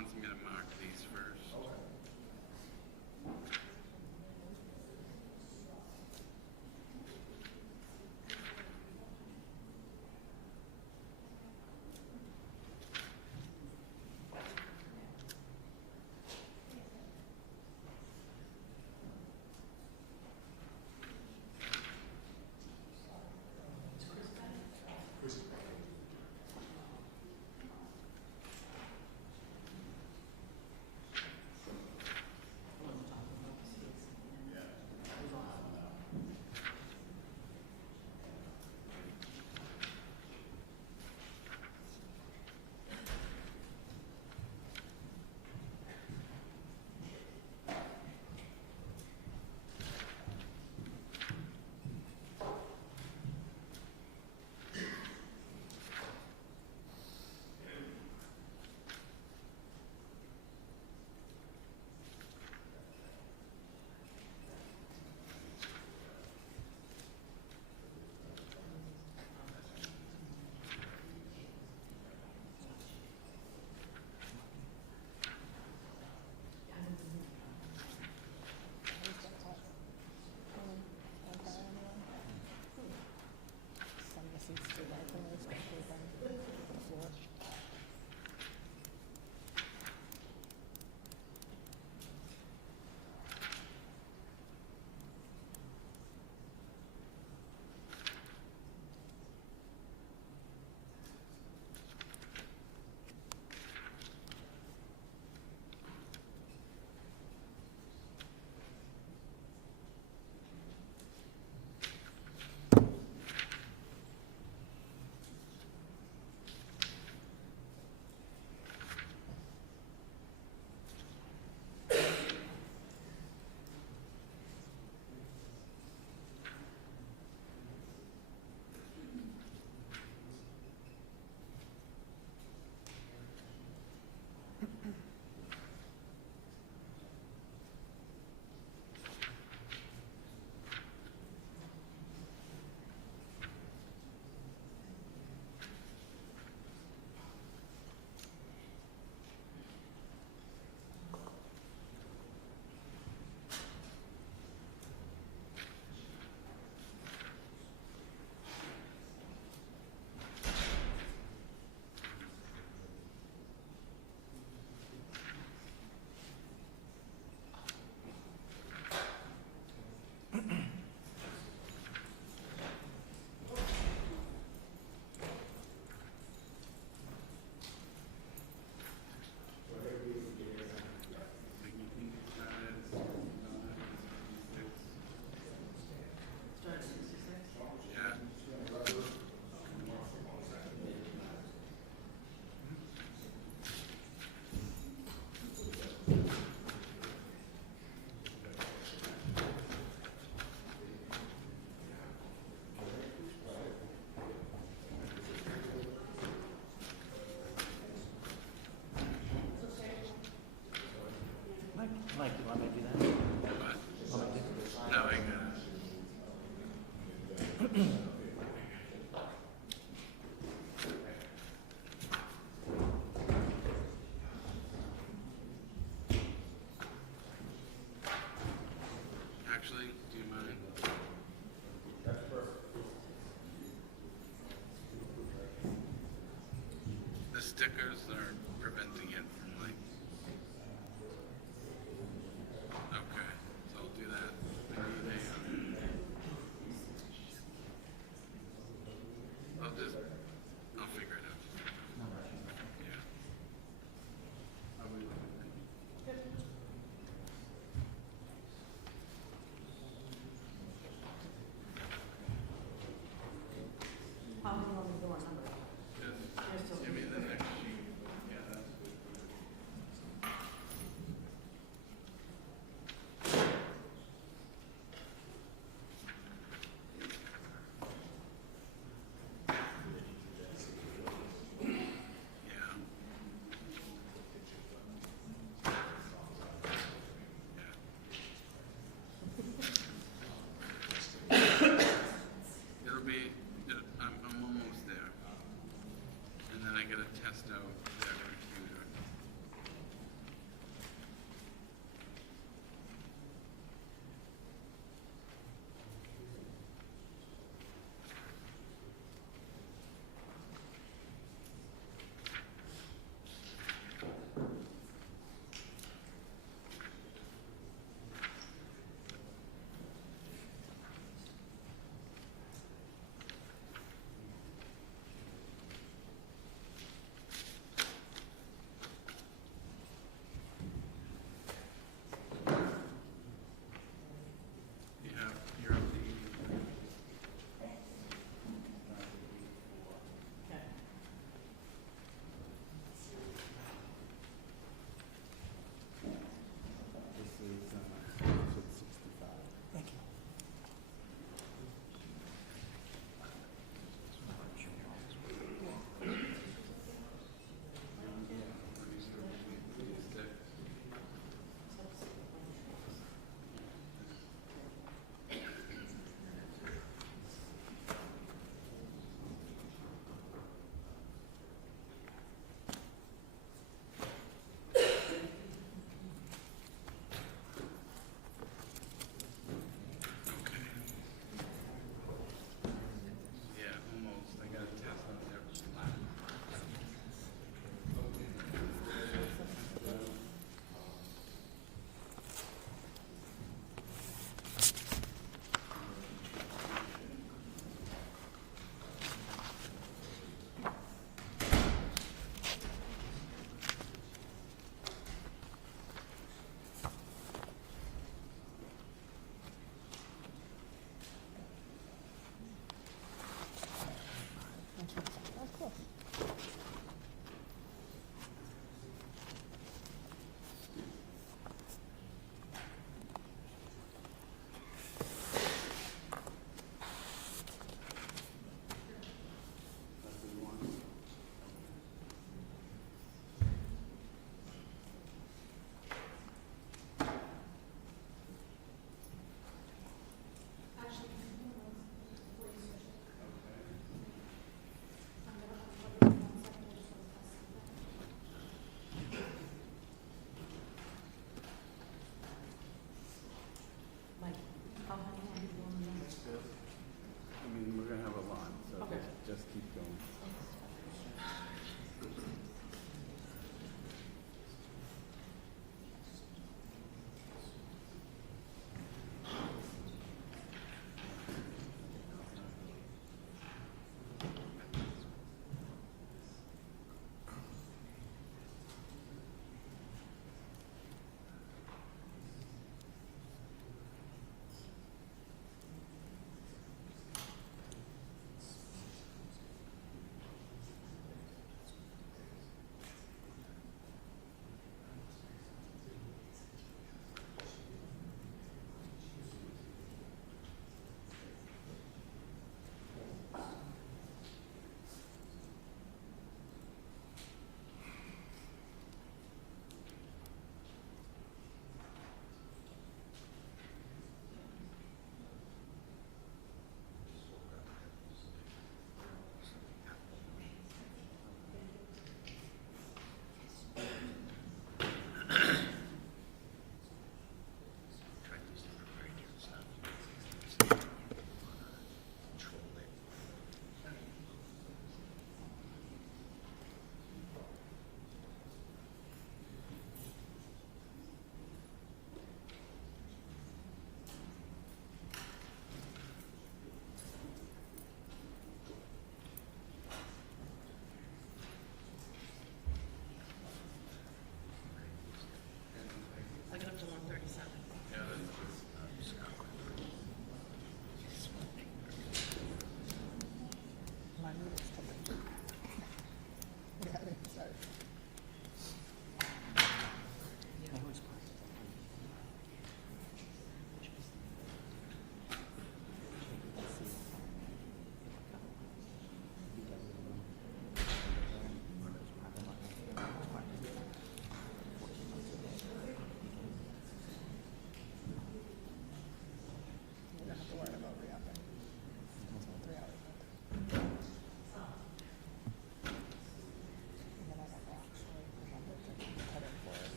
wants me to mark these first. Mike, you want me to do that? What? Want me to do No, I got it. Actually, do you mind? That's perfect. The stickers are preventing it from like. Okay, so I'll do that. I need I'll figure it out. Yeah. How many on the door number? Just give me the next sheet. Yeah, that's good.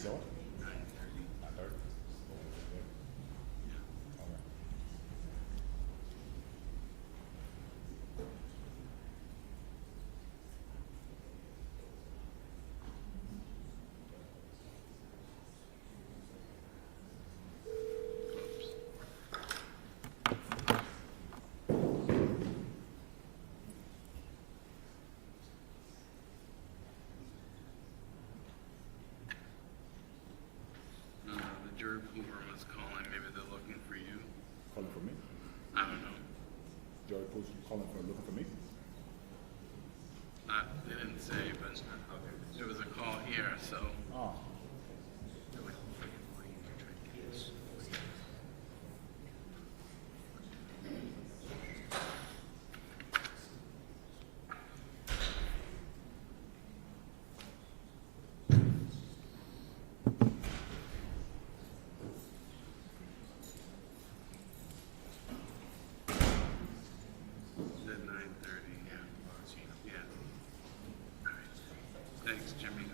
He's on? 9:30. 9:30? Yeah. All right. Oops. The jury pool room is calling. Maybe they're looking for you. Calling for me? I don't know. Joey Pool's calling for, looking for me? They didn't say, but there was a call here, so. Oh. At 9:30, yeah. Yeah. All right. Thanks, Jimmy.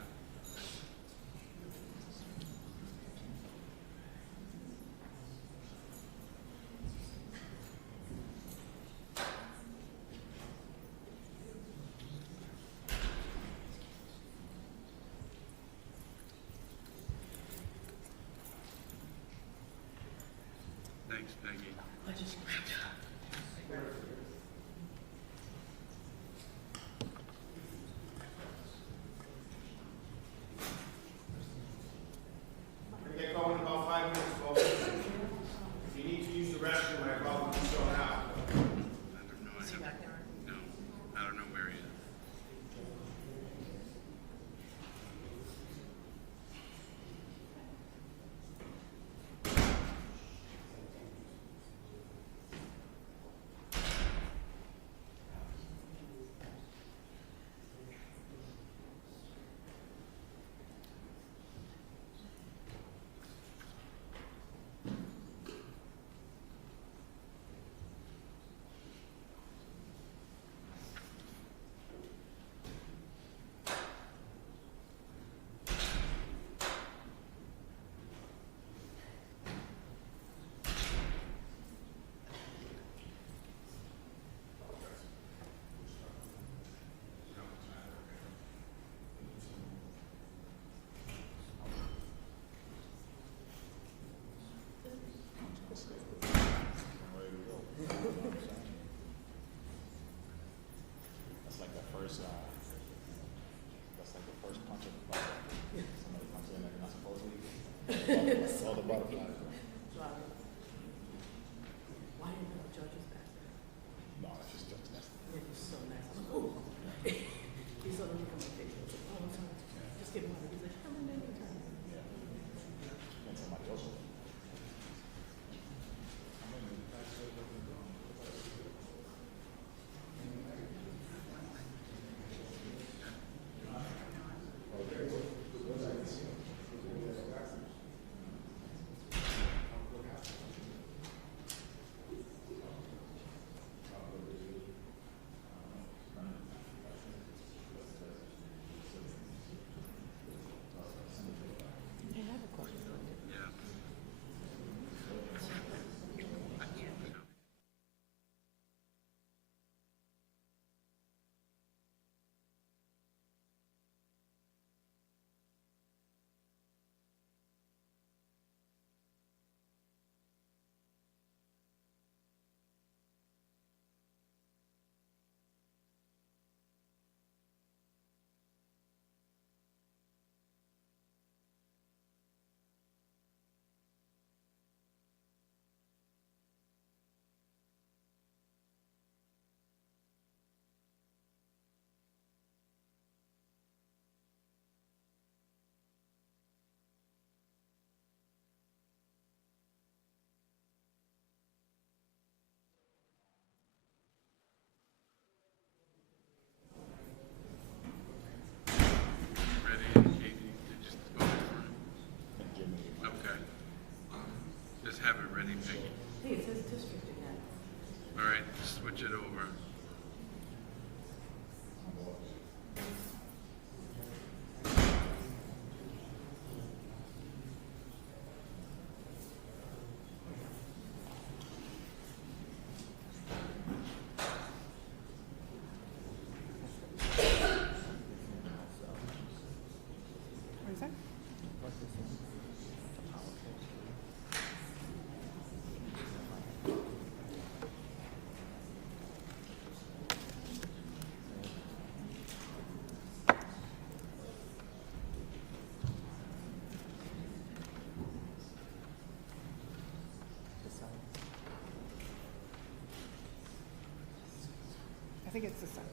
Thanks, Peggy. We're gonna get going in about 5 minutes, folks. If you need to use the restroom, I probably do so now. I don't know. No, I don't know where he is. That's like the first, punch of the button. Somebody comes in and they're not supposed to. All the butterflies. Why didn't the judges back there? No, that's just that's It was so nice. I'm like, oh. He saw the look on my face. I was like, oh, I'm sorry. Just get him out. He's like, come on, anytime. and somebody else. you say? I think it's the same.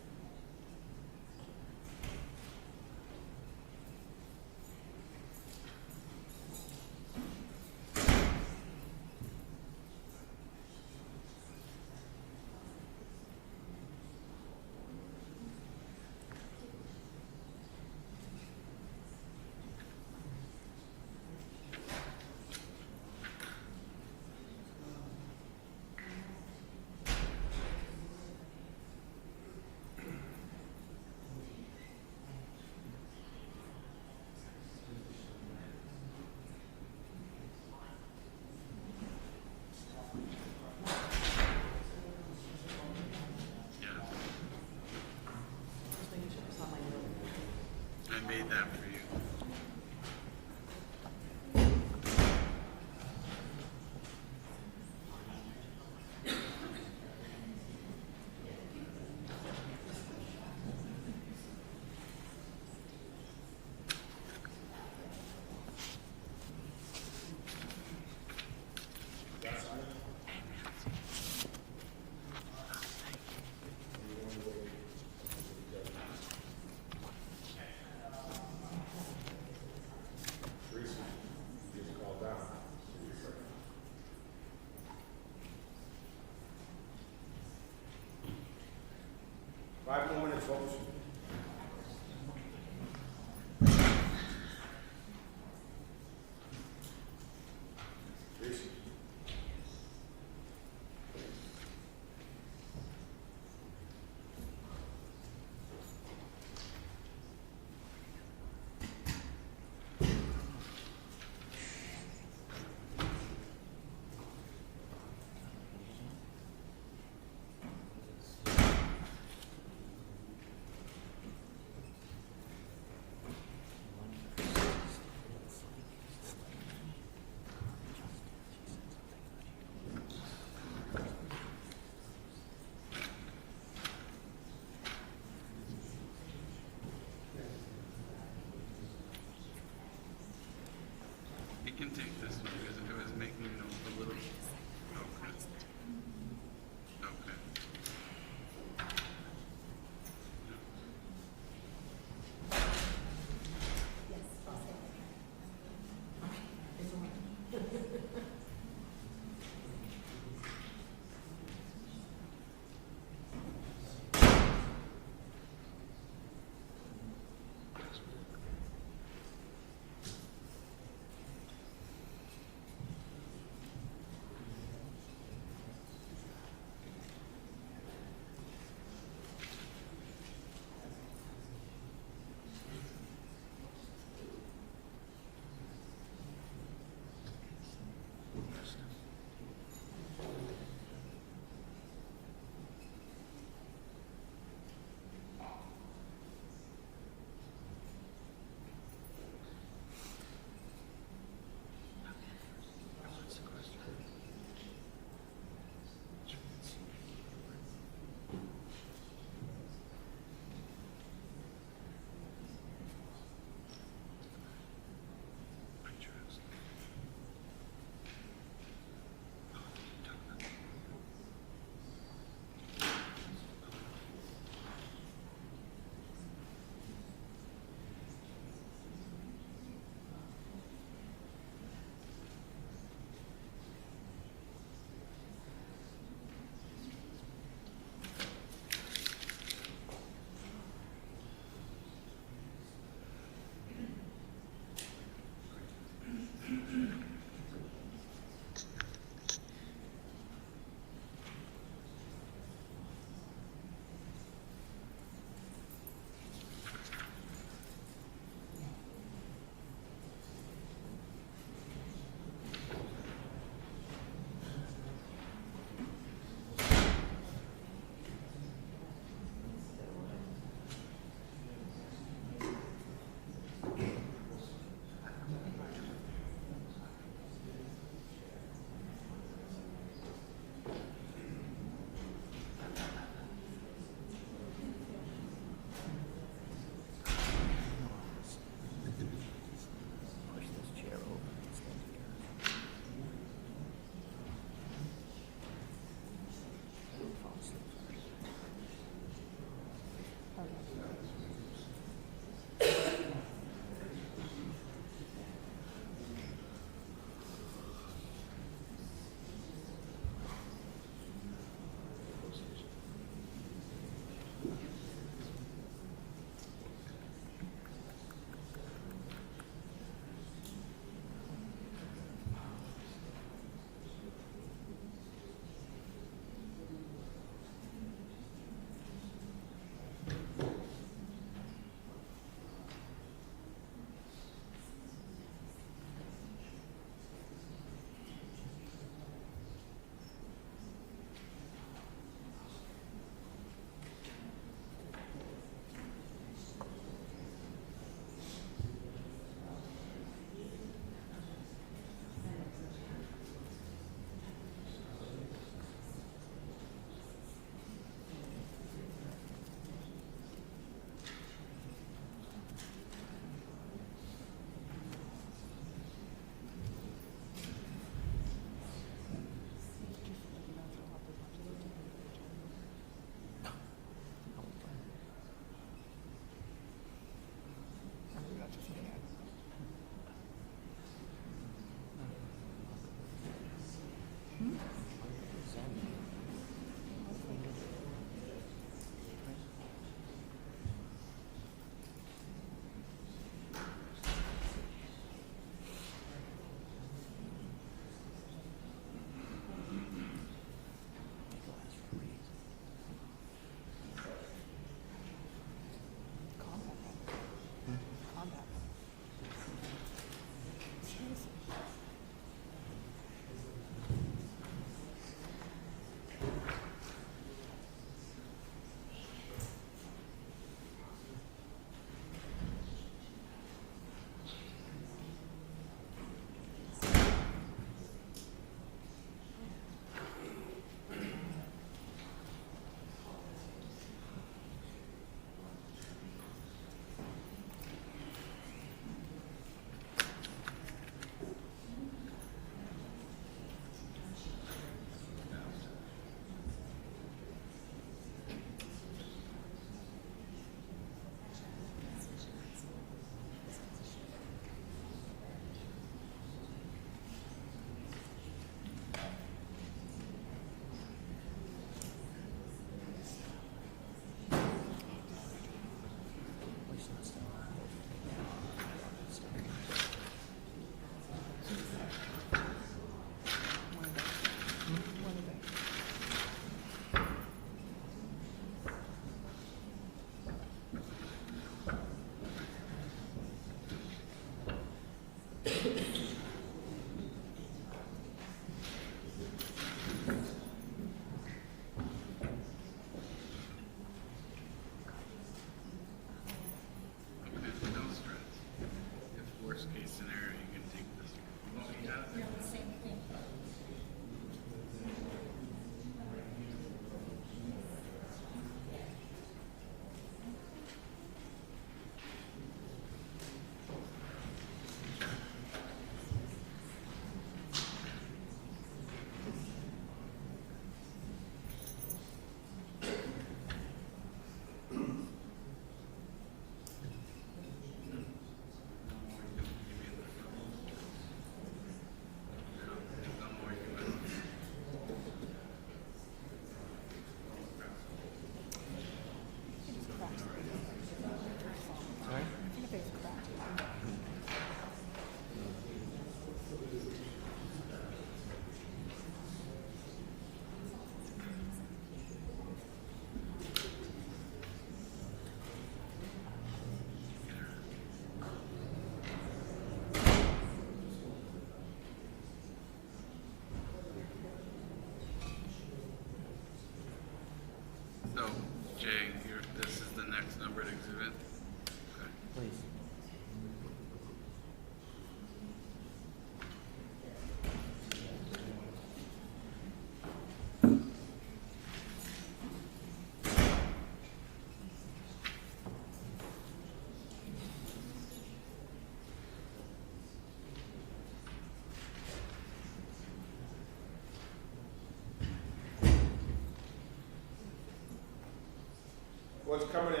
coming in.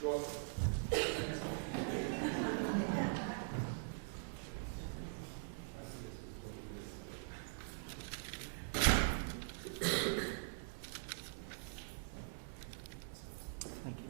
Short. Thank you.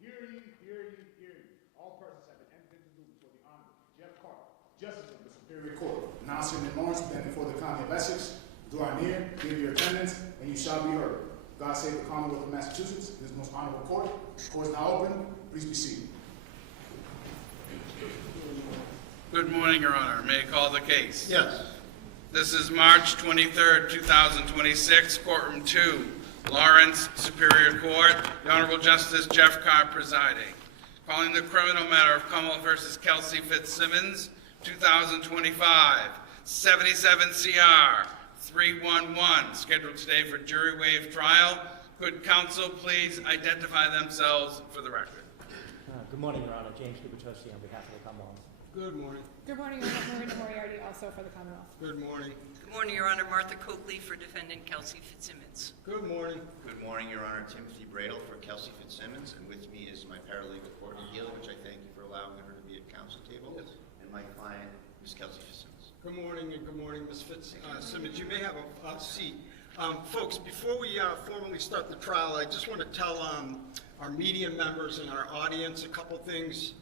Hear ye. All persons have been entered into before the Honorable Jeff Carter, Justice of the Superior Court, now sitting in Lawrence, then before the County of Essex. Draw near, give your attendance, and you shall be heard. God save the Commonwealth of Massachusetts. This most honorable court. The court is now open. Please be seated. Good morning, Your Honor. May I call the case? Yes. This is March 23rd, 2026, Courtroom 2, Lawrence Superior Court. The Honorable Justice Jeff Carr presiding. Calling the criminal matter of Commonwealth versus Kelsey Fitzsimmons, 2025, 77 CR 311, scheduled today for jury waive trial. Could counsel please identify themselves for the record? Good morning, Your Honor. James Gubitosi on behalf of the Commonwealth. Good morning. Good morning, Your Honor. Marina Moriarty, also for the Commonwealth. Good morning. Good morning, Your Honor. Martha Coakley for defendant Kelsey Fitzsimmons. Good morning. Good morning, Your Honor. Timothy Bradle for Kelsey Fitzsimmons, and with me is my paralegal Courtney Daley, which I thank you for allowing her to be at counsel table, Yes. and my client, Ms. Kelsey Fitzsimmons. Good morning, and good morning, Ms. Fitzsimmons. You may have a seat. Folks, before we formally start the trial, I just want to tell our media members and our audience a couple things.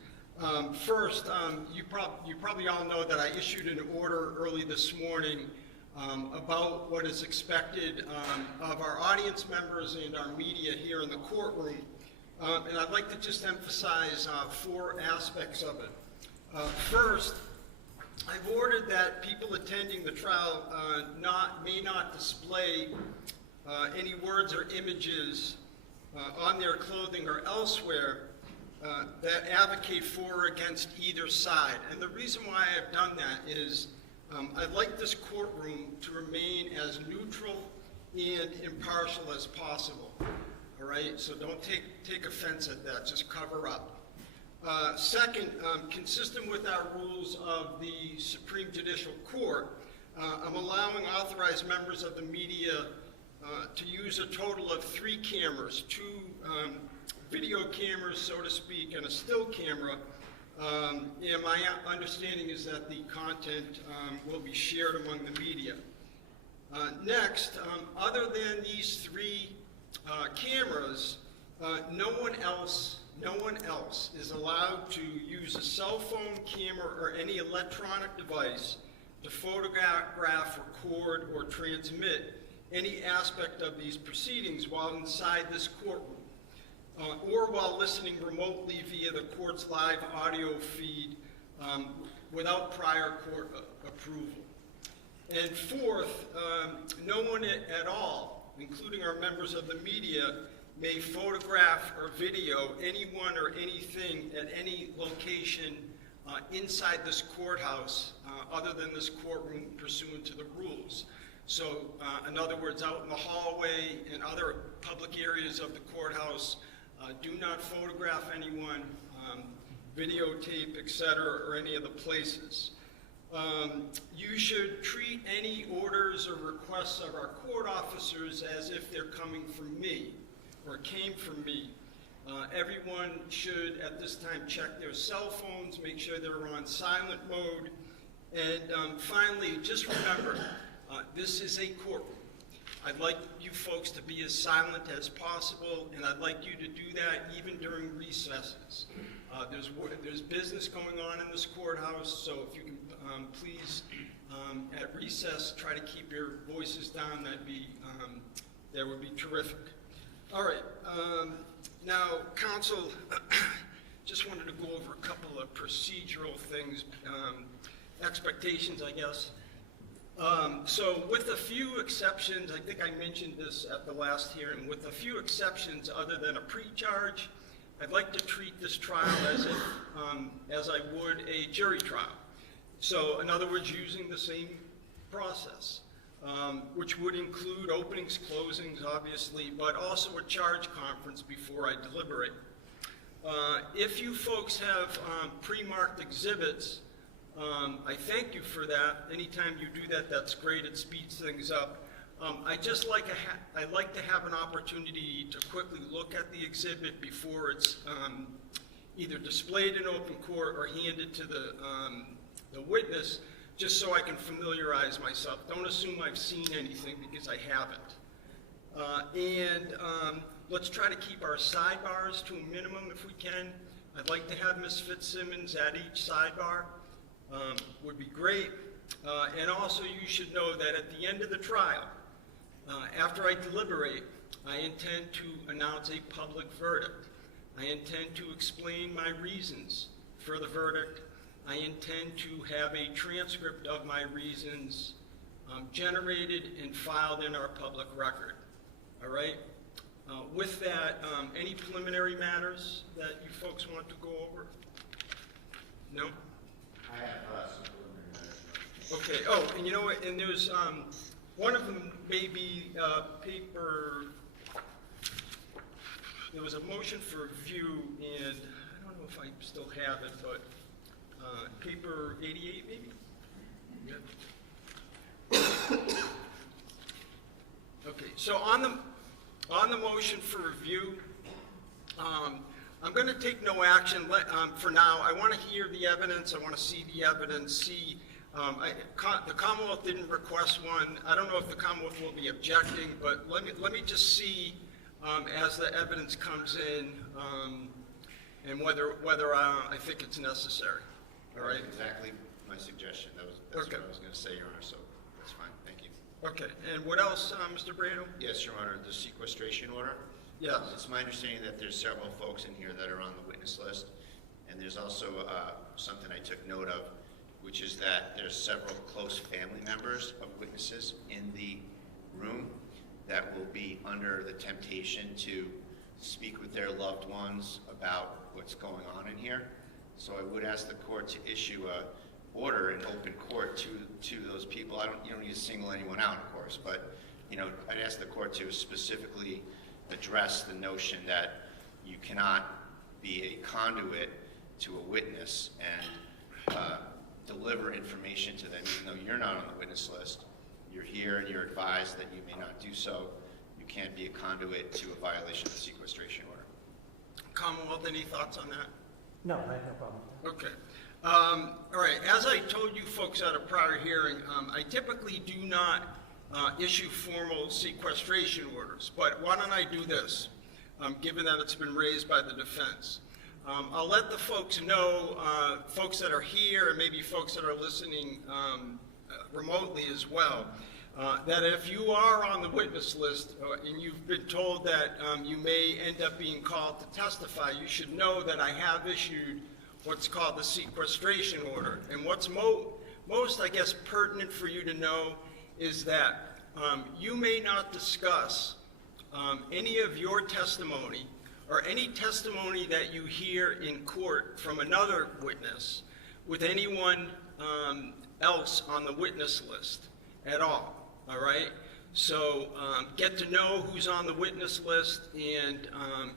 First, you probably all know that I issued an order early this morning about what is expected of our audience members and our media here in the courtroom. And I'd like to just emphasize 4 aspects of it. First, I've ordered that people attending the trial may not display any words or images on their clothing or elsewhere that advocate for or against either side. And the reason why I've done that is I'd like this courtroom to remain as neutral and impartial as possible. All right, so don't take offense at that, just cover up. Second, consistent with our rules of the Supreme Judicial Court, I'm allowing authorized members of the media to use a total of 3 cameras, 2 video cameras, so to speak, and a still camera. And my understanding is that the content will be shared among the media. Next, other than these 3 cameras, no one else is allowed to use a cell phone camera or any electronic device to photograph, record, or transmit any aspect of these proceedings while inside this courtroom, or while listening remotely via the court's live audio feed without prior court approval. And fourth, no one at all, including our members of the media, may photograph or video anyone or anything at any location inside this courthouse other than this courtroom pursuant to the rules. So, in other words, out in the hallway and other public areas of the courthouse, do not photograph anyone, videotape, etc., or any of the places. You should treat any orders or requests of our court officers as if they're coming from me or came from me. Everyone should, at this time, check their cell phones, make sure they're on silent mode. And finally, just remember, this is a courtroom. I'd like you folks to be as silent as possible, and I'd like you to do that even during recesses. There's business going on in this courthouse, so if you can please, at recess, try to keep your voices down. That would be terrific. All right. Now, counsel, just wanted to go over a couple of procedural things, expectations, I guess. So with a few exceptions, I think I mentioned this at the last hearing, with a few exceptions other than a pre-charge, I'd like to treat this trial as I would a jury trial. So in other words, using the same process, which would include openings, closings, obviously, but also a charge conference before I deliberate. If you folks have pre-marked exhibits, I thank you for that. Anytime you do that, that's great. It speeds things up. I'd like to have an opportunity to quickly look at the exhibit before it's either displayed in open court or handed to the witness, just so I can familiarize myself. Don't assume I've seen anything, because I haven't. Let's try to keep our sidebars to a minimum if we can. I'd like to have Ms. Fitzsimmons at each sidebar. Would be great. And also, you should know that at the end of the trial, after I deliberate, I intend to announce a public verdict. I intend to explain my reasons for the verdict. I intend to have a transcript of my reasons generated and filed in our public record. All right? With that, any preliminary matters that you folks want to go over? No? I have some preliminary matters. Okay. Oh, and you know what? And there's one of them may be paper. There was a motion for review, and I don't know if I still have it, but paper 88 maybe. Yeah. Okay. So on the motion for review, I'm going to take no action for now. I want to hear the evidence. I want to see the evidence. The Commonwealth didn't request one. I don't know if the Commonwealth will be objecting, but let me just see as the evidence comes in and whether I think it's necessary. All right. That's exactly my suggestion. That's Okay. what I was going to say, Your Honor. So that's fine. Thank you. Okay. And what else, Mr. Brado? Yes, Your Honor. The sequestration order. Yes. It's my understanding that there's several folks in here that are on the witness list, and there's also something I took note of, which is that there's several close family members of witnesses in the room that will be under the temptation to speak with their loved ones about what's going on in here. So I would ask the court to issue a order in open court to those people. You don't need to single anyone out, of course, but I'd ask the court to specifically address the notion that you cannot be a conduit to a witness and deliver information to them, even though you're not on the witness list. You're here and you're advised that you may not do so. You can't be a conduit to a violation of the sequestration order. Commonwealth, any thoughts on that? No, I have no problem. Okay. All right, as I told you folks at a prior hearing, I typically do not issue formal sequestration orders, but why don't I do this, given that it's been raised by the defense? I'll let the folks know, folks that are here and maybe folks that are listening remotely as well, that if you are on the witness list and you've been told that you may end up being called to testify, you should know that I have issued what's called the sequestration order. And what's most, I guess, pertinent for you to know is that you may not discuss any of your testimony or any testimony that you hear in court from another witness with anyone else on the witness list at all right? So get to know who's on the witness list, and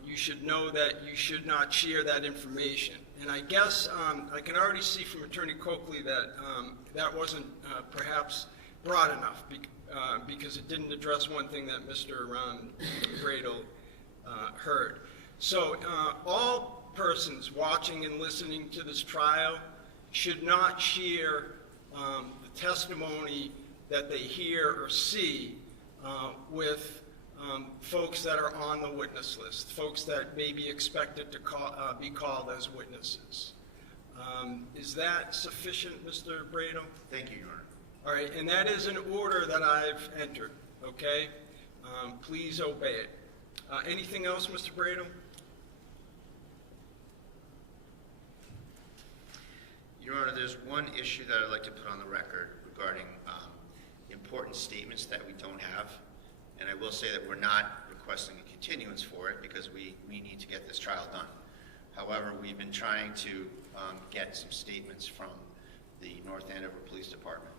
you should know that you should not share that information. And I guess I can already see from Attorney Coakley that that wasn't perhaps broad enough because it didn't address one thing that Mr. Bradel heard. So all persons watching and listening to this trial should not share the testimony that they hear or see with folks that are on the witness list, folks that may be expected to be called as witnesses. Is that sufficient, Mr. Bradel? Thank you, Your Honor. All right, and that is an order that I've entered, okay? Please obey it. Anything else, Mr. Bradel? Your Honor, there's one issue that I'd like to put on the record regarding important statements that we don't have. And I will say that we're not requesting a continuance for it because we need to get this trial done. However, we've been trying to get some statements from the North Andover Police Department.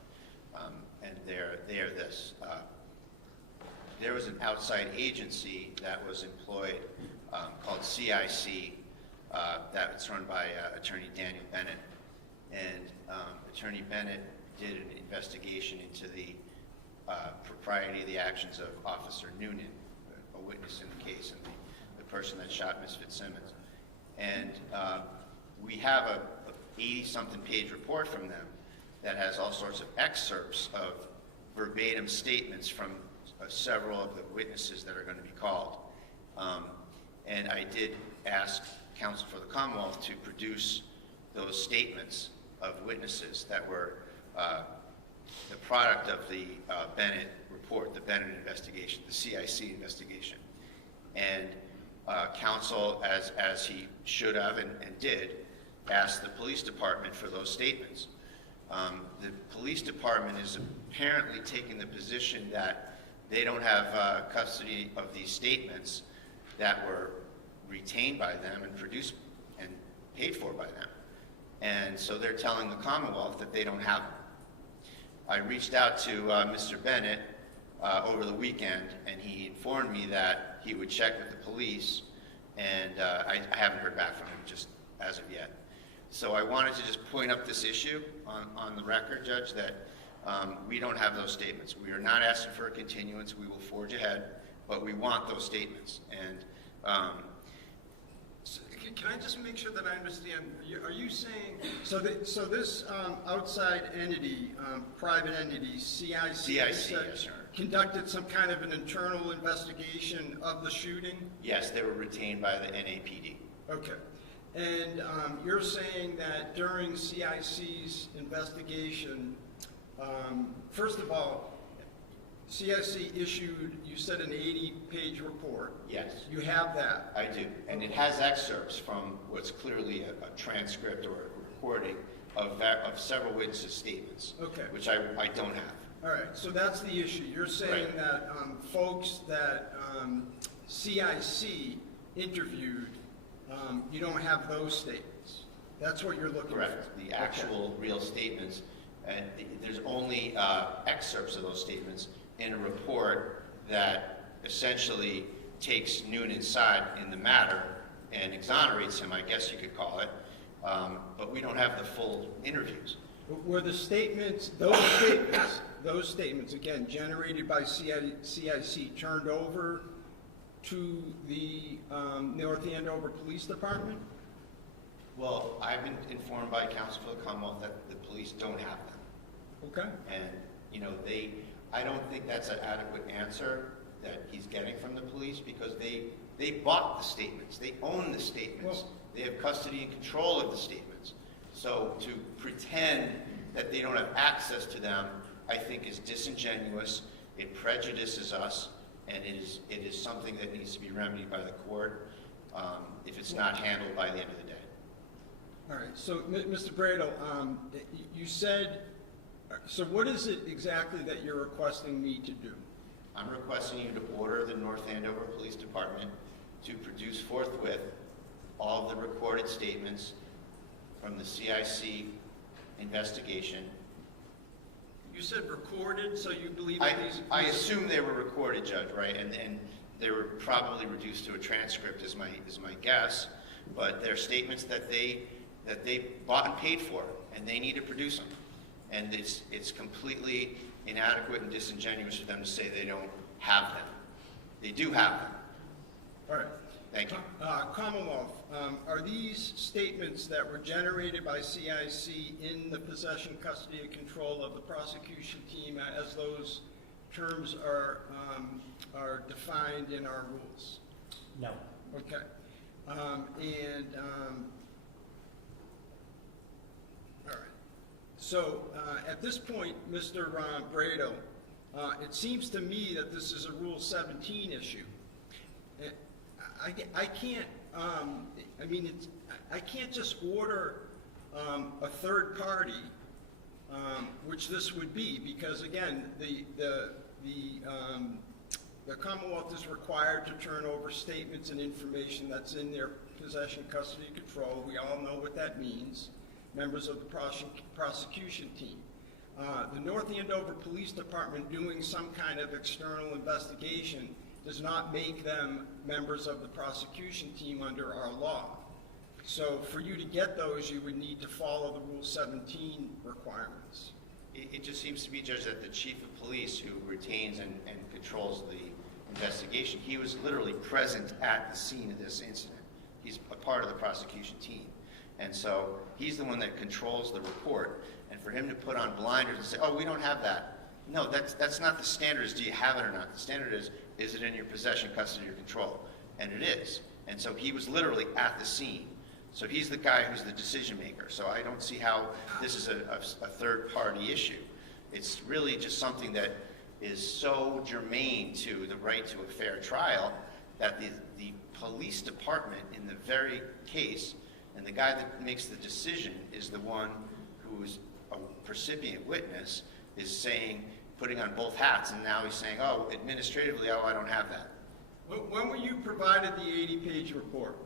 And they're this. There was an outside agency that was employed called CIC that was run by Attorney Daniel Bennett. And Attorney Bennett did an investigation into the propriety of the actions of Officer Noonan, a witness in the case, and the person that shot Ms. Fitzsimmons. And we have a 80-something page report from them that has all sorts of excerpts of verbatim statements from several of the witnesses that are going to be called. And I did ask counsel for the Commonwealth to produce those statements of witnesses that were the product of the Bennett report, the Bennett investigation, the CIC investigation. And counsel, as he should have and did, asked the police department for those statements. The police department is apparently taking the position that they don't have custody of these statements that were retained by them and produced and paid for by them. And so they're telling the Commonwealth that they don't have them. I reached out to Mr. Bennett over the weekend, and he informed me that he would check with the police, and I haven't heard back from him just as of yet. So I wanted to just point up this issue on the record, Judge, that we don't have those statements. We are not asking for a continuance. We will forge ahead, but we want those statements. And can I just make sure that I understand? Are you saying so this outside entity, private entity, CIC, yes, sir, conducted some kind of an internal investigation of the shooting? Yes, they were retained by the NAPD. Okay, and you're saying that during CIC's investigation, first of all, CIC issued, you said, an 80-page report. Yes. You have that? I do. And it has excerpts from what's clearly a transcript or a recording of several witnesses' statements, okay, which I don't have. All right, so that's the issue. You're saying Right. that folks that CIC interviewed, you don't have those statements. That's what you're looking Correct. for. The actual real statements. And there's only excerpts of those statements in a report that essentially takes Noonan's side in the matter and exonerates him, I guess you could call it. But we don't have the full interviews. Were the statements, those statements, again, generated by CIC, turned over to the North Andover Police Department? Well, I've been informed by counsel for the Commonwealth that the police don't have them. Okay. And, you know, I don't think that's an adequate answer that he's getting from the police, because they bought the statements, they own the statements, Well, they have custody and control of the statements. So to pretend that they don't have access to them, I think is disingenuous, it prejudices us, and it is something that needs to be remedied by the court if it's not handled by the end of the day. all right, so Mr. Brado, you said, so what is it exactly that you're requesting me to do? I'm requesting you to order the North Andover Police Department to produce forthwith all the recorded statements from the CIC investigation. You said recorded, so you believe that these... I assume they were recorded, Judge, right? And they were probably reduced to a transcript, is my guess. But they're statements that they bought and paid for, and they need to produce them. And it's completely inadequate and disingenuous for them to say they don't have them. They do have them. All right. Thank you. Commonwealth, are these statements that were generated by CIC in the possession, custody, and control of the prosecution team as those terms are defined in our rules? No. Okay. All right. So at this point, Mr. Brado, it seems to me that this is a Rule 17 issue. I can't. I can't just order a third party, which this would be, because again, the Commonwealth is required to turn over statements and information that's in their possession, custody, and control. We all know what that means. Members of the prosecution team. The North Andover Police Department doing some kind of external investigation does not make them members of the prosecution team under our law. So for you to get those, you would need to follow the Rule 17 requirements. It just seems to be, Judge, that the chief of police, who retains and controls the investigation, he was literally present at the scene of this incident. He's a part of the prosecution team. And so he's the one that controls the report. And for him to put on blinders and say, oh, we don't have that. No, that's not the standard. Is do you have it or not? The standard is it in your possession, custody, or control? And it is. And so he was literally at the scene. So he's the guy who's the decision maker. So I don't see how this is a third party issue. It's really just something that is so germane to the right to a fair trial that the police department in the very case, and the guy that makes the decision is the one who's a recipient witness, is saying, putting on both hats, and now he's saying, oh, administratively, oh, I don't have that. When were you provided the 80-page report?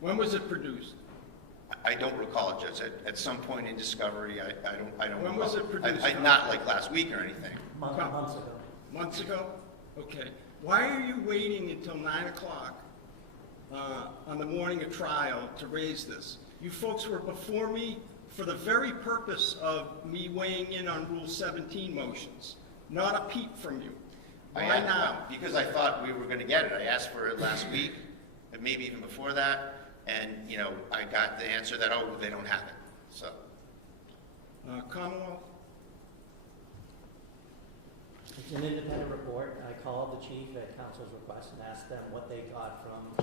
When was it produced? I don't recall it, Judge. At some point in discovery, I don't When recall. was it produced? Not like last week or anything. Months ago. Months ago? Okay. Why are you waiting until 9 o'clock on the morning of trial to raise this? You folks were before me for the very purpose of me weighing in on Rule 17 motions, not a peep from you. Why now? Because I thought we were going to get it. I asked for it last week, and maybe even before that, and, you know, I got the answer that, oh, they don't have it. So. Commonwealth? It's an independent report. I called the chief at counsel's request and asked them what they got from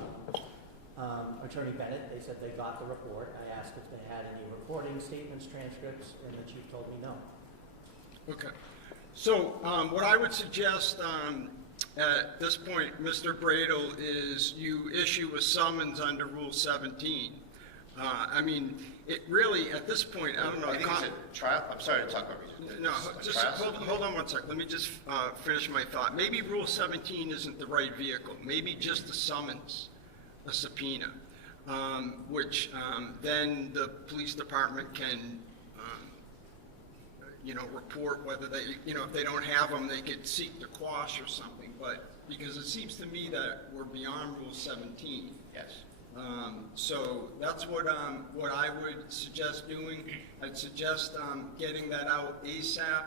Attorney Bennett. They said they got the report. I asked if they had any recording statements, transcripts, and the chief told me no. Okay. So what I would suggest at this point, Mr. Bradle, is you issue a summons under Rule 17. I mean, it really, at this point, I don't know. I think it's a trial. I'm sorry to talk over you. No, just hold on one second. Let me just finish my thought. Maybe Rule 17 isn't the right vehicle. Maybe just a summons, a subpoena, which then the police department can, report whether they, if they don't have them, they could seek to quash or something. But because it seems to me that we're beyond Rule 17. Yes. So that's what I would suggest doing. I'd suggest getting that out ASAP.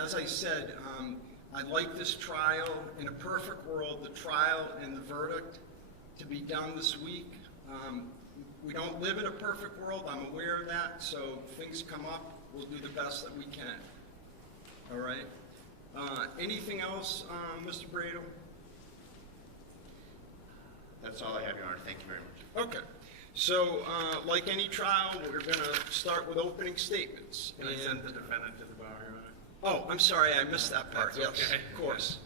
As I said, I'd like this trial, in a perfect world, the trial and the verdict to be done this week. We don't live in a perfect world, I'm aware of that, so if things come up, we'll do the best that we can. All right? Anything else, Mr. Brado? That's all I have, Your Honor. Thank you very much. Okay. So, like any trial, we're going to start with opening statements. Can I send the defendant to the bar, Your Honor? Oh, I'm sorry, I missed that part. That's Yes, okay. of course.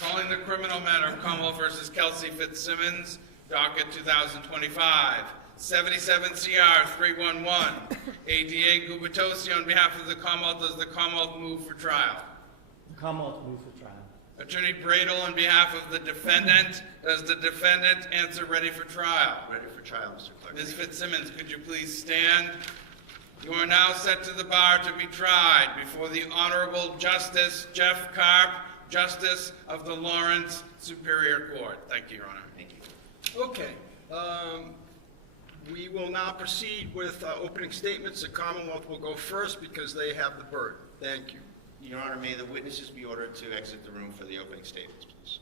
Calling the criminal matter of Commonwealth versus Kelsey Fitzsimmons, docket 2025, 77 CR 311. ADA Gubitosi on behalf of the Commonwealth, does the Commonwealth move for trial? The Commonwealth move for trial. Attorney Bradel on behalf of the defendant, does the defendant answer ready for trial? Ready for trial, Mr. Clerk. Ms. Fitzsimmons, could you please stand? You are now set to the bar to be tried before the Honorable Justice Jeff Karp, Justice of the Lawrence Superior Court. Thank you, Your Honor. Thank you. Okay. We will now proceed with opening statements. The Commonwealth will go first because they have the burden. Thank you. Your Honor, may the witnesses be ordered to exit the room for the opening statements, please.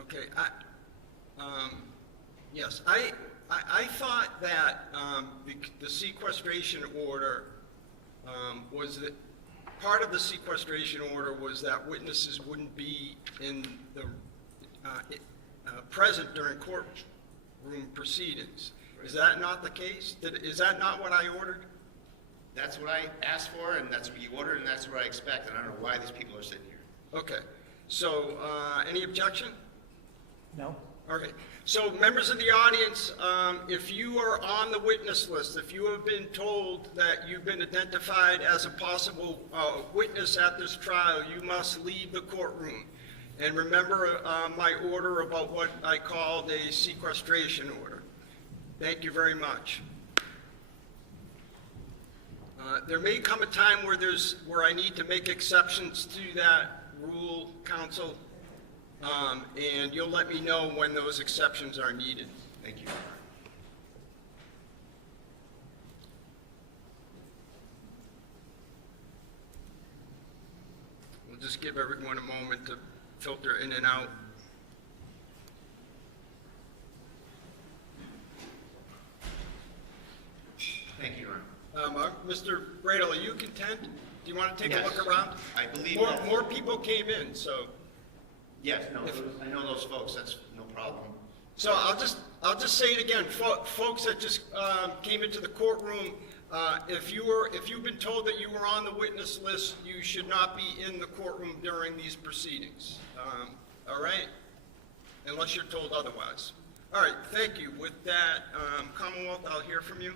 Okay. Yes, I thought that the sequestration order was that part of the sequestration order was that witnesses wouldn't be in the present during courtroom proceedings. Is that not the case? Is that not what I ordered? That's what I asked for, and that's what you ordered, and that's what I expect, and I don't know why these people are sitting here. Okay. So, any objection? No? Okay. So, members of the audience, if you are on the witness list, if you have been told that you've been identified as a possible witness at this trial, you must leave the courtroom. And remember my order about what I called a sequestration order. Thank you very much. There may come a time where I need to make exceptions to that rule, counsel, and you'll let me know when those exceptions are needed. Thank you. We'll just give everyone a moment to filter in and out. Thank you, Your Honor. Mr. Bradel, are you content? Do you want to take a Yes. look around? I believe More, that- more people came in, so. Yes, no, I know those folks, that's no problem. So I'll just say it again, folks that just came into the courtroom, if you've been told that you were on the witness list, you should not be in the courtroom during these proceedings. All right? Unless you're told otherwise. All right, thank you. With that, Commonwealth, I'll hear from you.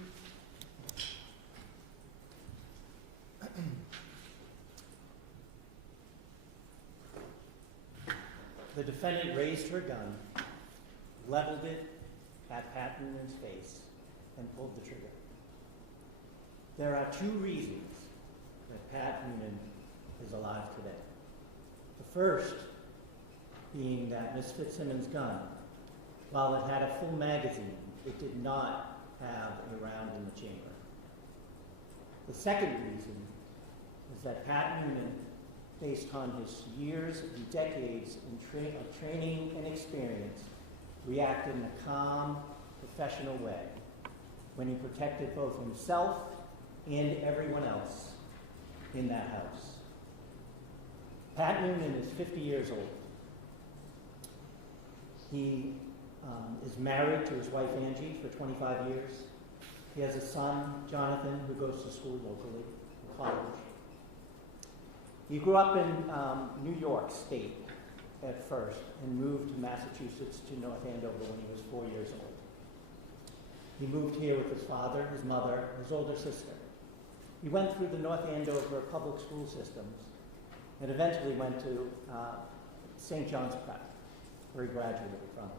The defendant raised her gun, leveled it at Pat Noonan's face, and pulled the trigger. There are two reasons that Pat Noonan is alive today. The first being that Miss Fitzsimmons' gun, while it had a full magazine, it did not have a round in the chamber. The second reason is that Pat Noonan, based on his years and decades of training and experience, reacted in a calm, professional way when he protected both himself and everyone else in that house. Pat Noonan is 50 years old. He is married to his wife Angie for 25 years. He has a son, Jonathan, who goes to school locally, college. He grew up in New York State at first and moved to Massachusetts to North Andover when he was 4 years old. He moved here with his father, his mother, his older sister. He went through the North Andover public school systems and eventually went to St. John's Prep, where he graduated from.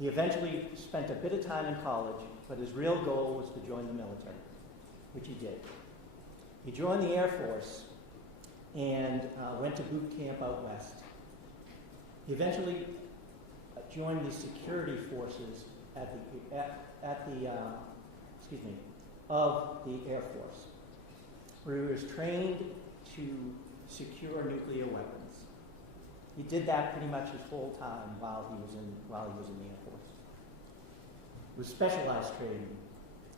He eventually spent a bit of time in college, but his real goal was to join the military, which he did. He joined the Air Force and went to boot camp out west. He eventually joined the security forces of the Air Force, where he was trained to secure nuclear weapons. He did that pretty much his whole time while he was in the Air Force. It was specialized training,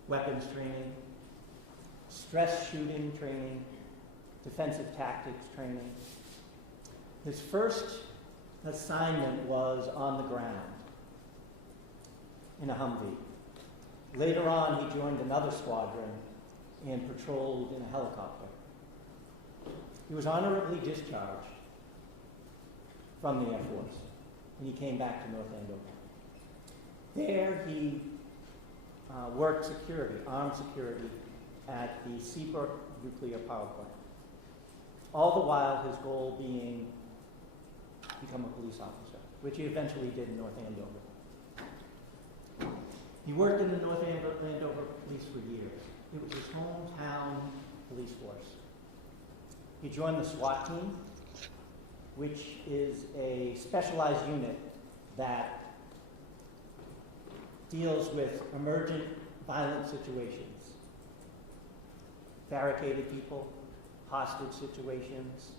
weapons training, stress shooting training, defensive tactics training. His first assignment was on the ground in a Humvee. Later on, he joined another squadron and patrolled in a helicopter. He was honorably discharged from the Air Force, and he came back to North Andover. There, he worked security, armed security, at the Seabrook nuclear power plant. All the while, his goal being become a police officer, which he eventually did in North Andover. He worked in the North Andover police for years. It was his hometown police force. He joined the SWAT team, which is a specialized unit that deals with emergent violent situations, barricaded people, hostage situations,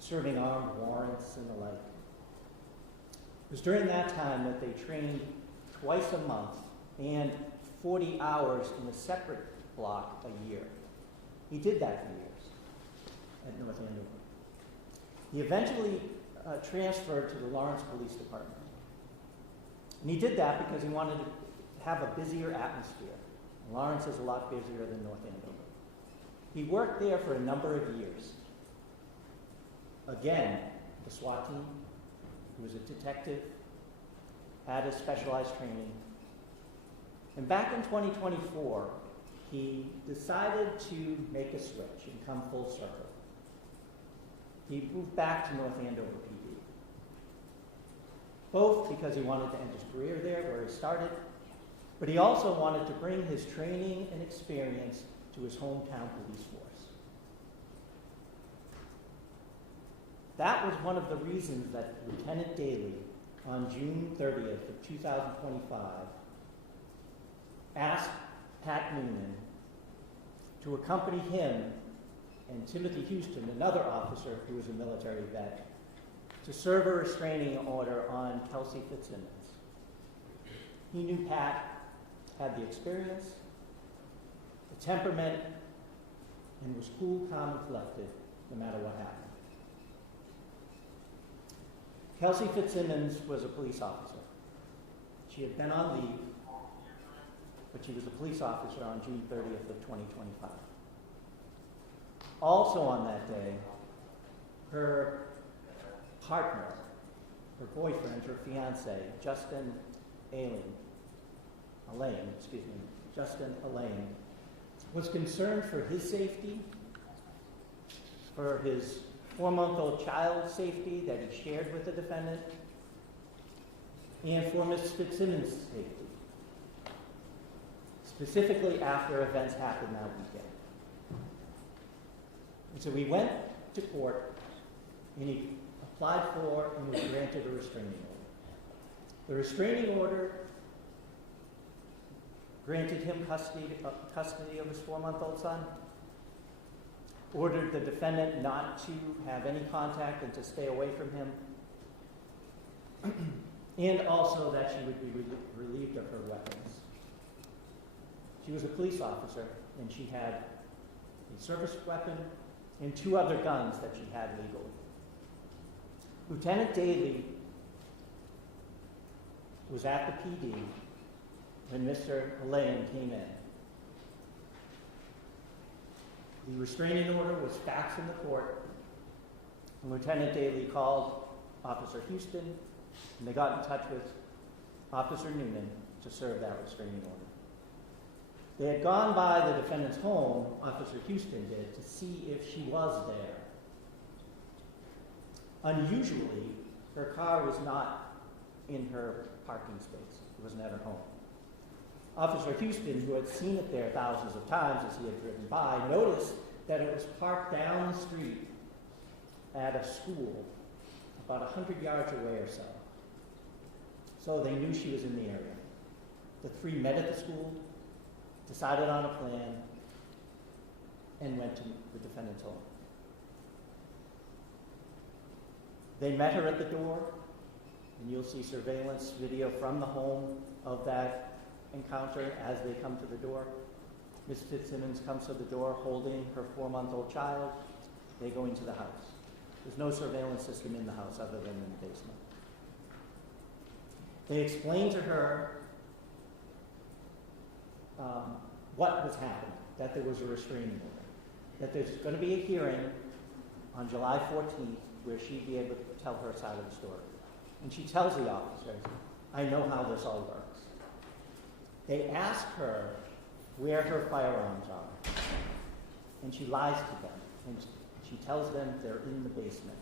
serving armed warrants and the like. It was during that time that they trained twice a month and 40 hours in a separate block a year. He did that for years at North Andover. He eventually transferred to the Lawrence Police Department. And he did that because he wanted to have a busier atmosphere. Lawrence is a lot busier than North Andover. He worked there for a number of years. Again, the SWAT team. He was a detective, had his specialized training. And back in 2024, he decided to make a switch and come full circle. He moved back to North Andover PD. Both because he wanted to end his career there where he started, but he also wanted to bring his training and experience to his hometown police force. That was one of the reasons that Lieutenant Daley, on June 30th of 2025, asked Pat Noonan to accompany him and Timothy Houston, another officer who was a military vet, to serve a restraining order on Kelsey Fitzsimmons. He knew Pat had the experience, the temperament, and was cool, calm, and collected no matter what happened. Kelsey Fitzsimmons was a police officer. She had been on leave, but she was a police officer on June 30th of 2025. Also on that day, her partner, her boyfriend, her fiance, Justin Allain, was concerned for his safety, for his 4-month-old child's safety that he shared with the defendant, and for Ms. Fitzsimmons' safety, specifically after events happened that weekend. And so we went to court, and he applied for and was granted a restraining order. The restraining order granted him custody of his 4-month-old son, ordered the defendant not to have any contact and to stay away from him, and also that she would be relieved of her weapons. She was a police officer, and she had a service weapon and 2 other guns that she had legally. Lieutenant Daley was at the PD when Mr. Allain came in. The restraining order was faxed in the court, and Lieutenant Daley called Officer Houston, and they got in touch with Officer Noonan to serve that restraining order. They had gone by the defendant's home, Officer Houston did, to see if she was there. Unusually, her car was not in her parking space. It wasn't at her home. Officer Houston, who had seen it there thousands of times as he had driven by, noticed that it was parked down the street at a school about 100 yards away or so. So they knew she was in the area. The 3 met at the school, decided on a plan, and went to the defendant's home. They met her at the door, and you'll see surveillance video from the home of that encounter as they come to the door. Ms. Fitzsimmons comes to the door holding her 4-month-old child. They go into the house. There's no surveillance system in the house other than in the basement. They explain to her what has happened, that there was a restraining order, that there's going to be a hearing on July 14th where she'd be able to tell her side of the story. And she tells the officers, I know how this all works. They ask her where her firearms are, and she lies to them, and she tells them they're in the basement.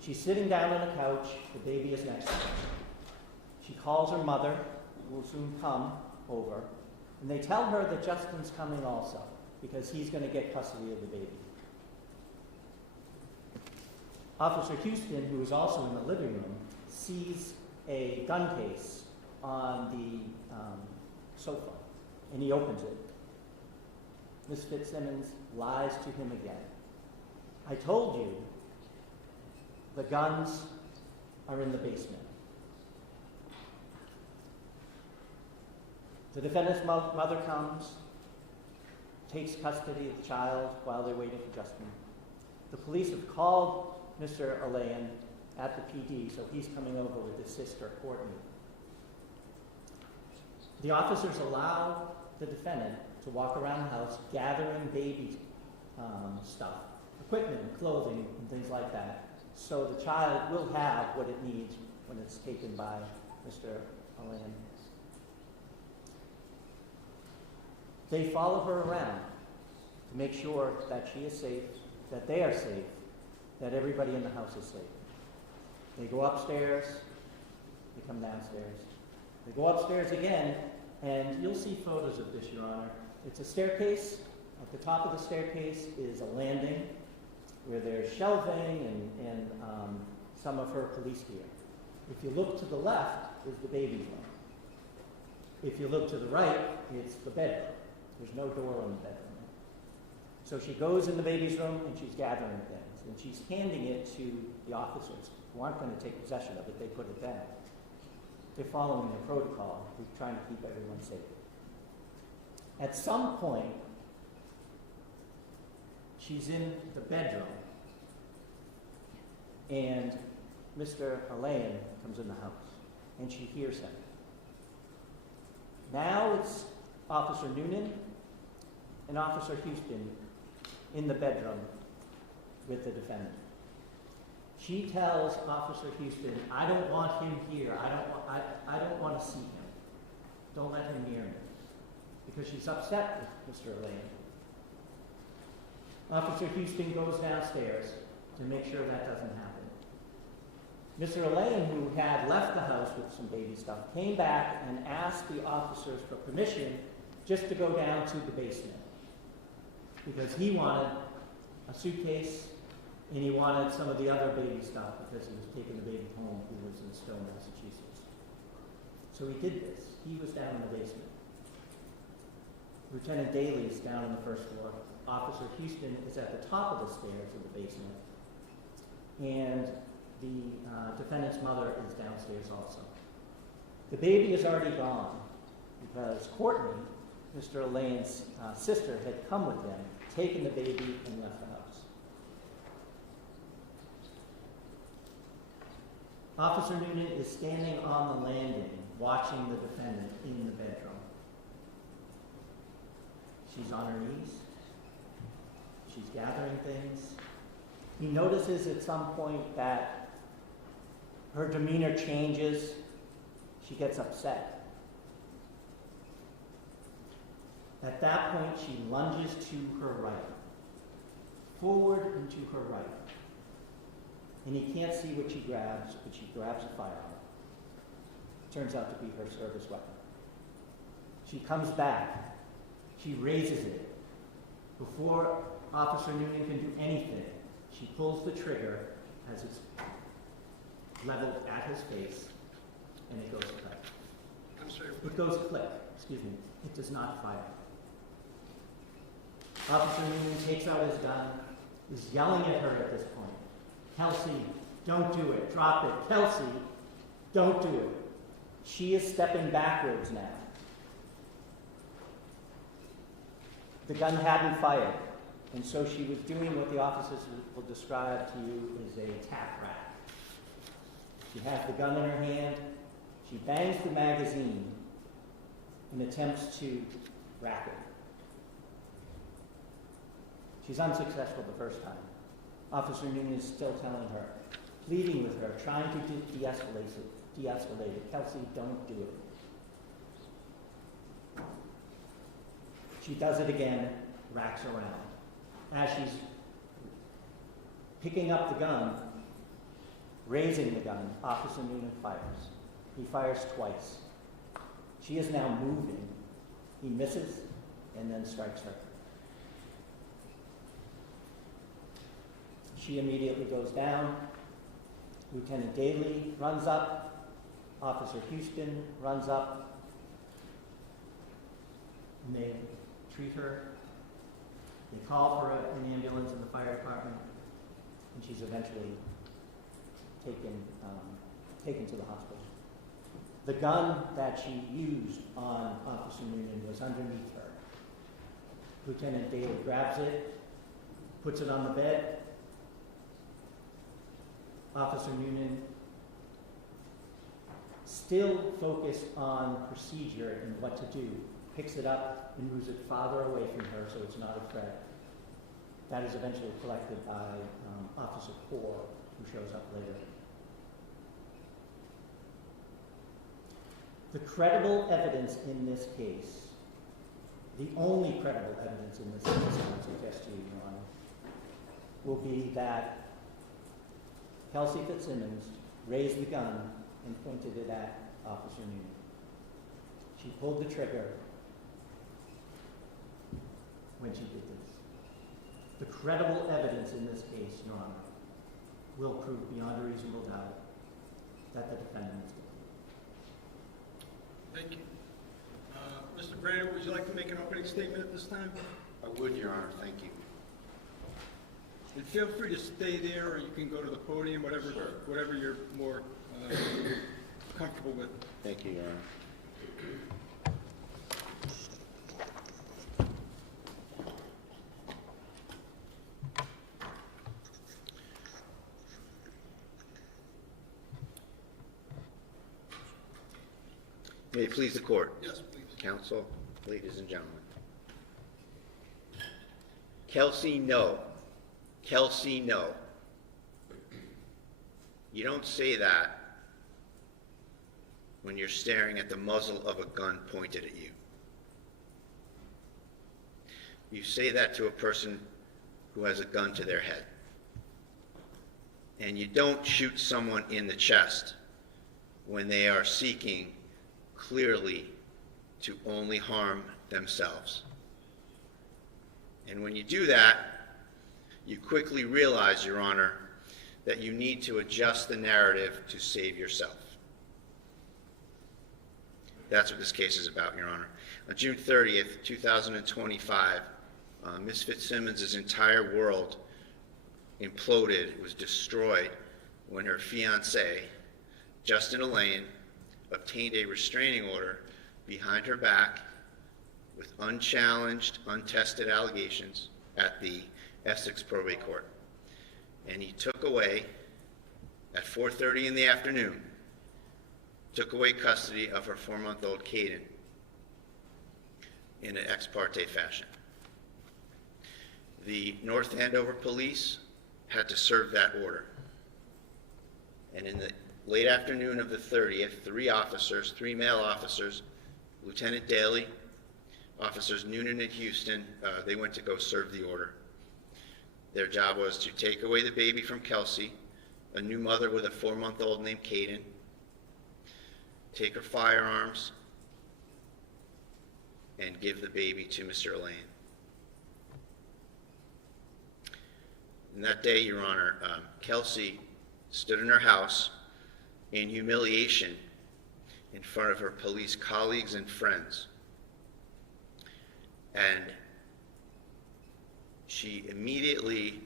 She's sitting down on a couch, the baby is next to her. She calls her mother, who will soon come over, and they tell her that Justin's coming also, because he's going to get custody of the baby. Officer Houston, who is also in the living room, sees a gun case on the sofa, and he opens it. Ms. Fitzsimmons lies to him again. I told you the guns are in the basement. The defendant's mother comes, takes custody of the child while they're waiting for Justin. The police have called Mr. Alain at the PD, so he's coming over with his sister, Courtney. The officers allow the defendant to walk around the house gathering baby stuff, equipment, clothing, and things like that, so the child will have what it needs when it's taken by Mr. Alain. They follow her around to make sure that she is safe, that they are safe, that everybody in the house is safe. They go upstairs, they come downstairs. They go upstairs again, and you'll see photos of this, Your Honor. It's a staircase. At the top of the staircase is a landing where there's shelving and some of her police gear. If you look to the left is the baby's room. If you look to the right, it's the bedroom. There's no door on the bedroom. So she goes in the baby's room and she's gathering things, and she's handing it to the officers who aren't going to take possession of it. They put it down. They're following the protocol. They're trying to keep everyone safe. At some point, she's in the bedroom, and Mr. Alain comes in the house, and she hears him. Now it's Officer Noonan and Officer Houston in the bedroom with the defendant. She tells Officer Houston, I don't want him here. I don't want to see him. Don't let him near me. Because she's upset with Mr. Alain. Officer Houston goes downstairs to make sure that doesn't happen. Mr. Alain, who had left the house with some baby stuff, came back and asked the officers for permission just to go down to the basement. Because he wanted a suitcase and he wanted some of the other baby stuff because he was taking the baby home who lives in Stone, Massachusetts. So he did this. He was down in the basement. Lieutenant Daley is down on the first floor. Officer Houston is at the top of the stairs of the basement. And the defendant's mother is downstairs also. The baby is already gone because Courtney, Mr. Alain's sister, had come with them, taken the baby, and left the house. Officer Noonan is standing on the landing watching the defendant in the bedroom. She's on her knees. She's gathering things. He notices at some point that her demeanor changes. She gets upset. At that point, she lunges to her right, forward and to her right. And he can't see what she grabs, but she grabs a firearm. Turns out to be her service weapon. She comes back. She raises it. Before Officer Noonan can do anything, she pulls the trigger as it's leveled at his face, and it goes click. I'm sorry. It goes click, excuse me. It does not fire. Officer Noonan takes out his gun, is yelling at her at this point. Kelsey, don't do it. Drop it. Kelsey, don't do it. She is stepping backwards now. The gun hadn't fired, and so she was doing what the officers will describe to you as a tap rack. She has the gun in her hand. She bangs the magazine and attempts to rack it. She's unsuccessful the first time. Officer Noonan is still telling her, pleading with her, trying to de-escalate it. Kelsey, don't do it. She does it again, racks around. As she's picking up the gun, raising the gun, Officer Noonan fires. He fires twice. She is now moving. He misses and then strikes her. She immediately goes down. Lieutenant Daley runs up. Officer Houston runs up. And they treat her. They call for an ambulance in the fire department, and she's eventually taken to the hospital. The gun that she used on Officer Noonan was underneath her. Lieutenant Daley grabs it, puts it on the bed. Officer Noonan, still focused on procedure and what to do, picks it up and moves it farther away from her so it's not a threat. That is eventually collected by Officer Core, who shows up later. The credible evidence in this case, the only credible evidence in this case, I would suggest to you, Your Honor, will be that Kelsey Fitzsimmons raised the gun and pointed it at Officer Noonan. She pulled the trigger when she did this. The credible evidence in this case, Your Honor, will prove beyond a reasonable doubt that the defendant is guilty. Thank you. Mr. Brandon, would you like to make an opening statement at this time? I would, Your Honor, thank you. And feel free to stay there, or you can go to the podium, whatever, Sure. whatever you're more comfortable with. Thank you, Your Honor. May it please the court. Yes, please. Counsel, ladies and gentlemen. Kelsey, no. Kelsey, no. You don't say that when you're staring at the muzzle of a gun pointed at you. You say that to a person who has a gun to their head. And you don't shoot someone in the chest when they are seeking clearly to only harm themselves. And when you do that, you quickly realize, Your Honor, that you need to adjust the narrative to save yourself. That's what this case is about, Your Honor. On June 30th, 2025, Ms. Fitzsimmons' entire world imploded, was destroyed, when her fiancé, Justin Elaine, obtained a restraining order behind her back with unchallenged, untested allegations at the Essex Probate Court. And he took away, at 4:30 in the afternoon, took away custody of her 4-month-old Caden in an ex parte fashion. The North Andover police had to serve that order. And in the late afternoon of the 30th, 3 male officers, Lieutenant Daley, Officers Noonan and Houston, they went to go serve the order. Their job was to take away the baby from Kelsey, a new mother with a 4-month-old named Caden, take her firearms, and give the baby to Mr. Elaine. And that day, Your Honor, Kelsey stood in her house in humiliation in front of her police colleagues and friends. And she immediately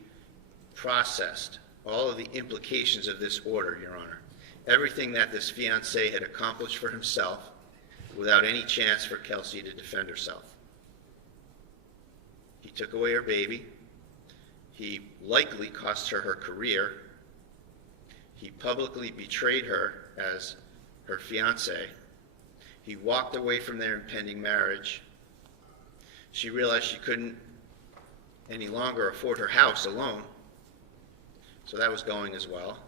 processed all of the implications of this order, Your Honor. Everything that this fiancé had accomplished for himself without any chance for Kelsey to defend herself. He took away her baby. He likely cost her her career. He publicly betrayed her as her fiancé. He walked away from their impending marriage. She realized she couldn't any longer afford her house alone, so that was going as well.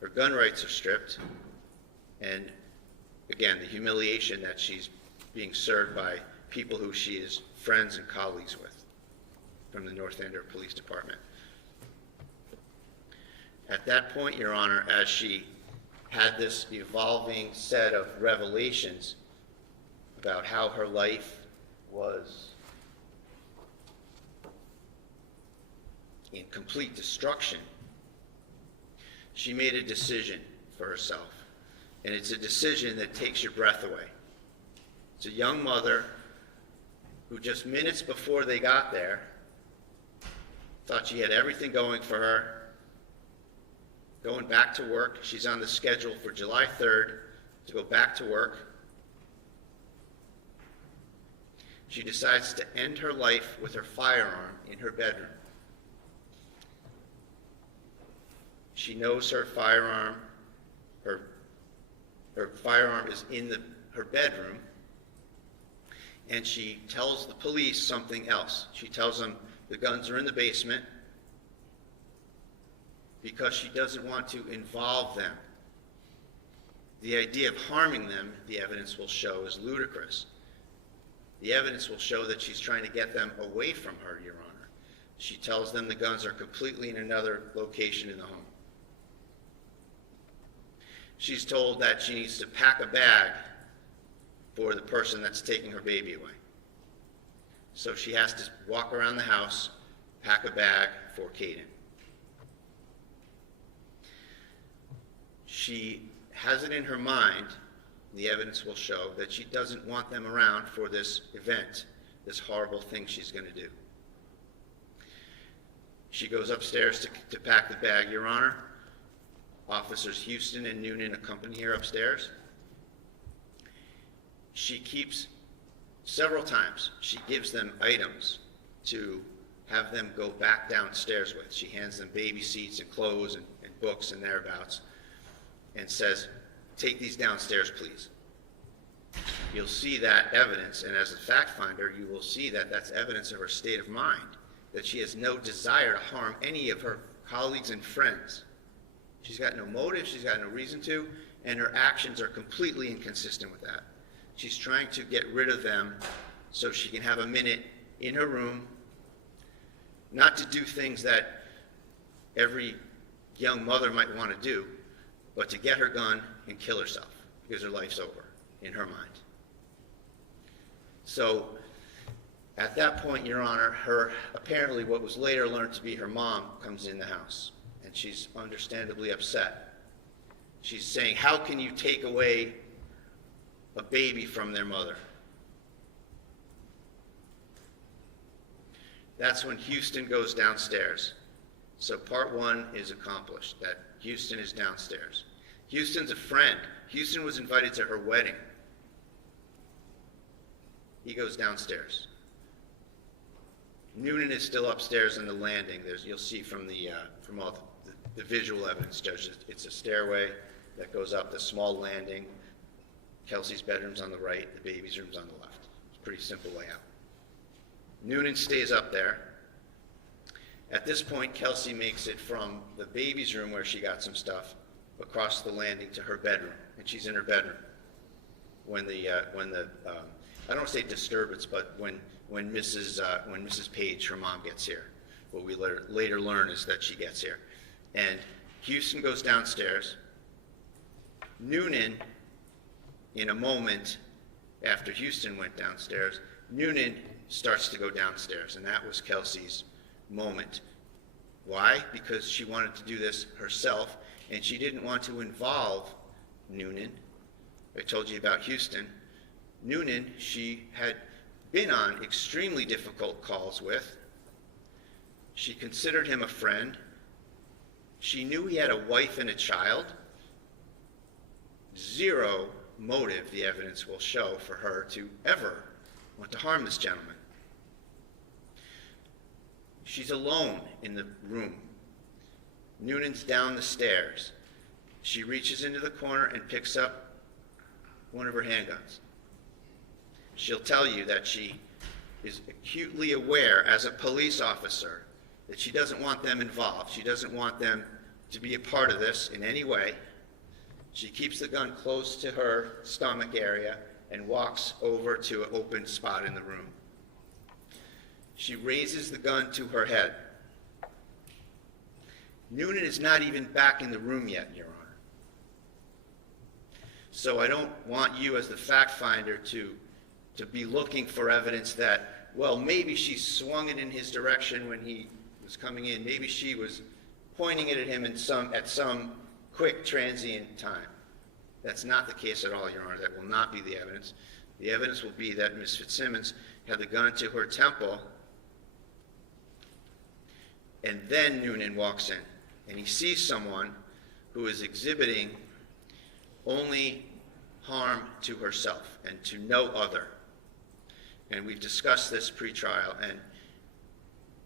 Her gun rights are stripped, and again, the humiliation that she's being served by people who she is friends and colleagues with from the North Andover Police Department. At that point, Your Honor, as she had this evolving set of revelations about how her life was in complete destruction, she made a decision for herself. And it's a decision that takes your breath away. It's a young mother who just minutes before they got there thought she had everything going for her, going back to work. She's on the schedule for July 3rd to go back to work. She decides to end her life with her firearm in her bedroom. She knows her firearm is in her bedroom, and she tells the police something else. She tells them the guns are in the basement because she doesn't want to involve them. The idea of harming them, the evidence will show, is ludicrous. The evidence will show that she's trying to get them away from her, Your Honor. She tells them the guns are completely in another location in the home. She's told that she needs to pack a bag for the person that's taking her baby away. So she has to walk around the house, pack a bag for Caden. She has it in her mind, the evidence will show, that she doesn't want them around for this event, this horrible thing she's going to do. She goes upstairs to pack the bag, Your Honor. Officers Houston and Noonan accompany her upstairs. She keeps, several times, she gives them items to have them go back downstairs with. She hands them baby seats and clothes and books and thereabouts and says, take these downstairs, please. You'll see that evidence, and as a fact finder, you will see that that's evidence of her state of mind, that she has no desire to harm any of her colleagues and friends. She's got no motive, she's got no reason to, and her actions are completely inconsistent with that. She's trying to get rid of them so she can have a minute in her room, not to do things that every young mother might want to do, but to get her gun and kill herself, because her life's over, in her mind. So, at that point, Your Honor, her, apparently what was later learned to be her mom, comes in the house. And she's understandably upset. She's saying, how can you take away a baby from their mother? That's when Houston goes downstairs. So part one is accomplished, that Houston is downstairs. Houston's a friend. Houston was invited to her wedding. He goes downstairs. Noonan is still upstairs on the landing. You'll see from all the visual evidence, Judge, it's a stairway that goes up the small landing. Kelsey's bedroom's on the right, the baby's room's on the left. It's a pretty simple layout. Noonan stays up there. At this point, Kelsey makes it from the baby's room where she got some stuff across the landing to her bedroom, and she's in her bedroom when I don't want to say disturbance, but when Mrs. Page, her mom, gets here. What we later learn is that she gets here. And Houston goes downstairs. Noonan, in a moment after Houston went downstairs, Noonan starts to go downstairs, and that was Kelsey's moment. Why? Because she wanted to do this herself, and she didn't want to involve Noonan. I told you about Houston. Noonan, she had been on extremely difficult calls with. She considered him a friend. She knew he had a wife and a child. Zero motive, the evidence will show, for her to ever want to harm this gentleman. She's alone in the room. Noonan's down the stairs. She reaches into the corner and picks up one of her handguns. She'll tell you that she is acutely aware as a police officer that she doesn't want them involved. She doesn't want them to be a part of this in any way. She keeps the gun close to her stomach area and walks over to an open spot in the room. She raises the gun to her head. Noonan is not even back in the room yet, Your Honor. So I don't want you as the fact finder to be looking for evidence that, well, maybe she swung it in his direction when he was coming in. Maybe she was pointing it at him at some quick transient time. That's not the case at all, Your Honor. That will not be the evidence. The evidence will be that Ms. Fitzsimmons had the gun to her temple, and then Noonan walks in, and he sees someone who is exhibiting only harm to herself and to no other. And we've discussed this pre-trial, and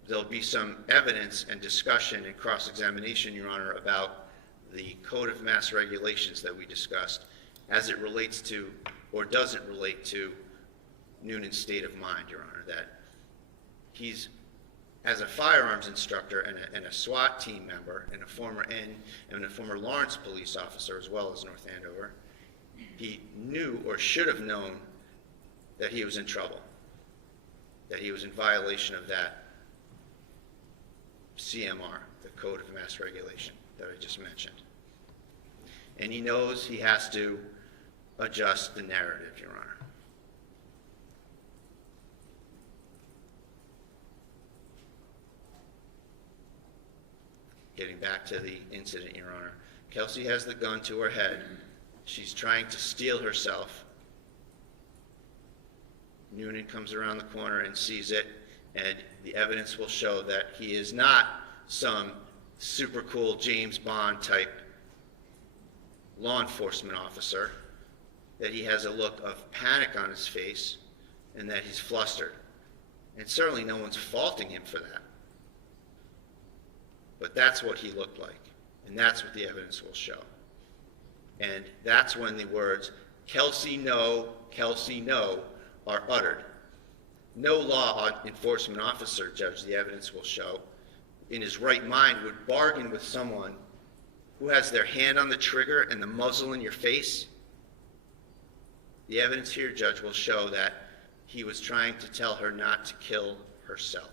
there'll be some evidence and discussion and cross-examination, Your Honor, about the Code of Mass Regulations that we discussed as it relates to, or doesn't relate to, Noonan's state of mind, Your Honor, that he's, as a firearms instructor and a SWAT team member and a former Lawrence police officer as well as North Andover, he knew or should have known that he was in trouble, that he was in violation of that CMR, the Code of Mass Regulation that I just mentioned. And he knows he has to adjust the narrative, Your Honor. Getting back to the incident, Your Honor. Kelsey has the gun to her head. She's trying to steel herself. Noonan comes around the corner and sees it, and the evidence will show that he is not some super cool James Bond type law enforcement officer, that he has a look of panic on his face, and that he's flustered. And certainly no one's faulting him for that. But that's what he looked like, and that's what the evidence will show. And that's when the words, Kelsey, no, are uttered. No law enforcement officer, Judge, the evidence will show, in his right mind would bargain with someone who has their hand on the trigger and the muzzle in your face. The evidence here, Judge, will show that he was trying to tell her not to kill herself.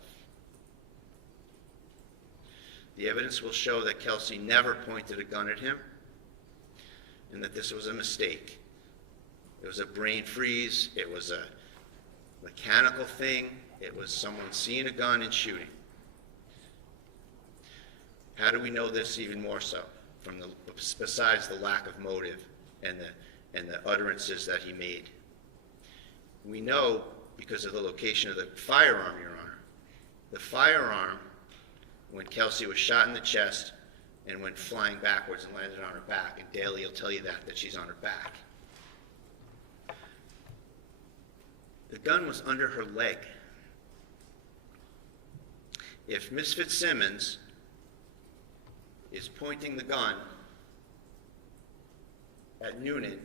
The evidence will show that Kelsey never pointed a gun at him and that this was a mistake. It was a brain freeze. It was a mechanical thing. It was someone seeing a gun and shooting. How do we know this even more so? Besides the lack of motive and the utterances that he made. We know because of the location of the firearm, Your Honor. The firearm, when Kelsey was shot in the chest and went flying backwards and landed on her back, and Daley will tell you that she's on her back. The gun was under her leg. If Miss Fitzsimmons is pointing the gun at Noonan,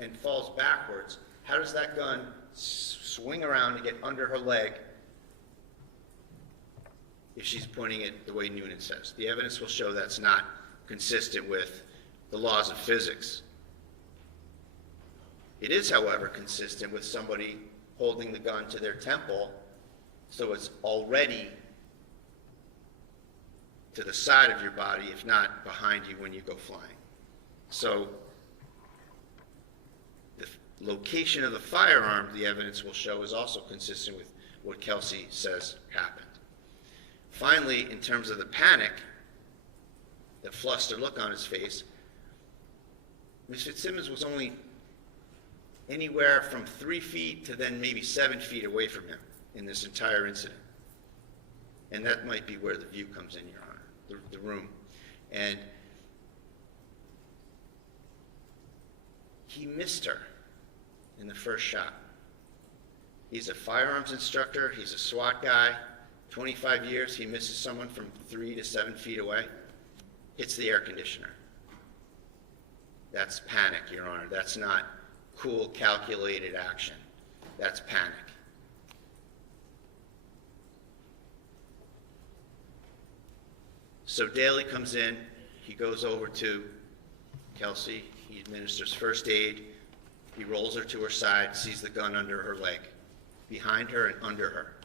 and falls backwards, how does that gun swing around to get under her leg if she's pointing it the way Noonan says? The evidence will show that's not consistent with the laws of physics. It is, however, consistent with somebody holding the gun to their temple, so it's already to the side of your body, if not behind you when you go flying. So the location of the firearm, the evidence will show, is also consistent with what Kelsey says happened. Finally, in terms of the panic, the flustered look on his face, Ms. Fitzsimmons was only anywhere from 3 feet to then maybe 7 feet away from him in this entire incident. And that might be where the view comes in, Your Honor, the room. And he missed her in the first shot. He's a firearms instructor. He's a SWAT guy. 25 years, he misses someone from 3 to 7 feet away. Hits the air conditioner. That's panic, Your Honor. That's not cool, calculated action. That's panic. So Daley comes in. He goes over to Kelsey. He administers first aid. He rolls her to her side, sees the gun under her leg, behind her and under her.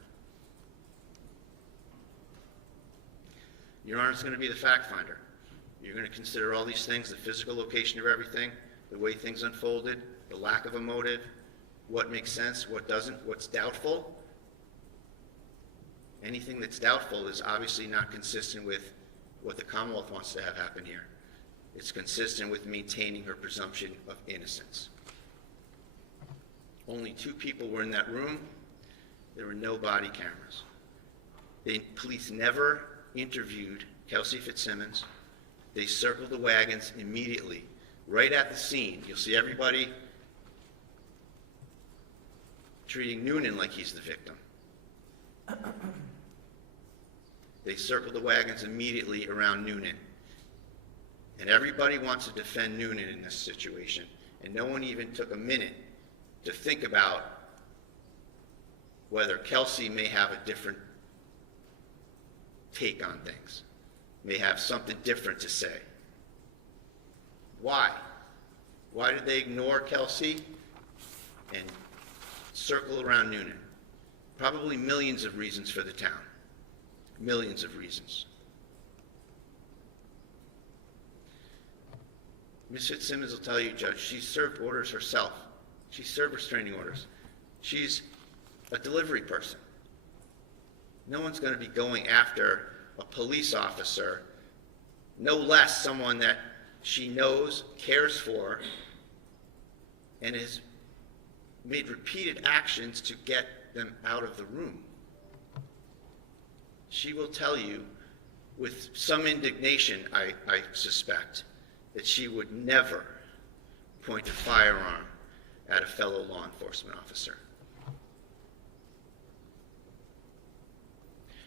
Your Honor is going to be the fact finder. You're going to consider all these things, the physical location of everything, the way things unfolded, the lack of a motive, what makes sense, what doesn't, what's doubtful. Anything that's doubtful is obviously not consistent with what the Commonwealth wants to have happen here. It's consistent with maintaining her presumption of innocence. Only 2 people were in that room. There were no body cameras. The police never interviewed Kelsey Fitzsimmons. They circled the wagons immediately, right at the scene. You'll see everybody treating Noonan like he's the victim. They circled the wagons immediately around Noonan. And everybody wants to defend Noonan in this situation. And no one even took a minute to think about whether Kelsey may have a different take on things, may have something different to say. Why? Why did they ignore Kelsey and circle around Noonan? Probably millions of reasons for the town. Millions of reasons. Ms. Fitzsimmons will tell you, Judge, she served orders herself. She served restraining orders. She's a delivery person. No one's going to be going after a police officer, no less someone that she knows, cares for, and has made repeated actions to get them out of the room. She will tell you, with some indignation, I suspect, that she would never point a firearm at a fellow law enforcement officer.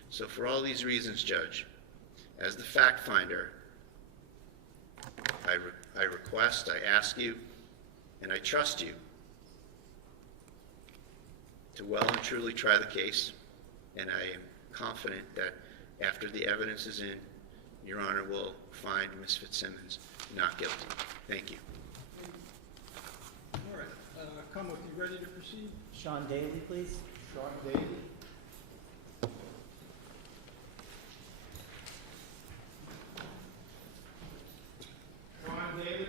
So for all these reasons, Judge, as the fact finder, I request, I ask you, and I trust you to well and truly try the case, and I am confident that after the evidence is in, Your Honor will find Ms. Fitzsimmons not guilty. Thank you. All right, Commonwealth, you ready to proceed? Sean Daley, please. Sean Daley. Ron Daly.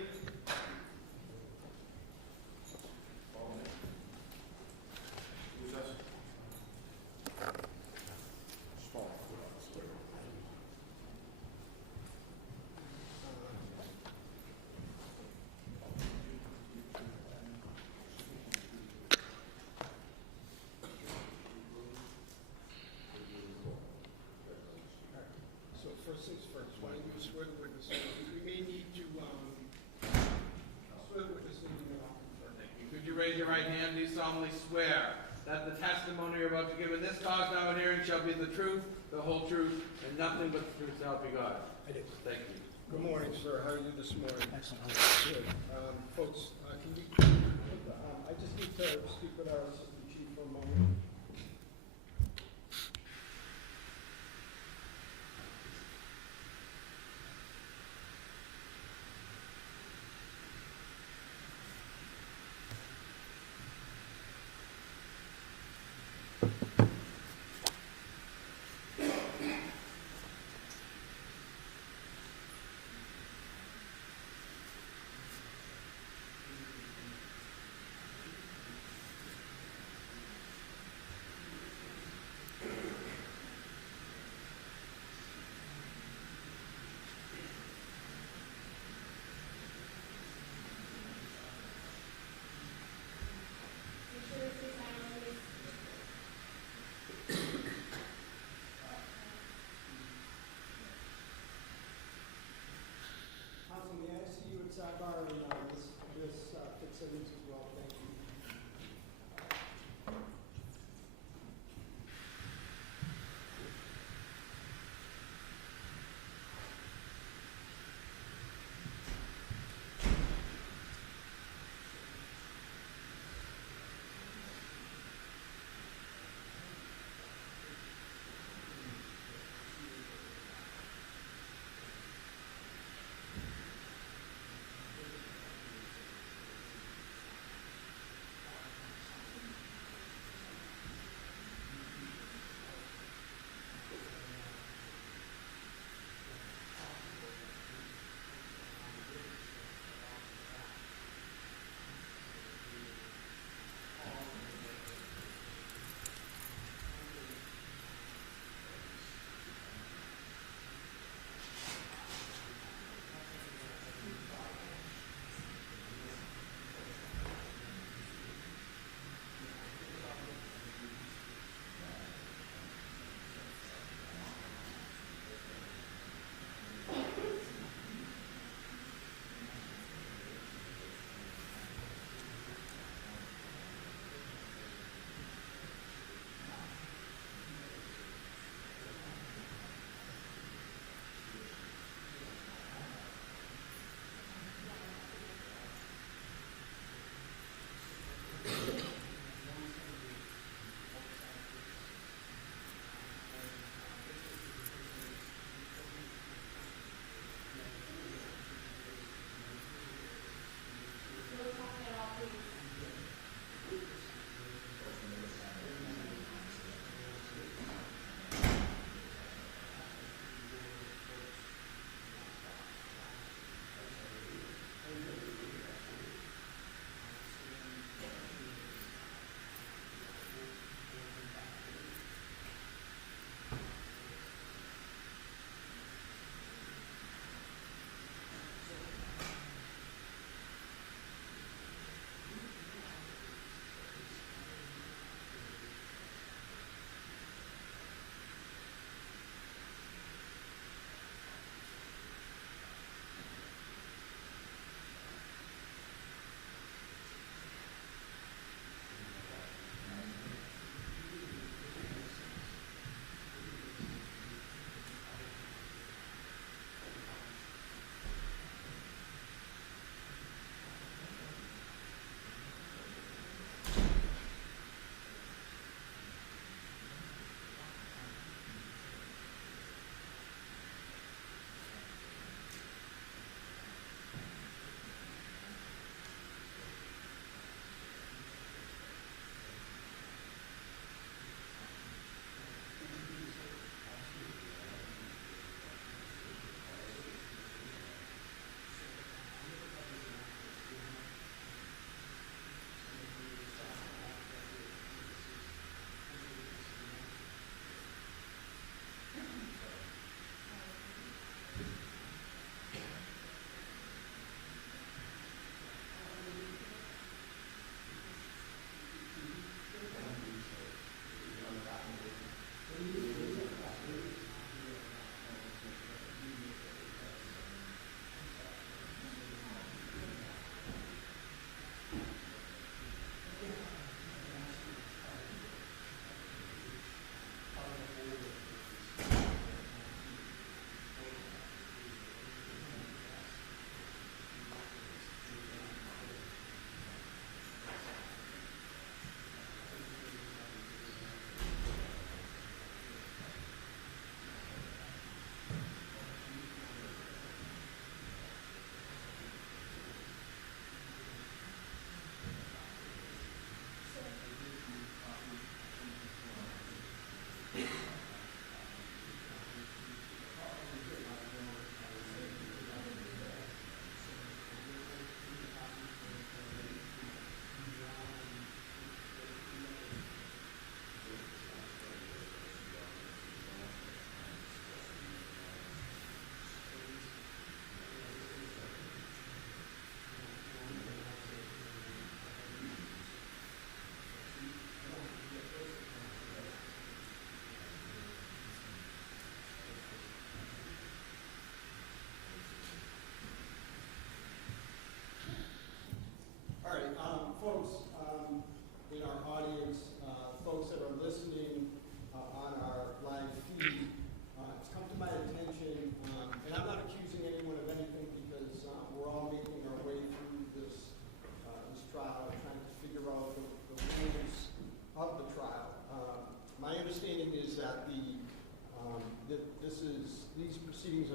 So first things first, why don't you swear the witness? We may need to swear the witness in the Could you raise your right hand? Do you solemnly swear that the testimony you're about to give in this cause now and hearing shall be the truth, the whole truth, and nothing but the truth so help you God? I do. Thank you. Good morning, sir. How are you this morning? Excellent. Good. Folks, can you, I just need to speak with our assistant chief for a moment. Simmons as well, thank you.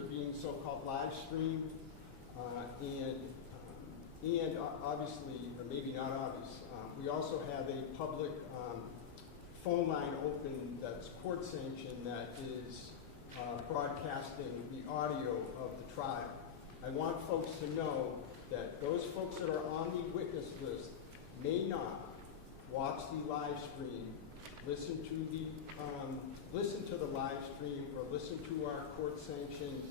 being so-called live streamed, and obviously, or maybe not obvious, we also have a public phone line open that's court sanctioned that is broadcasting the audio of the trial. I want folks to know that those folks that are on the witness list may not watch the live stream, listen to the live stream, or listen to our court-sanctioned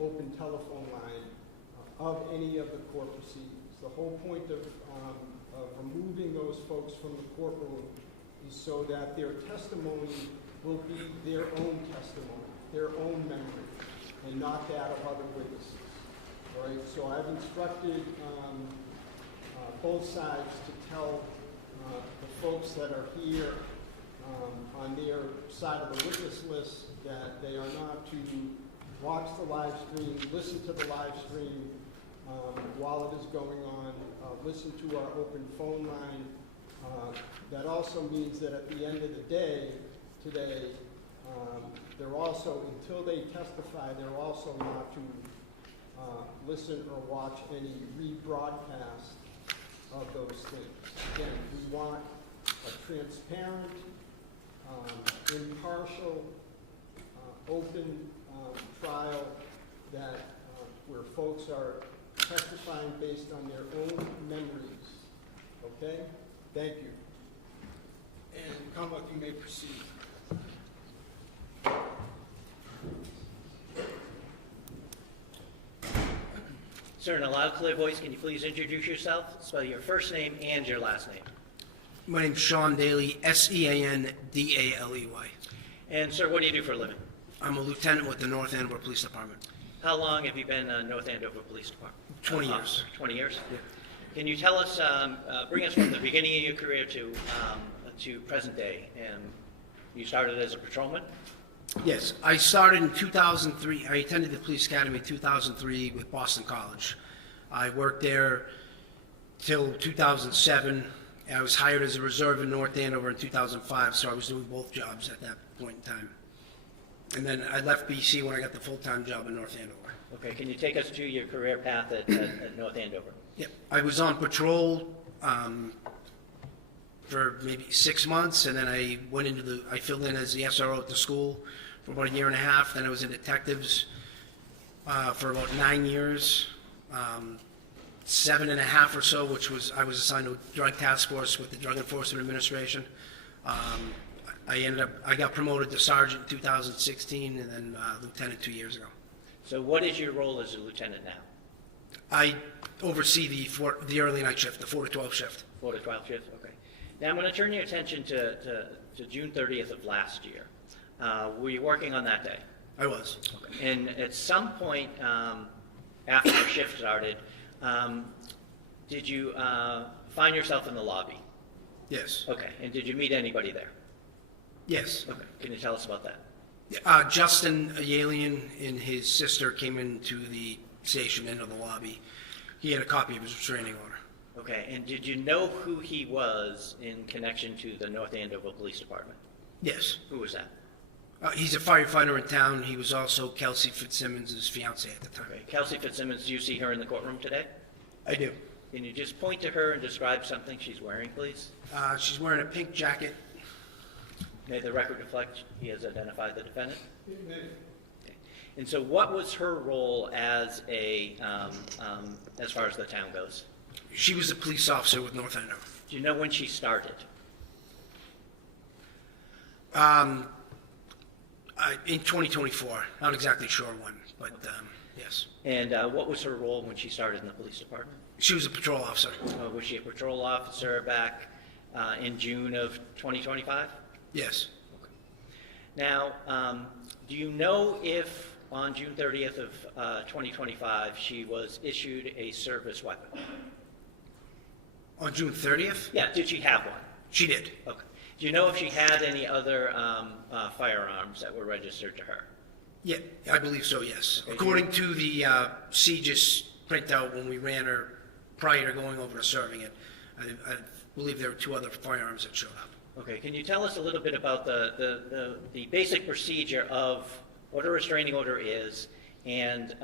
open telephone line of any of the court proceedings. The whole point of removing those folks from the courtroom is so that their testimony will be their own testimony, their own memory, and not that of other witnesses. All right, so I've instructed both sides to tell the folks that are here on their side of the witness list that they are not to watch the live stream, listen to the live stream while it is going on, listen to our open phone line. That also means that at the end of the day today, they're also, until they testify, they're also not to listen or watch any rebroadcast of those things. Again, we want a transparent, impartial, open trial that where folks are testifying based on their own memories. Okay? Thank you. And Commonwealth, you may proceed. Sir, in a loud, clear voice, can you please introduce yourself? Spell your first name and your last name. My name's Sean Daley, Seandaley. And sir, what do you do for a living? I'm a lieutenant with the North Andover Police Department. How long have you been North Andover Police Department? 20 years. Officer? 20 years? Yeah. Can you tell us, bring us from the beginning of your career to present day? And you started as a patrolman? Yes, I started in 2003. I attended the police academy in 2003 with Boston College. I worked there till 2007. I was hired as a reserve in North Andover in 2005, so I was doing both jobs at that point in time. And then I left BC when I got the full-time job in North Andover. Okay, can you take us to your career path at North Andover? Yep. I was on patrol for maybe 6 months, and then I went into I filled in as the SRO at the school for about a year and a half. Then I was in detectives for about 9 years, 7.5 or so, I was assigned to a drug task force with the Drug Enforcement Administration. I got promoted to sergeant in 2016, and then lieutenant 2 years ago. So what is your role as a lieutenant now? I oversee the early night shift, the 4 to 12 shift. 4 to 12 shifts, okay. Now I'm going to turn your attention to June 30th of last year. Were you working on that day? I was. Okay. And at some point after your shift started, did you find yourself in the lobby? Yes. Okay. And did you meet anybody there? Yes. Okay. Can you tell us about that? Justin, a Yalian, and his sister came into the station, into the lobby. He had a copy of his restraining order. Okay. And did you know who he was in connection to the North Andover Police Department? Yes. Who was that? He's a firefighter in town. He was also Kelsey Fitzsimmons' fiance at the time. Okay. Kelsey Fitzsimmons, do you see her in the courtroom today? I do. Can you just point to her and describe something she's wearing, please? She's wearing a pink jacket. May the record reflect he has identified the defendant? Okay. And so what was her role as as far as the town goes? She was a police officer with North Andover. Do you know when she started? In 2024. Not exactly sure when, but yes. And what was her role when she started in the police department? She was a patrol officer. Was she a patrol officer back in June of 2025? Yes. Okay. Now, do you know if on June 30th of 2025 she was issued a service weapon? On June 30th? Yeah, did she have one? She did. Okay. Do you know if she had any other firearms that were registered to her? Yeah, I believe so, yes. Okay. According to the CGIS printout when we ran her prior to going over to serving it, I believe there were 2 other firearms that showed up. Okay, can you tell us a little bit about the basic procedure of what a restraining order is and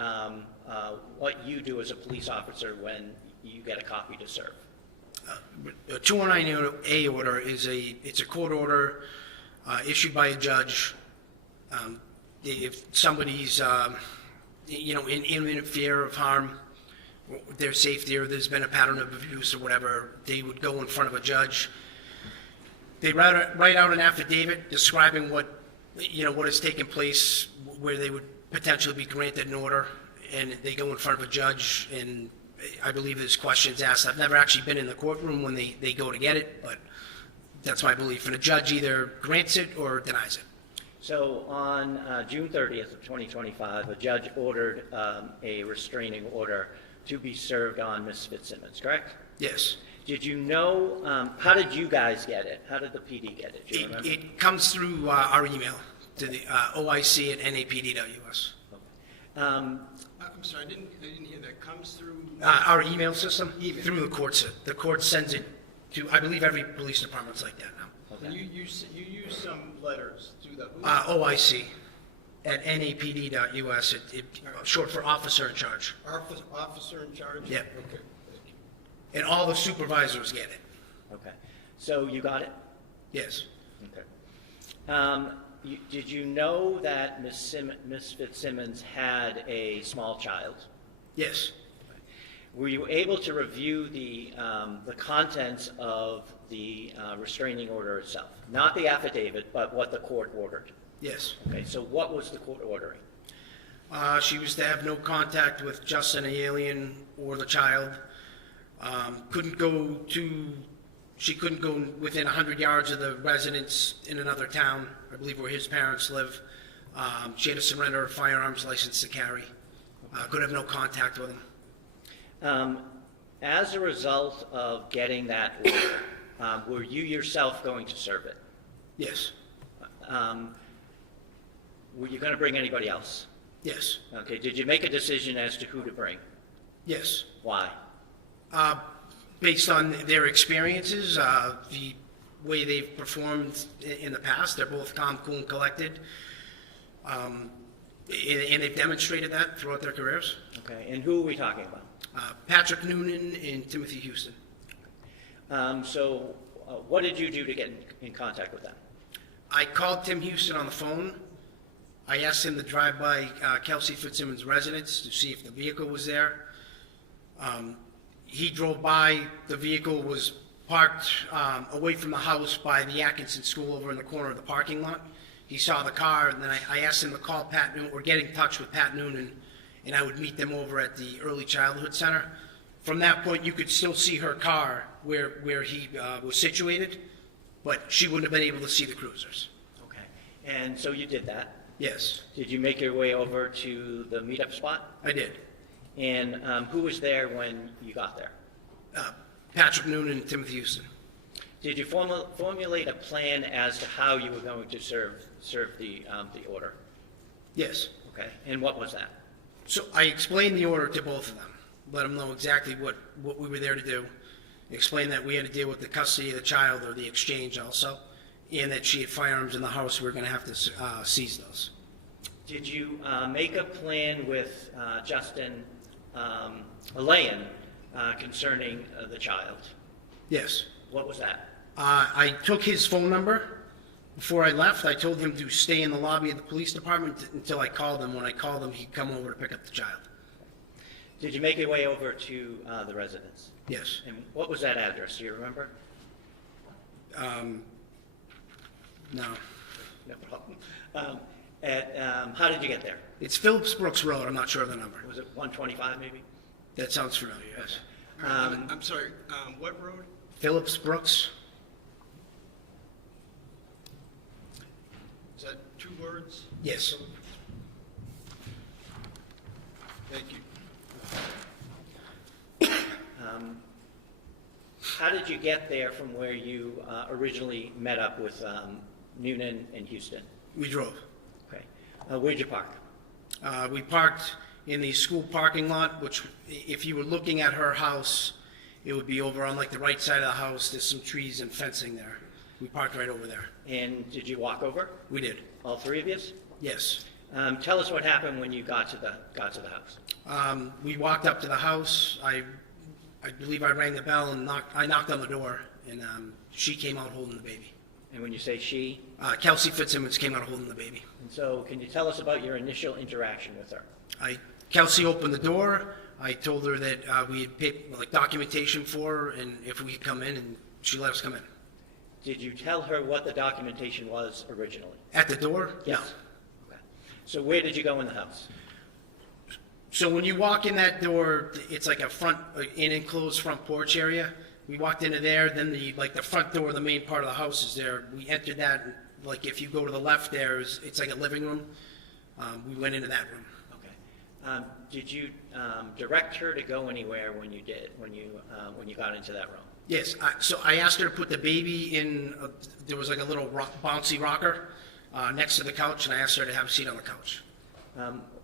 what you do as a police officer when you get a copy to serve. A 209A order it's a court order issued by a judge. If somebody's, in imminent fear of harm, their safety, or there's been a pattern of abuse or whatever, they would go in front of a judge. They write out an affidavit describing what has taken place, where they would potentially be granted an order, and they go in front of a judge, and I believe there's questions asked. I've never actually been in the courtroom when they go to get it, but that's my belief. And a judge either grants it or denies it. So on June 30th of 2025, a judge ordered a restraining order to be served on Ms. Fitzsimmons, correct? Yes. Did you know, how did you guys get it? How did the PD get it? Do you remember? It comes through our email to the oic@napd.us. I'm sorry, I didn't hear that. Comes through? Our email system, through the courts. The court sends it to, I believe every police department's like that now. And you use some letters through the? OIC@napd.us, short for officer in charge. Officer in charge? Yeah. Okay. And all the supervisors get it. Okay. So you got it? Yes. Okay. Did you know that Ms. Fitzsimmons had a small child? Yes. Were you able to review the contents of the restraining order itself? Not the affidavit, but what the court ordered? Yes. Okay, so what was the court ordering? She was to have no contact with Justin, the alien, or the child. She couldn't go within 100 yards of the residence in another town, I believe where his parents live. She had to surrender her firearms license to carry. Could have no contact with him. As a result of getting that order, were you yourself going to serve it? Yes. Were you going to bring anybody else? Yes. Okay, did you make a decision as to who to bring? Yes. Why? Based on their experiences, the way they've performed in the past, they're both calm, cool, and collected. And they've demonstrated that throughout their careers. Okay, and who are we talking about? Patrick Noonan and Timothy Houston. What did you do to get in contact with them? I called Tim Houston on the phone. I asked him to drive by Kelsey Fitzsimmons' residence to see if the vehicle was there. He drove by. The vehicle was parked away from the house by the Atkinson School over in the corner of the parking lot. He saw the car, and then I asked him to call Pat Noonan or get in touch with Pat Noonan, and I would meet them over at the Early Childhood Center. From that point, you could still see her car where he was situated, but she wouldn't have been able to see the cruisers. Okay, and so you did that? Yes. Did you make your way over to the meetup spot? I did. And who was there when you got there? Patrick Noonan and Timothy Houston. Did you formulate a plan as to how you were going to serve the order? Yes. Okay, and what was that? So I explained the order to both of them, let them know exactly what we were there to do, explained that we had to deal with the custody of the child or the exchange also, and that she had firearms in the house, we were going to have to seize those. Did you make a plan with Justin Alayan concerning the child? Yes. What was that? I took his phone number. Before I left, I told him to stay in the lobby of the police department until I called him. When I called him, he'd come over to pick up the child. Did you make your way over to the residence? Yes. And what was that address? Do you remember? No. No problem. How did you get there? It's Phillips Brooks Road. I'm not sure of the number. Was it 125 maybe? That sounds familiar, yes. I'm sorry, what road? Phillips Brooks. Is that 2 words? Yes. Thank you. How did you get there from where you originally met up with Noonan and Houston? We drove. Okay. Where'd you park? We parked in the school parking lot, which if you were looking at her house, it would be over on like the right side of the house. There's some trees and fencing there. We parked right over there. And did you walk over? We did. All 3 of you? Yes. Tell us what happened when you got to the house. We walked up to the house. I believe I rang the bell and I knocked on the door, and she came out holding the baby. And when you say she, Kelsey Fitzsimmons came out holding the baby. and so can you tell us about your initial interaction with her? Kelsey opened the door. I told her that we had paid documentation for her, and if we could come in, and she let us come in. Did you tell her what the documentation was originally? At the door? Yes. Okay. So where did you go in the house? So when you walk in that door, it's like an enclosed front porch area. We walked into there, then the front door, the main part of the house is there. We entered that, and, if you go to the left there, it's like a living room. We went into that room. Okay. Did you direct her to go anywhere when you got into that room? Yes, so I asked her to put the baby in, there was like a little bouncy rocker next to the couch, and I asked her to have a seat on the couch.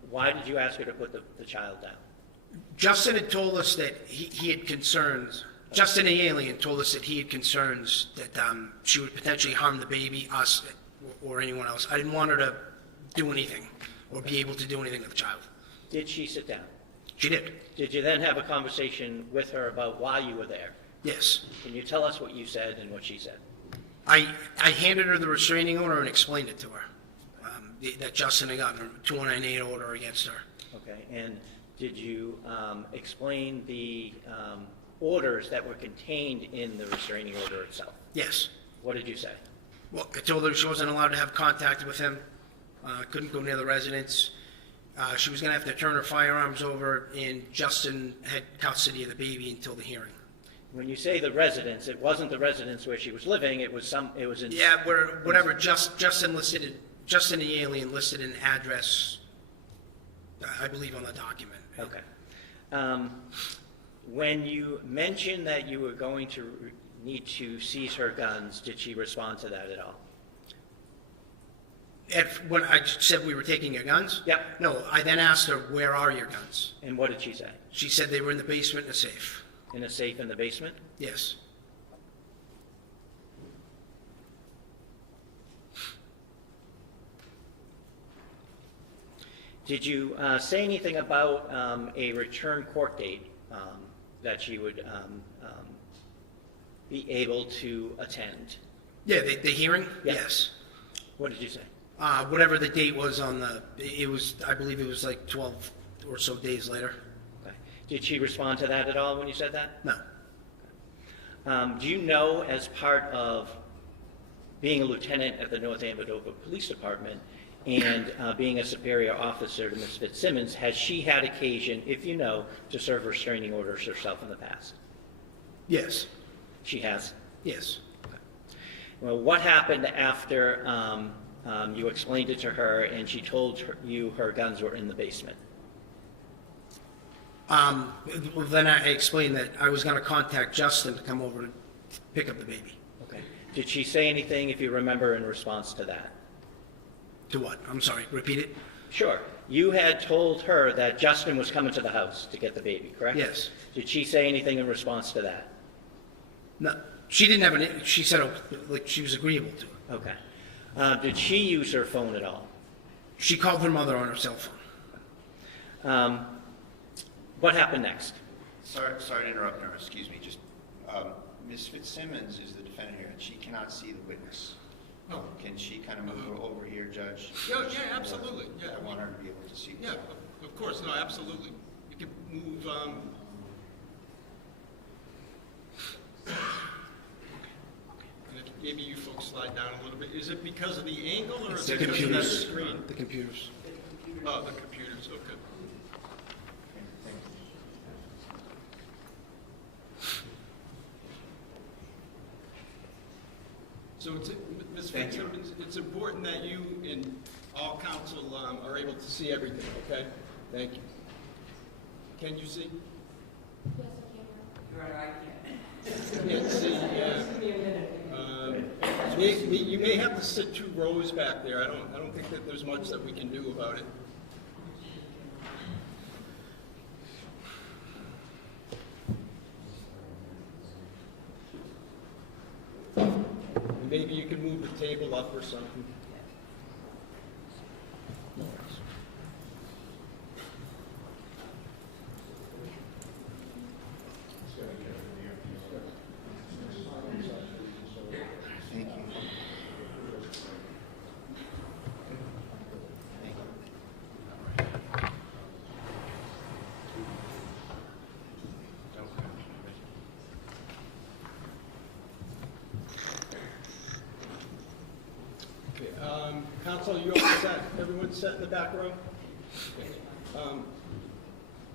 Why did you ask her to put the child down? Justin had told us that he had concerns, Justin the alien told us that he had concerns that she would potentially harm the baby, us, or anyone else. I didn't want her to do anything or be able to do anything with the child. Did she sit down? She did. Did you then have a conversation with her about why you were there? Yes. Can you tell us what you said and what she said? I handed her the restraining order and explained it to her, that Justin had gotten a 298 order against her. Okay, and did you explain the orders that were contained in the restraining order itself? Yes. What did you say? Well, I told her she wasn't allowed to have contact with him, couldn't go near the residence. She was going to have to turn her firearms over, and Justin had custody of the baby until the hearing. When you say the residence, it wasn't the residence where she was living, it was in... Yeah, whatever, Justin the alien listed an address, I believe, on the document. Okay. When you mentioned that you were going to need to seize her guns, did she respond to that at all? When I said we were taking your guns? Yep. No, I then asked her, where are your guns? And what did she say? She said they were in the basement in a safe. In a safe in the basement? Yes. Did you say anything about a return court date that she would be able to attend? Yeah, the hearing? Yeah. Yes. What did you say? Whatever the date was I believe it was like 12 or so days later. Okay. Did she respond to that at all when you said that? No. Do you know, as part of being a lieutenant at the North Andover Police Department and being a superior officer to Ms. Fitzsimmons, has she had occasion, if you know, to serve restraining orders herself in the past? Yes. She has? Yes. Well, what happened after you explained it to her and she told you her guns were in the basement? Well, then I explained that I was going to contact Justin to come over to pick up the baby. Okay. Did she say anything, if you remember, in response to that? To what? I'm sorry, repeat it? Sure. You had told her that Justin was coming to the house to get the baby, correct? Yes. Did she say anything in response to that? No, she didn't have she said she was agreeable to it. Okay. Did she use her phone at all? She called her mother on her cell phone. What happened next? Sorry to interrupt, Nora, excuse me, just, Ms. Fitzsimmons is the defendant here, and she cannot see the witness. Oh. Can she kind of move over here, Judge? Yeah, absolutely, yeah. I want her to be able to see. Yeah, of course, no, absolutely. You can move, maybe you folks slide down a little bit. Is it because of the angle, or is The it because of that computers. screen? The computers. Oh, the computers, okay. So it's, Ms. Fitzsimmons, it's important that you and all counsel are able to see everything, okay? Thank you. Can you see? Yes, I can. Can't see, you may have to sit 2 rows back there. I don't think that there's much that we can do about it. Maybe you can move the table up or something. No worries. can sit in the back row?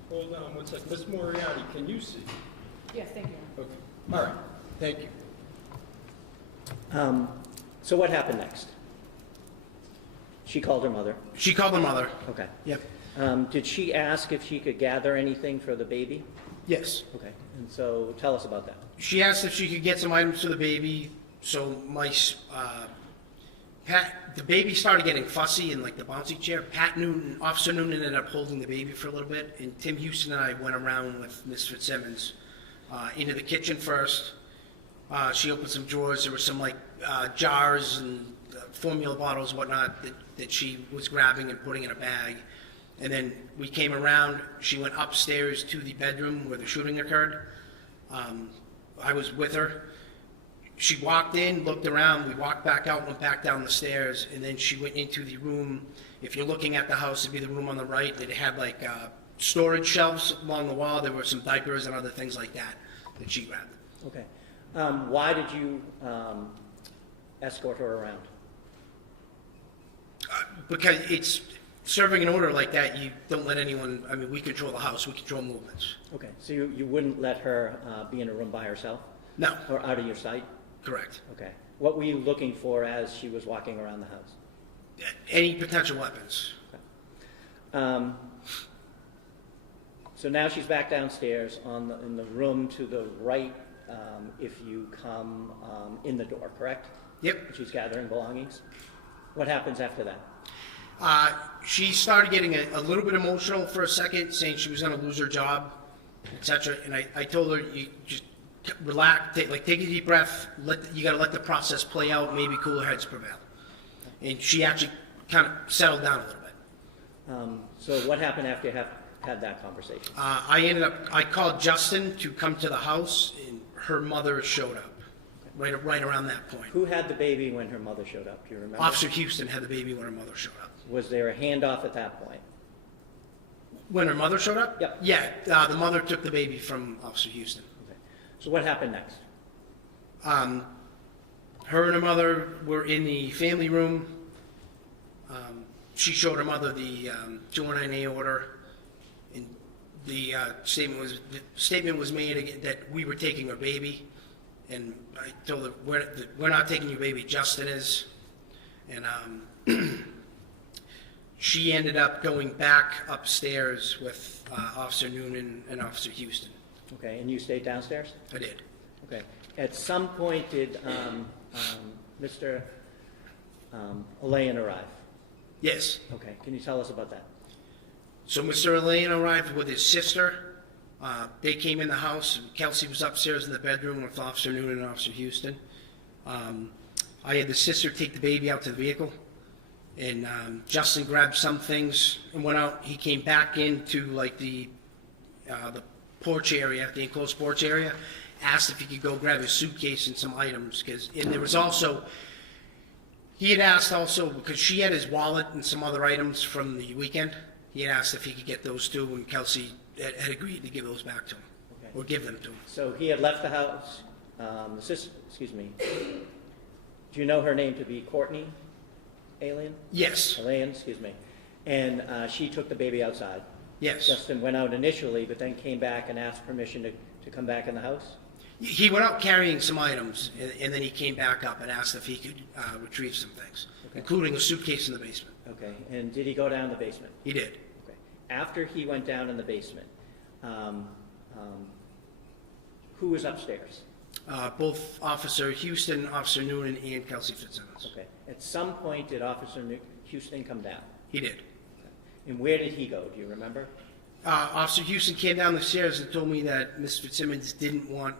Hold on one second. Ms. Moriarty, can you see? Yes, thank you. Okay. All right. Thank you. So what happened next? She called her mother. She called her mother. Okay. Yep. Did she ask if she could gather anything for the baby? Yes. Okay. And so tell us about that. She asked if she could get some items for the baby, so the baby started getting fussy in like the bouncy chair. Officer Noonan ended up holding the baby for a little bit, and Tim Houston and I went around with Ms. Fitzsimmons into the kitchen first. She opened some drawers. There were some like jars and formula bottles, whatnot, that she was grabbing and putting in a bag. And then we came around. She went upstairs to the bedroom where the shooting occurred. I was with her. She walked in, looked around, we walked back out, went back down the stairs, and then she went into the room. If you're looking at the house, it'd be the room on the right. It had like storage shelves along the wall. There were some diapers and other things like that she grabbed. Okay. Why did you escort her around? Because it's serving an order like that, you don't let anyone, I mean, we control the house, we control movements. Okay. So you wouldn't let her be in a room by herself? No, Or out of your sight? correct. Okay. What were you looking for as she was walking around the house? Any potential weapons. So now she's back downstairs in the room to the right if you come in the door, correct? Yep. She's gathering belongings. What happens after that? She started getting a little bit emotional for a second, saying she was going to lose her job, etc. And I told her, you just relax, take a deep breath. You got to let the process play out. Maybe cooler heads prevail. And she actually kind of settled down a little bit. So what happened after you had that conversation? I called Justin to come to the house, and her mother showed up right around that point. Who had the baby when her mother showed up? Do you remember? Officer Houston had the baby when her mother showed up. Was there a handoff at that point? When her mother showed up? Yep. Yeah, the mother took the baby from Officer Houston. Okay. So what happened next? Her and her mother were in the family room. She showed her mother the 209A order, and the statement was made that we were taking her baby, and I told her we're not taking your baby. Justin is, and she ended up going back upstairs with Officer Noonan and Officer Houston. Okay, and you stayed downstairs? I did. Okay. At some point, did Mr. Elaine arrive? Yes. Okay. Can you tell us about that? So Mr. Elaine arrived with his sister. They came in the house. Kelsey was upstairs in the bedroom with Officer Noonan and Officer Houston. I had the sister take the baby out to the vehicle, and Justin grabbed some things and went out. He came back into like the porch area, the enclosed porch area, asked if he could go grab his suitcase and some items, and there was also, he had asked also, because she had his wallet and some other items from the weekend, he had asked if he could get those too, and Kelsey had agreed to give those back to him, Okay. or give them to him. So he had left the house. The sister, excuse me. Do you know her name to be Courtney Alien? Yes, Elaine, excuse me. And she took the baby outside. yes. Justin went out initially, but then came back and asked permission to come back in the house? He went out carrying some items, and then he came back up and asked if he could retrieve some things, Okay. including a suitcase in the basement. Okay. And did he go down the basement? He did. Okay. After he went down in the basement, who was upstairs? Both Officer Houston, Officer Noonan, and Kelsey Fitzsimmons. Okay. At some point, did Officer Houston come down? He did. And where did he go? Do you remember? Officer Houston came down the stairs and told me that Ms. Fitzsimmons didn't want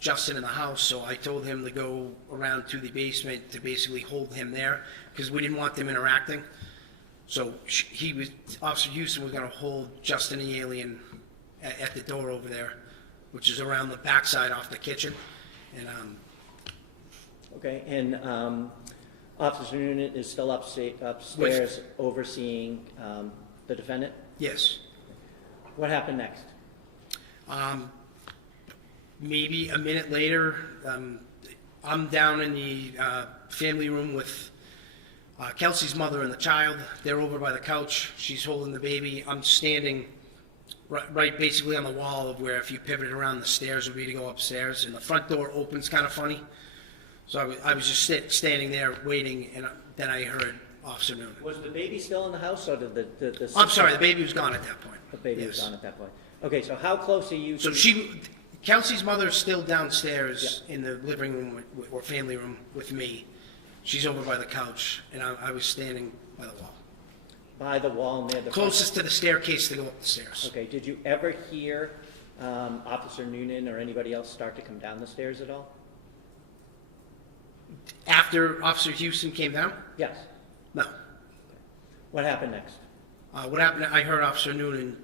Justin in the house, so I told him to go around to the basement to basically hold him there, because we didn't want them interacting. So Officer Houston was going to hold Justin the alien at the door over there, which is around the backside off the kitchen. And Okay. And Officer Noonan is still upstairs overseeing the defendant? yes. What happened next? Maybe a minute later, I'm down in the family room with Kelsey's mother and the child, they're over by the couch. She's holding the baby. I'm standing right basically on the wall of where if you pivoted around the stairs would be to go upstairs. And the front door opens kind of funny. So I was just standing there waiting, and then I heard Officer Noonan. Was the baby still in the house, or did the I'm sorry, the baby was gone at that point. The baby was Yes. gone at that point. Okay, so how close are you? So Kelsey's mother's still downstairs in the living room or family room with me. She's over by the couch, and I was standing by the wall. By the wall near the... Closest to the staircase to go up the stairs. Okay, did you ever hear Officer Noonan or anybody else start to come down the stairs at all? After Officer Houston came down? Yes. No. What happened next? What happened, I heard Officer Noonan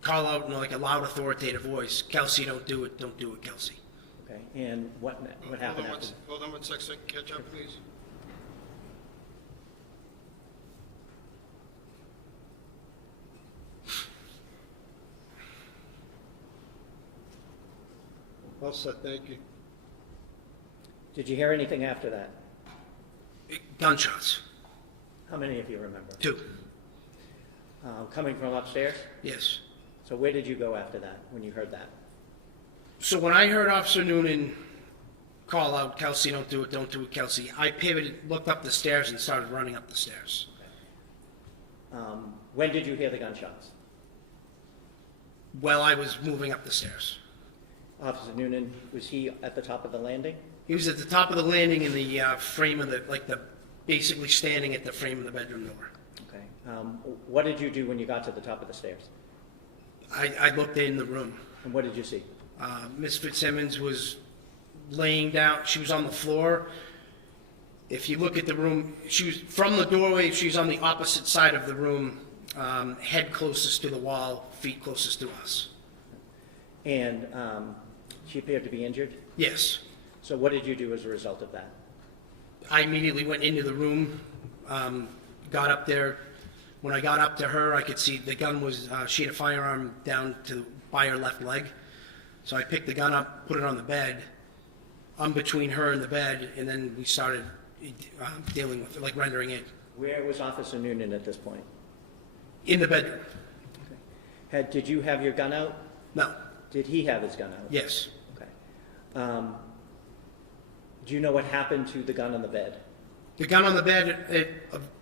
call out in like a loud authoritative voice, "Kelsey, don't do it, Kelsey." Okay, and what happened after? Hold on one sec, so I can catch up, please. Well said, thank you. Did you hear anything after that? Gunshots. How many of you remember? 2. Coming from upstairs? Yes. So where did you go after that, when you heard that? So when I heard Officer Noonan call out, "Kelsey, don't do it, Kelsey," I pivoted, looked up the stairs, and started running up the stairs. When did you hear the gunshots? While I was moving up the stairs. Officer Noonan, was he at the top of the landing? He was at the top of the landing in the frame of basically standing at the frame of the bedroom door. Okay. What did you do when you got to the top of the stairs? I looked in the room. And what did you see? Miss Fitzsimmons was laying down. She was on the floor. If you look at the room, she was from the doorway. She was on the opposite side of the room, head closest to the wall, feet closest to us. And she appeared to be injured? Yes. So what did you do as a result of that? I immediately went into the room, got up there. When I got up to her, I could see the gun was, she had a firearm down by her left leg. So I picked the gun up, put it on the bed. I'm between her and the bed, and then we started dealing with it, like rendering it. Where was Officer Noonan at this point? In the bedroom. Did you have your gun out? No. Did he have his gun out? Yes. Okay. Do you know what happened to the gun on the bed? The gun on the bed,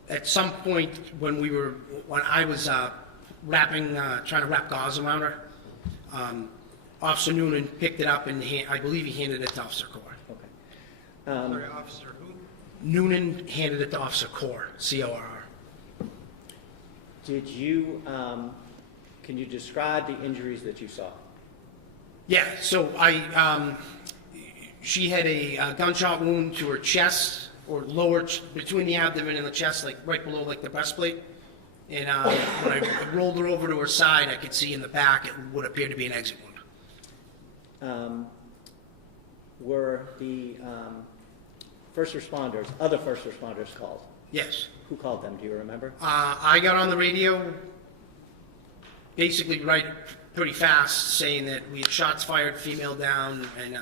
at some point when I was trying to wrap gauze around her, Officer Noonan picked it up and I believe he handed it to Officer Core. Okay. Sorry, Officer who? Noonan handed it to Officer Core, C-O-R-R. Did you, can you describe the injuries that you saw? Yeah, so she had a gunshot wound to her chest, or lower, between the abdomen and the chest, like right below like the breastplate. And when I rolled her over to her side, I could see in the back it would appear to be an exit wound. Were the other first responders called? Yes. Who called them, do you remember? I got on the radio basically pretty fast saying that we had shots fired, female down, and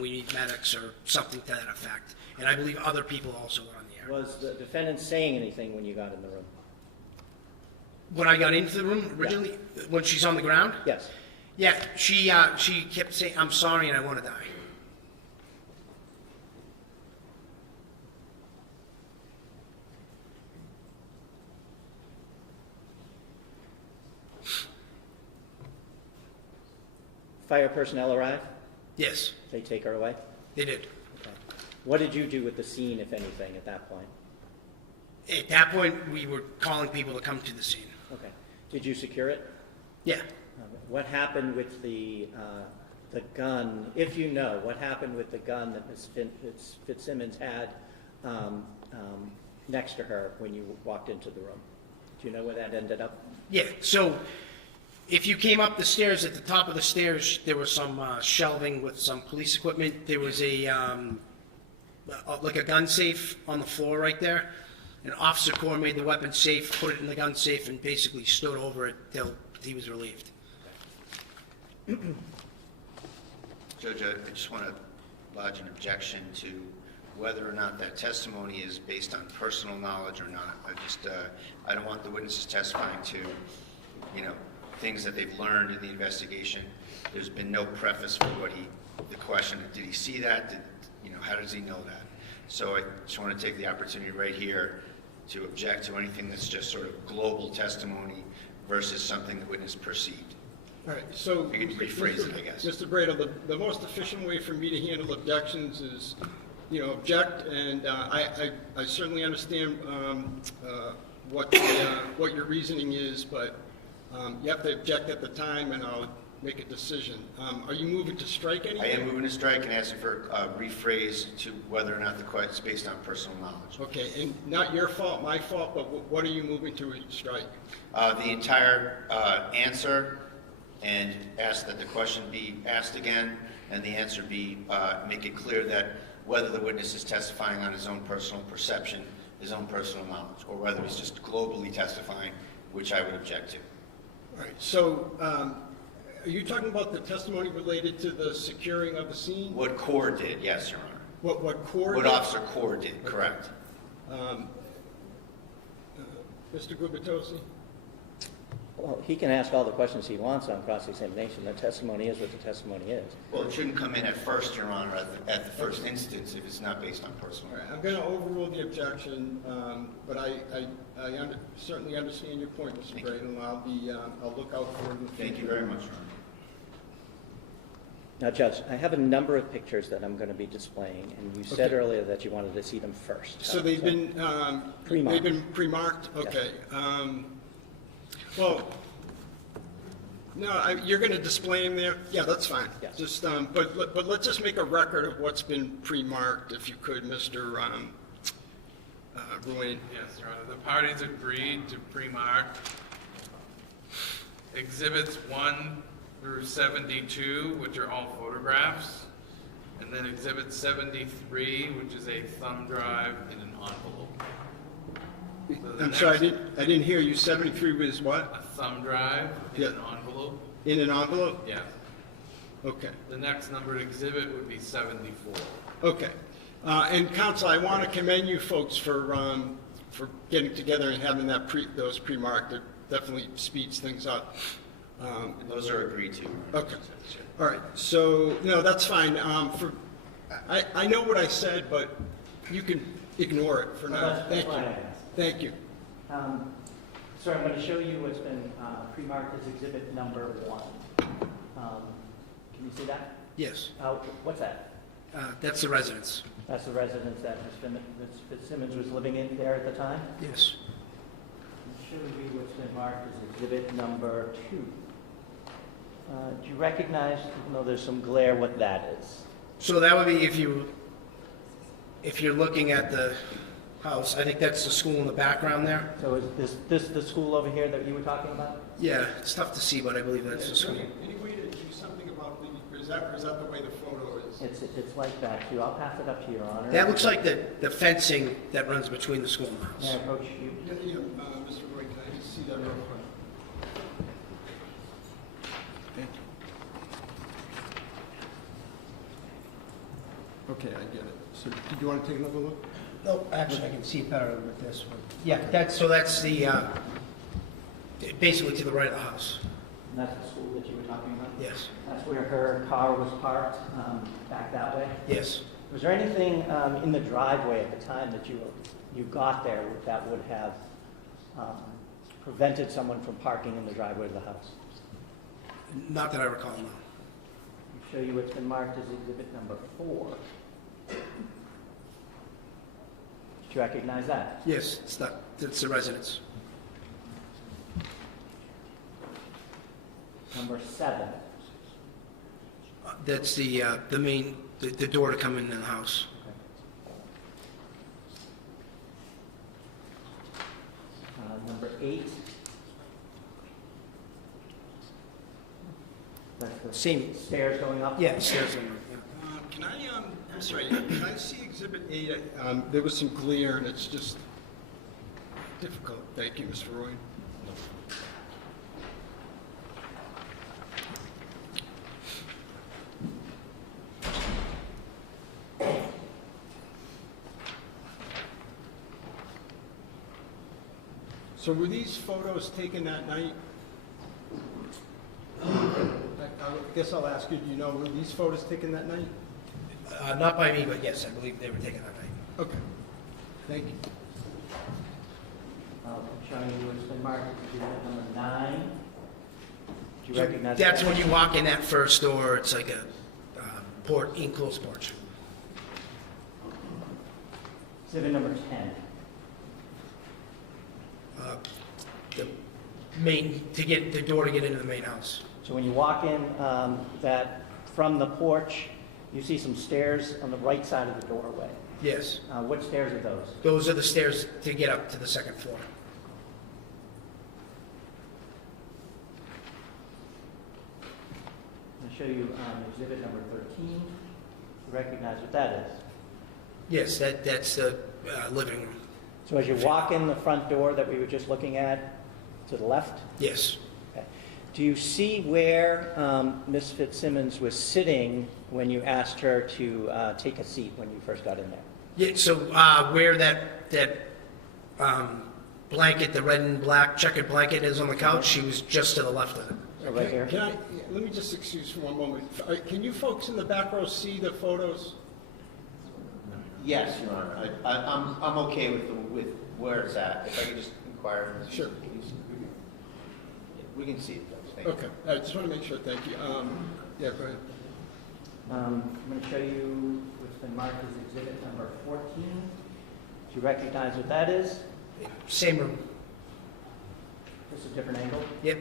we need medics or something to that effect. And I believe other people also were on the air. Was the defendant saying anything when you got in the room? When I got into the room originally, when she's on the ground? Yes. Yeah, she kept saying, "I'm sorry and I want to die." Fire personnel arrive? Yes, They take her away? they did. Okay. What did you do with the scene, if anything, at that point? At that point, we were calling people to come to the scene. Okay. Did you secure it? Yeah. What happened with the gun, if you know, what happened with the gun that Ms. Fitzsimmons had next to her when you walked into the room? Do you know where that ended up? Yeah, so if you came up the stairs, at the top of the stairs, there was some shelving with some police equipment. There was like a gun safe on the floor right there. And Officer Core made the weapon safe, put it in the gun safe, and basically stood over it till he was relieved. Judge, I just want to lodge an objection to whether or not that testimony is based on personal knowledge or not. I don't want the witnesses testifying to, things that they've learned in the investigation. There's been no preface for the question, did he see that? How does he know that? So I just want to take the opportunity right here to object to anything that's just sort of global testimony versus something the witness perceived. All right, so. You can rephrase it, I guess. Mr. Bradle, the most efficient way for me to handle objections is, object, and I certainly understand what your reasoning is, but you have to object at the time, and I'll make a decision. Are you moving to strike anything? I am moving to strike and asking for a rephrase to whether or not the question is based on personal knowledge. Okay, and not your fault, my fault, but what are you moving to strike? The entire answer, and ask that the question be asked again, and the answer be, make it clear that whether the witness is testifying on his own personal perception, his own personal knowledge, or whether he's just globally testifying, which I would object to. All right, so are you talking about the testimony related to the securing of the scene? What Core did, yes, Your Honor. What Core What did? Officer Core did, correct. Mr. Gubitosi? Well, he can ask all the questions he wants on cross-examination. The testimony is what the testimony is. Well, it shouldn't come in at first, Your Honor, at the first instance if it's not based on personal All right, knowledge. I'm going to overrule the objection, but I certainly understand your point, Mr. Braden. I'll look out for it in the future. Thank you very much, Your Honor. Now, Judge, I have a number of pictures that I'm going to be displaying, and you said Okay. earlier that you wanted to see them first. So they've been Pre-marked. They've been pre-marked. Okay. Well, no, you're going to display them there. Yeah, that's fine. Yes. Just but let's just make a record of what's been pre-marked, if you could, Mr. Ruane. Yes, Your Honor. The parties agreed to pre-mark Exhibits 1 through 72, which are all photographs, and then Exhibit 73, which is a thumb drive in an envelope. So the I'm sorry, next- I didn't hear you. 73 was what? A thumb drive in Yeah. an envelope? In an envelope? Yes. Okay. The next numbered exhibit would be 74. Okay. And counsel, I want to commend you folks for getting together and having those pre-marked. It definitely speeds things up. And those are agreed to. Your Honor. Okay. All right. So no, that's fine. I know what I said, but you can ignore it for now. That's Thank why I you. asked. Thank you. Sir, I'm going to show you what's been pre-marked as exhibit number 1. Can you see that? Yes, What's that? that's the residence. That's the residence that Ms. Fitzsimmons was living in there at the time? Yes. I'll show you what's been marked as exhibit number 2. Do you recognize, even though there's some glare, what that is? So that would be if you're looking at the house, I think that's the school in the background there. So is this the school over here that you were talking about? Yeah, it's tough to see, but I believe that's the school. Any way to do something about is that the way the photo is? It's like that too. I'll pass it up to Your Honor. That looks like the fencing that runs between the school and the May I house. approach you? Yeah, Mr. Roy, can I just see that real quick? Thank you. Okay, I get it. So, did you want to take another look? No, actually, I can see it better with this one. Yeah, that's the, basically to the right of the house. And that's the school that you were talking about? Yes, That's where her car was parked, back that way? yes. Was there anything in the driveway at the time that you got there that would have prevented someone from parking in the driveway of the house? Not that I recall, no. I'll show you what's been marked as exhibit number 4. Did you recognize that? Yes, it's the residence. Number 7. That's the main, the door to come into the house. Number 8. That's the Same. stairs going up? Yeah, stairs in there, yeah. Can I'm sorry, can I see Exhibit 8? There was some glare, and it's just difficult. Thank you, Mr. Roy. So were these photos taken that night? I guess I'll ask you, do you know, were these photos taken that night? Not by me, but yes, I believe they were taken that night. Okay, thank you. I'm showing you what's been marked as exhibit number 9. Do you recognize That's that? when you walk in that first door, it's like a enclosed porch. Exhibit number 10. The main, to get the door to get into the main house. So when you walk in, that from the porch, you see some stairs on the right side of the doorway. Yes. What stairs are those? Those are the stairs to get up to the second floor. I'm going to show you exhibit number 13. You recognize what that is? Yes, that's the living room. So as you walk in the front door that we were just looking at, to the left, Yes. okay. Do you see where Ms. Fitzsimmons was sitting when you asked her to take a seat when you first got in there? Yeah, so where that blanket, the red and black checkered blanket is on the couch, she was just to the left of it. So right here? Can I, let me just excuse for one moment. Can you folks in the back row see the photos? Yes, Your Honor. I'm okay with where it's at. If I could just inquire. Sure. We can see it, folks. Thank you. Okay, I just want to make sure, thank you. Yeah, go ahead. I'm going to show you what's been marked as exhibit number 14. Do you recognize what that is? Same room. Just a different angle? Yep.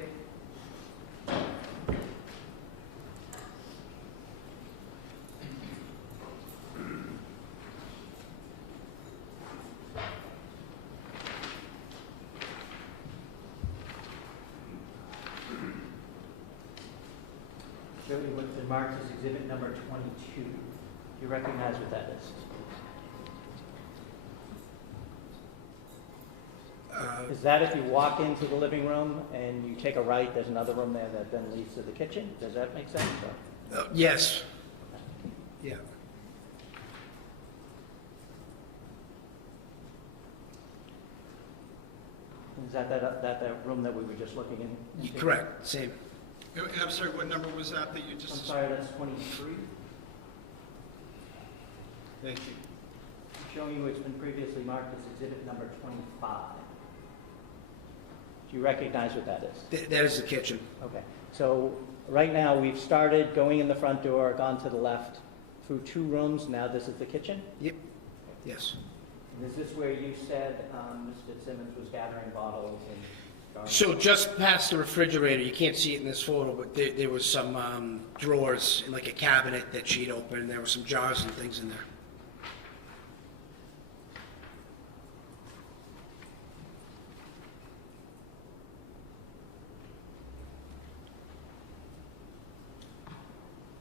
Show you what's been marked as exhibit number 22. Do you recognize what that is? Is that if you walk into the living room and you take a right, there's another room there that then leads to the kitchen? Does that make sense? Yes. Yeah. Is that room that we were just looking in? Correct. Same. I'm sorry, what number was that you I'm just? sorry, that's 23. Thank you. I'm showing you what's been previously marked as exhibit number 25. Do you recognize what that is? That is the kitchen. Okay. So right now, we've started going in the front door, gone to the left, through 2 rooms. Now this is the kitchen? Yep. Yes. And is this where you said Ms. Fitzsimmons was gathering bottles and jars? So just past the refrigerator, you can't see it in this photo, but there was some drawers in like a cabinet that she'd opened, and there were some jars and things in there.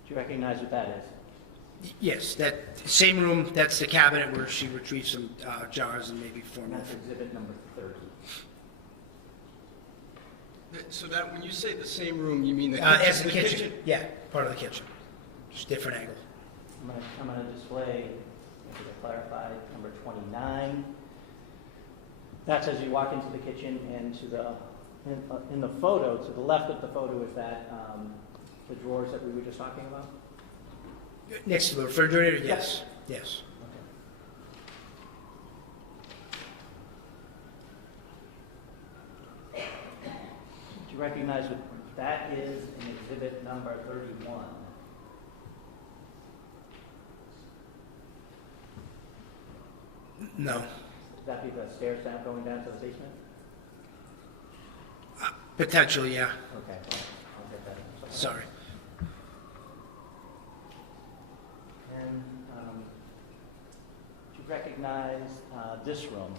Do you recognize what that is? Yes, that same room, that's the cabinet where she retrieved some jars and maybe And formula. that's exhibit number 30. So that, when you say the same room, you mean the As kitchen? the kitchen. Yeah, part of the kitchen. Just different angle. I'm going to display, to clarify, number 29. That's as you walk into the kitchen, and to the in the photo, to the left of the photo is that the drawers that we were just talking about? Next to the refrigerator, yes. Yes. Okay. Do you recognize what that is in exhibit number 31? No. Would that be the stairs down, going down to the basement? Potentially, yeah. Okay. I'll get that. Sorry. And do you recognize this room?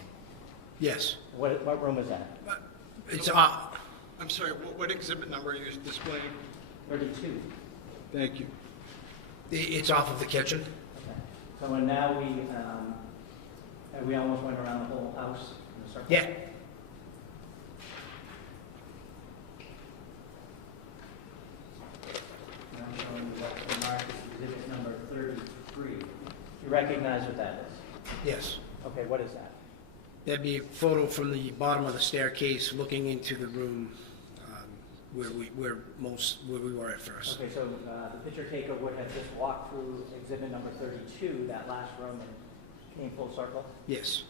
Yes. What room is that? It's I'm sorry, what exhibit number are you displaying? 32. Thank you. it's off of the kitchen. Okay. So and now we almost went around the whole house in a circle? Yeah. And I'm showing you what's marked as exhibit number 33. You recognize what that is? Yes. Okay, what is that? That'd be a photo from the bottom of the staircase looking into the room where we were at first. Okay, so the picture taker would have just walked through exhibit number 32, that last room, and came full circle? Yes.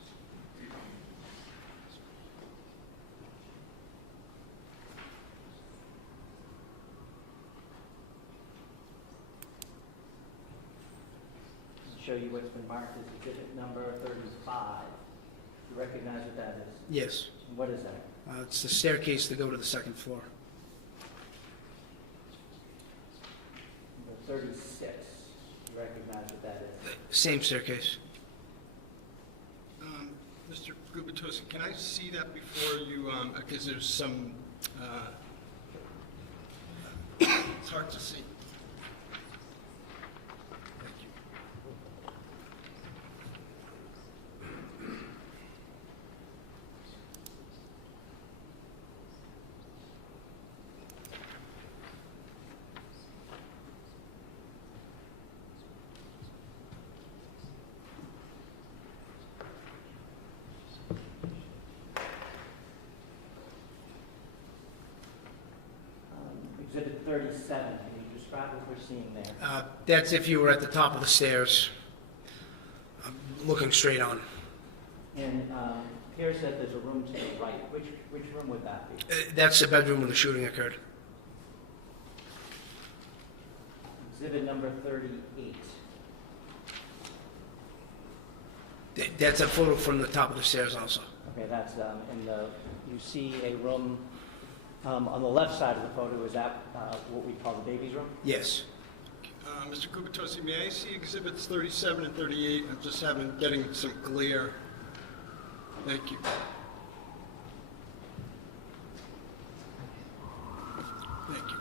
Show you what's been marked as exhibit number 35. You recognize what that is? Yes. And what is that? It's the staircase to go to the second floor. Number 36. You recognize what that is? Same staircase. Mr. Gubitosi, can I see that before you, because there's some, it's hard to see. Thank you. Exhibit 37. Can you describe what we're seeing there? That's if you were at the top of the stairs, looking straight on. And Pierre said there's a room to the right. Which room would that be? That's the bedroom where the shooting occurred. Exhibit number 38. That's a photo from the top of the stairs also. Okay, that's in the, you see a room on the left side of the photo. Is that what we call the baby's room? Yes. Mr. Gubitosi, may I see exhibits 37 and 38? I'm just getting some glare. Thank you. Thank you.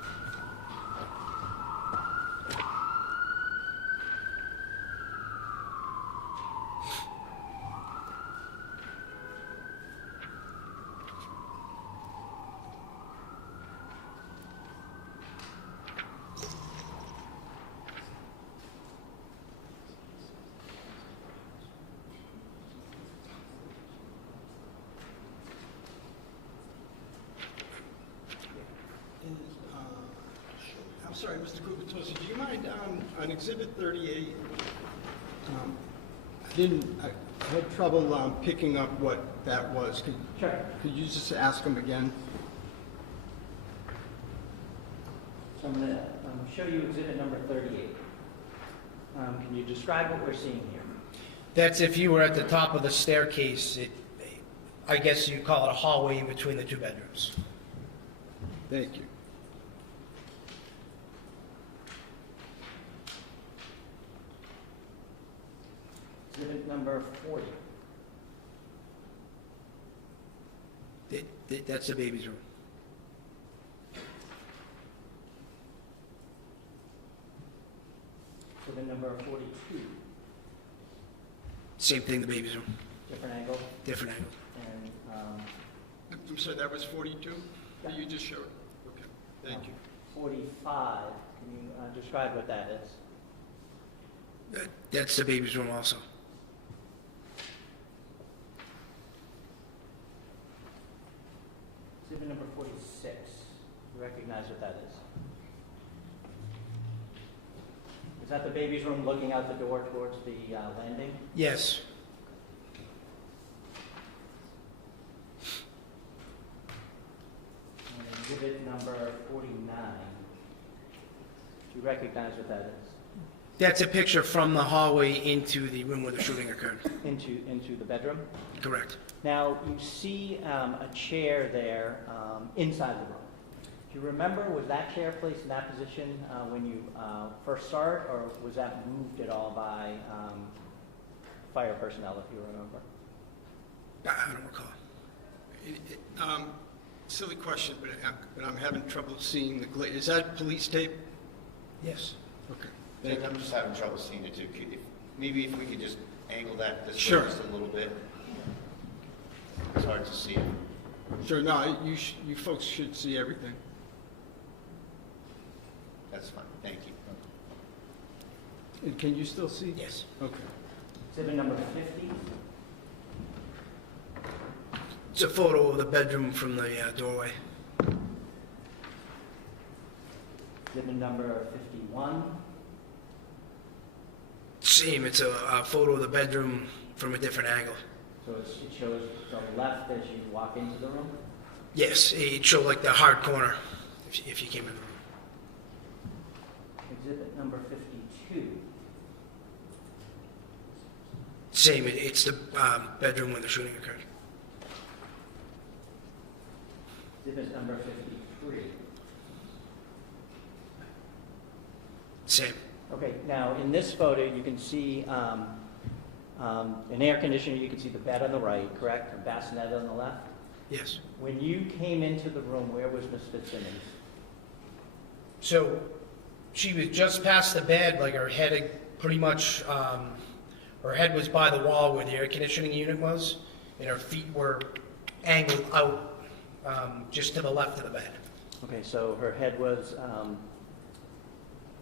I'm sorry, Mr. Gubitosi, do you mind, on exhibit 38, I had trouble picking up what that was. Sure. Could you just ask him again? So I'm going to show you exhibit number 38. Can you describe what we're seeing here? That's if you were at the top of the staircase. I guess you'd call it a hallway in between the two bedrooms. Thank you. Exhibit number 40. That's the baby's room. Exhibit number 42. Same thing, the baby's room. Different angle. Different angle. And I'm sorry, that was 42 that you just showed? Okay, thank you. 45. Can you describe what that is? That's the baby's room also. Exhibit number 46. You recognize what that is? Is that the baby's room looking out the door towards the landing? Yes. And exhibit number 49. Do you recognize what that is? That's a picture from the hallway into the room where the shooting occurred. Into the bedroom? Correct. Now, you see a chair there inside the room. Do you remember, was that chair placed in that position when you first saw it, or was that moved at all by fire personnel, if you remember? I don't recall. Silly question, but I'm having trouble seeing the glare. Is that police tape? Yes. Okay. Judge, I'm just having trouble seeing it too. Maybe if we could just angle that this way Sure. just a little bit. It's hard to see it. Sure, no, you folks should see everything. That's fine, thank you. And can you still see? Yes. Okay. Exhibit number 50. It's a photo of the bedroom from the doorway. Exhibit number 51. Same, it's a photo of the bedroom from a different angle. So it shows the left as you walk into the room. Yes, it showed like the hard corner if you came in the room. Exhibit number 52. Same, it's the bedroom when the shooting occurred. Exhibit number 53. Same. Okay, now in this photo, you can see an air conditioner. You can see the bed on the right, correct? A bassinet on the left. Yes. When you came into the room, where was Miss Fitzsimmons? So she was just past the bed, like her head had pretty much, her head was by the wall where the air conditioning unit was, and her feet were angled out just to the left of the bed. Okay, so her head was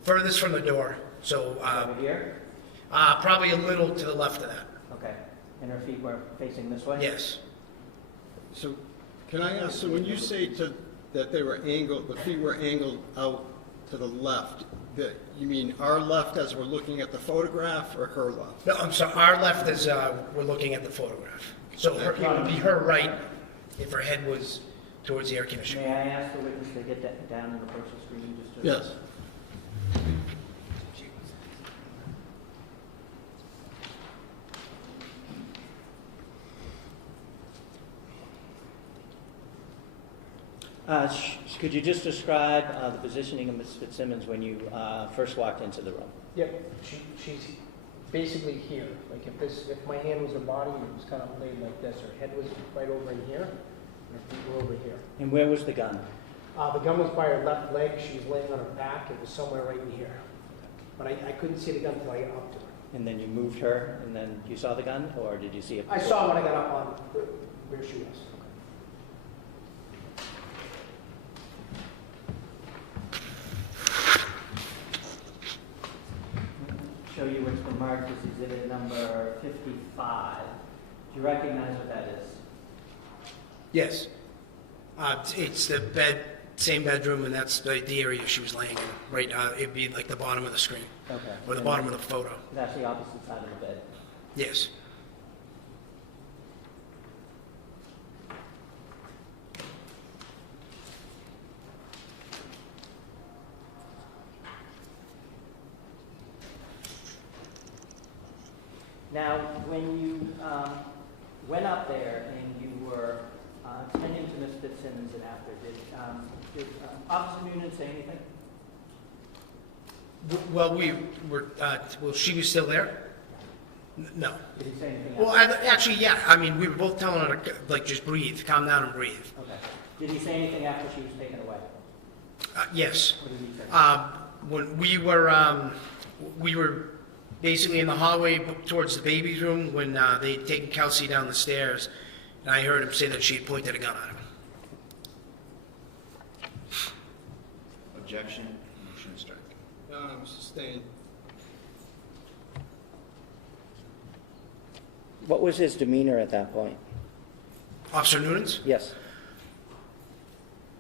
Furthest from the door, so over here? probably a little to the left of that. Okay, and her feet were facing this way? Yes. So can I ask, so when you say that they were angled, the feet were angled out to the left, that you mean our left as we're looking at the photograph or her left? No, I'm sorry, our left is, we're looking at the photograph. So it would be her right if her head was towards the air conditioning. May I ask the witness to get that down in the personal screen just to... Yes. Could you just describe the positioning of Ms. Fitzsimmons when you first walked into the room? Yep, she's basically here. Like if my hand was the body, it was kind of laid like this. Her head was right over in here, and her feet were over here. And where was the gun? The gun was by her left leg. She was laying on her back. It was somewhere right in here. But I couldn't see the gun until I got up to her. And then you moved her, and then you saw the gun, or did you see it? I saw when I got up on where she was. Show you what's been marked as exhibit number 55. Do you recognize what that is? Yes. It's the bed, same bedroom, and that's the area she was laying in. Right, it'd be like the bottom of the screen, Okay. or the And bottom of the photo. That's the opposite side of the bed. Yes. Now, when you went up there and you were attending to Ms. Fitzsimmons and after, did Officer Noonan say anything? Well, we were, well, she was still there? No. Did he say anything? Well, after? actually, yeah. I mean, we were both telling her to, like, just breathe, calm down and breathe. Okay. Did he say anything after she was taken away? Yes. What did he say? When we were basically in the hallway towards the baby's room when they'd taken Kelsey down the stairs, and I heard him say that she had pointed a gun at him. Objection, motion to strike. Sustained. What was his demeanor at that point? Officer Noonan's? Yes.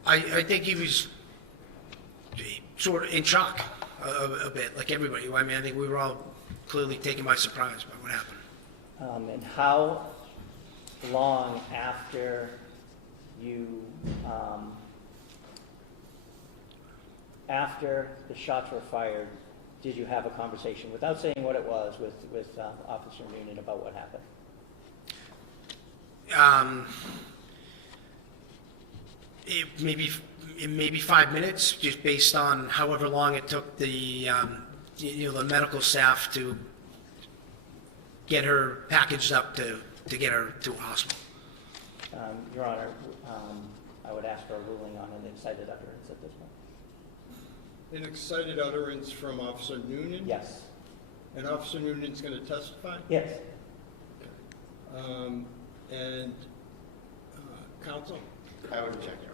I think he was sort of in shock a bit, like everybody. I mean, I think we were all clearly taken by surprise by what happened. And how long after you, after the shots were fired, did you have a conversation, without saying what it was, with Officer Noonan about what happened? Maybe 5 minutes, just based on however long it took the the medical staff to get her packaged up to get her to a hospital. Your Honor, I would ask for a ruling on an excited utterance at this point. An excited utterance from Officer Noonan? Yes. And Officer Noonan's going to testify? Yes. And counsel? I would object, Your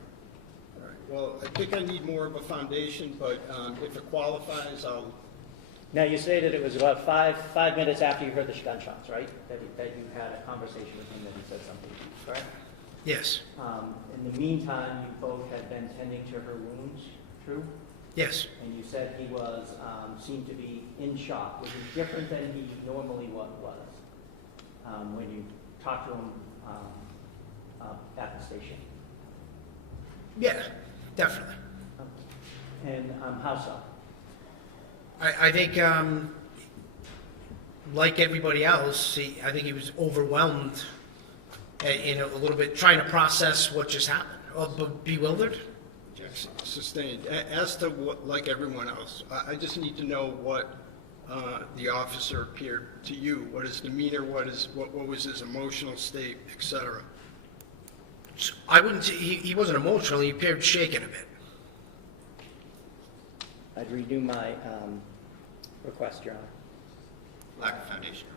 Honor. All right. Well, I think I need more of a foundation, but if it qualifies, I'll... Now, you say that it was about five minutes after you heard the gunshots, right? That you had a conversation with him that he said something to you, correct? Yes, In the meantime, you both had been tending to her wounds, true? yes. And you said he was, seemed to be in shock, which is different than he normally was, when you talked to him at the station. Yeah, definitely. And how so? I think, like everybody else, I think he was overwhelmed and a little bit trying to process what just happened, or bewildered. Sustained. As to what, like everyone else, I just need to know what the officer appeared to you. What his demeanor, what was his emotional state, etc. I wouldn't say, he wasn't emotional, he appeared shaken a bit. I'd redo my request, Your Honor. Lack of foundation.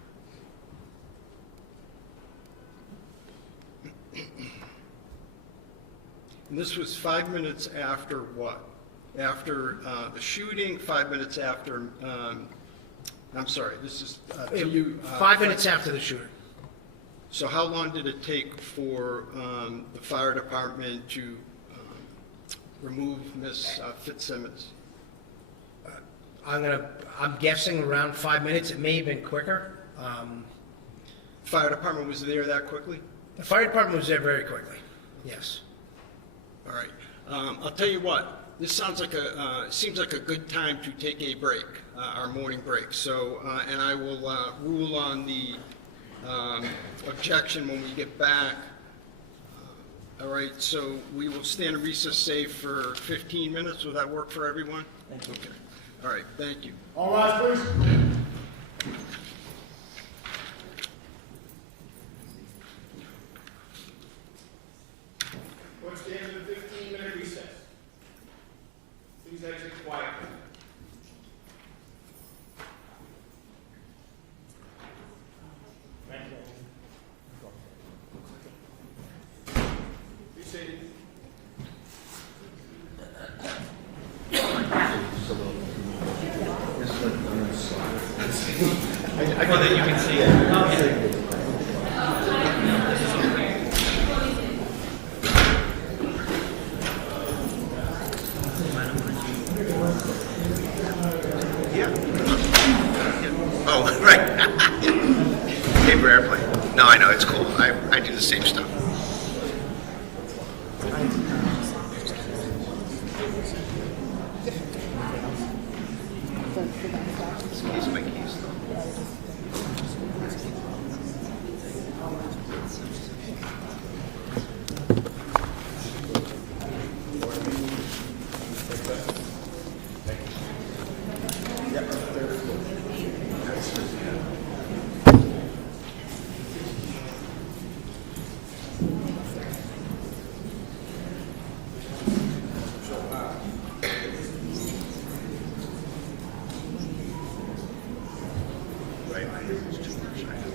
And this was 5 minutes after what? After the shooting, 5 minutes after, I'm sorry, this is to you. 5 minutes after the shooting. So how long did it take for the fire department to remove Miss Fitzsimmons? I'm guessing around 5 minutes, it may have been quicker. Fire department was there that quickly? The fire department was there very quickly, yes. All right. I'll tell you what. This sounds like seems like a good time to take a break, our morning break. So, and I will rule on the objection when we get back. All right. So we will stand in recess, say, for 15 minutes. Will that work for everyone? Thank you. Okay. All right. Thank you. All rise, please. Court stands in a 15-minute recess. Please exit quietly. Be seated. Oh, right. Paper airplane. No, I know, it's cool. I do the same stuff. These are my keys. Right, I know it's too much. I know.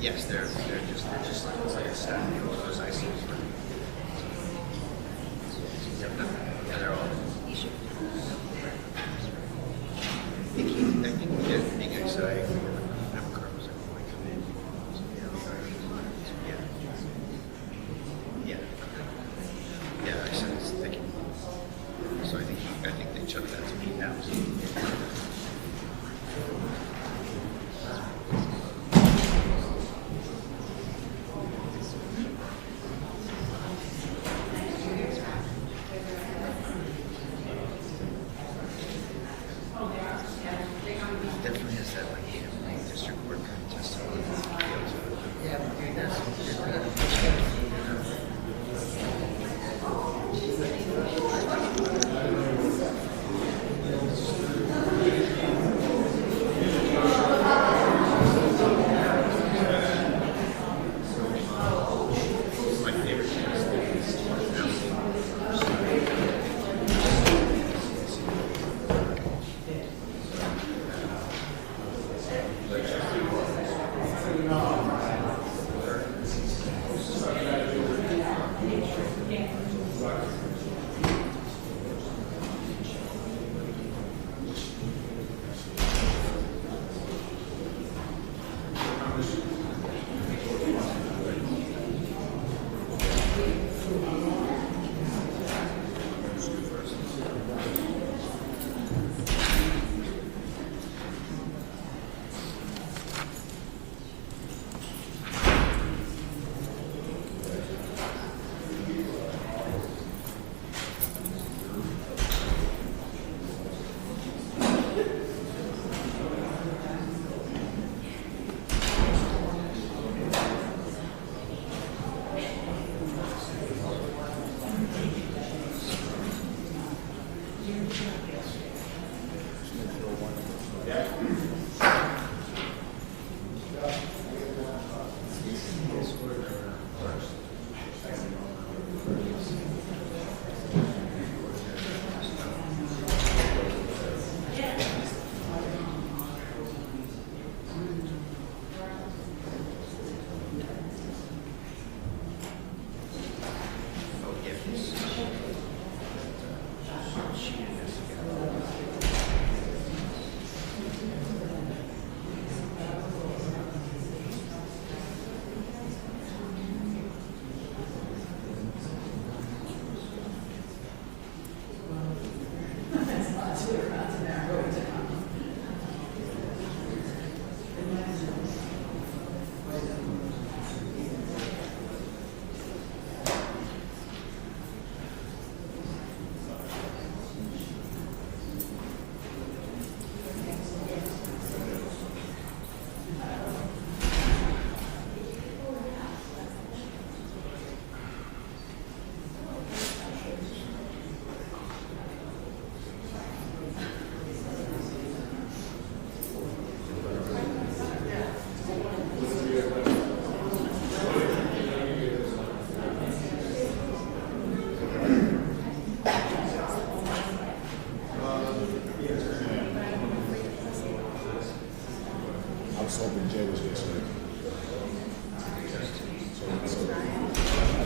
Yes, they're just like I said, those ICs. Yep, yeah, they're all. I think we did make it so I have cars that want to come in. Yeah. Yeah, I said it's thinking. So I think they took that to me now.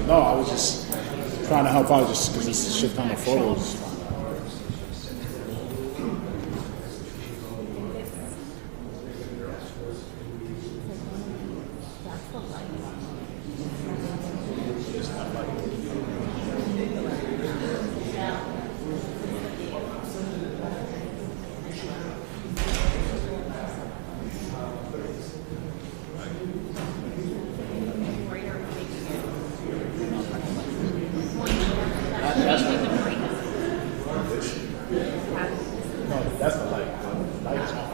No, I was just trying to help out just because this shit kind of photos. That's the light. The light is off.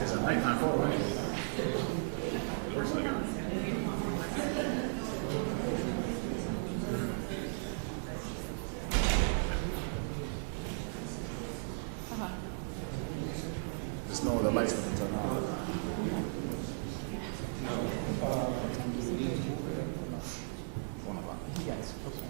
It's a nighttime photo, right? Looks like it. Just know the lights gonna turn on. Yes, okay.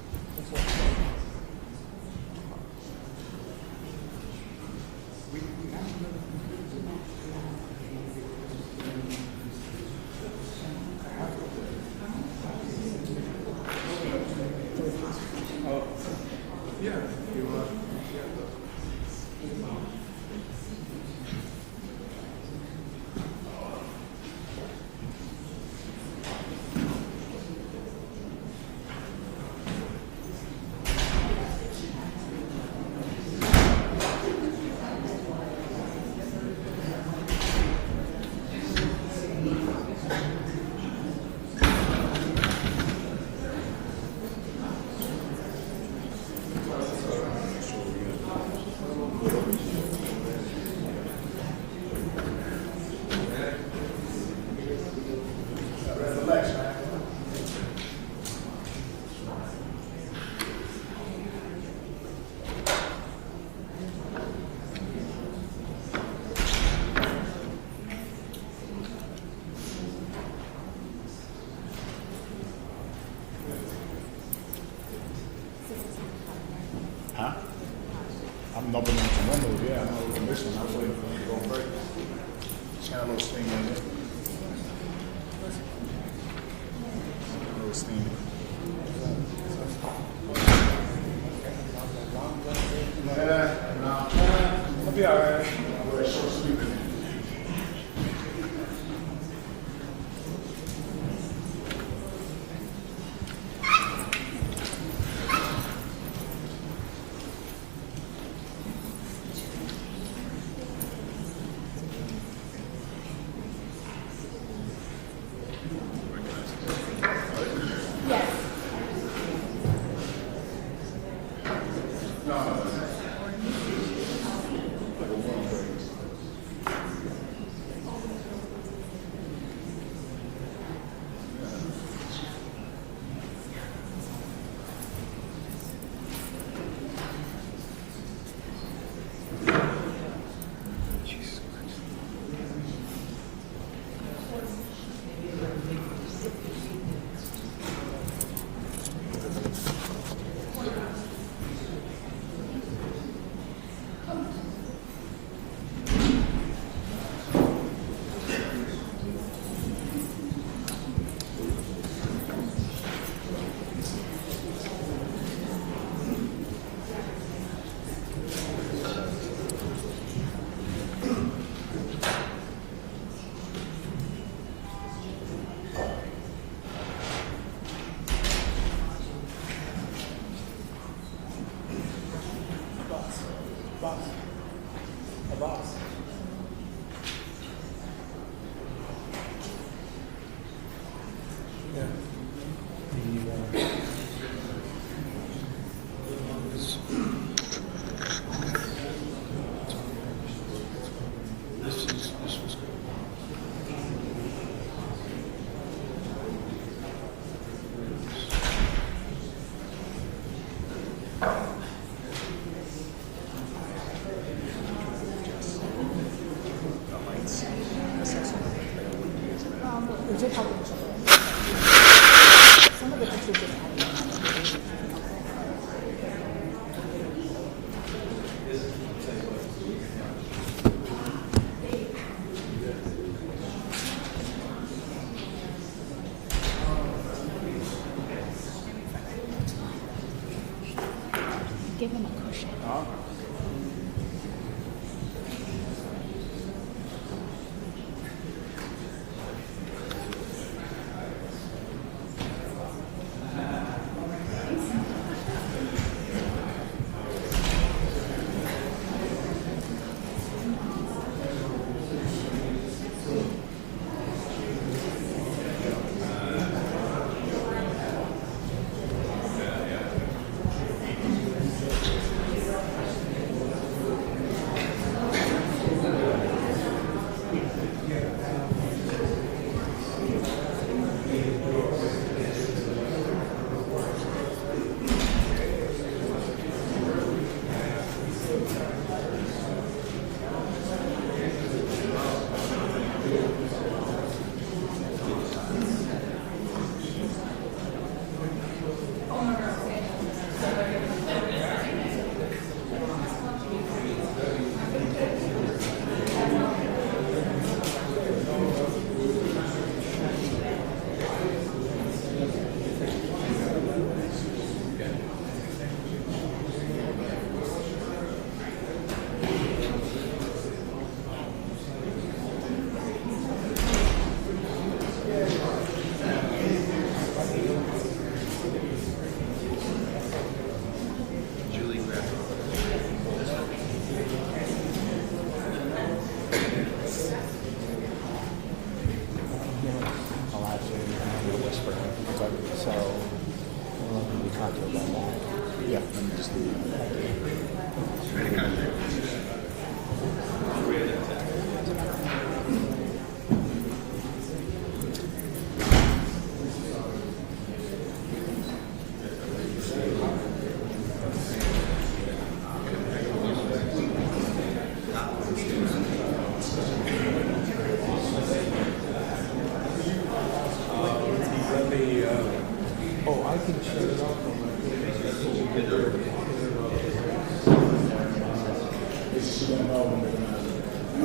Huh? I'm not going to windows, yeah, I'm not even listening. I was waiting for it to go break. Just got a little steam in it. A little steam. Yeah, no. I'll be alright. We're short sleeping.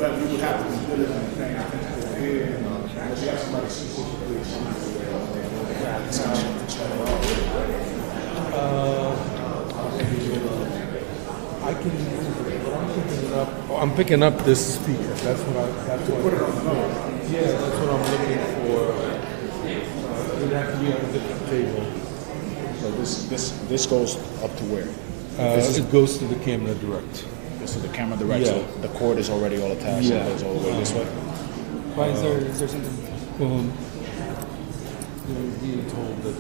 You would have to consider the thing, I think, over here, unless you have somebody specifically I can, I'm picking up this speaker, that's what yeah, that's what I'm looking for. It would have to be on a different table. So this goes up to where? It goes to the camera direct. So the camera direct, Yeah. so the cord is already all attached, Yeah. and it goes all the way this way? Why is there something? They're being told that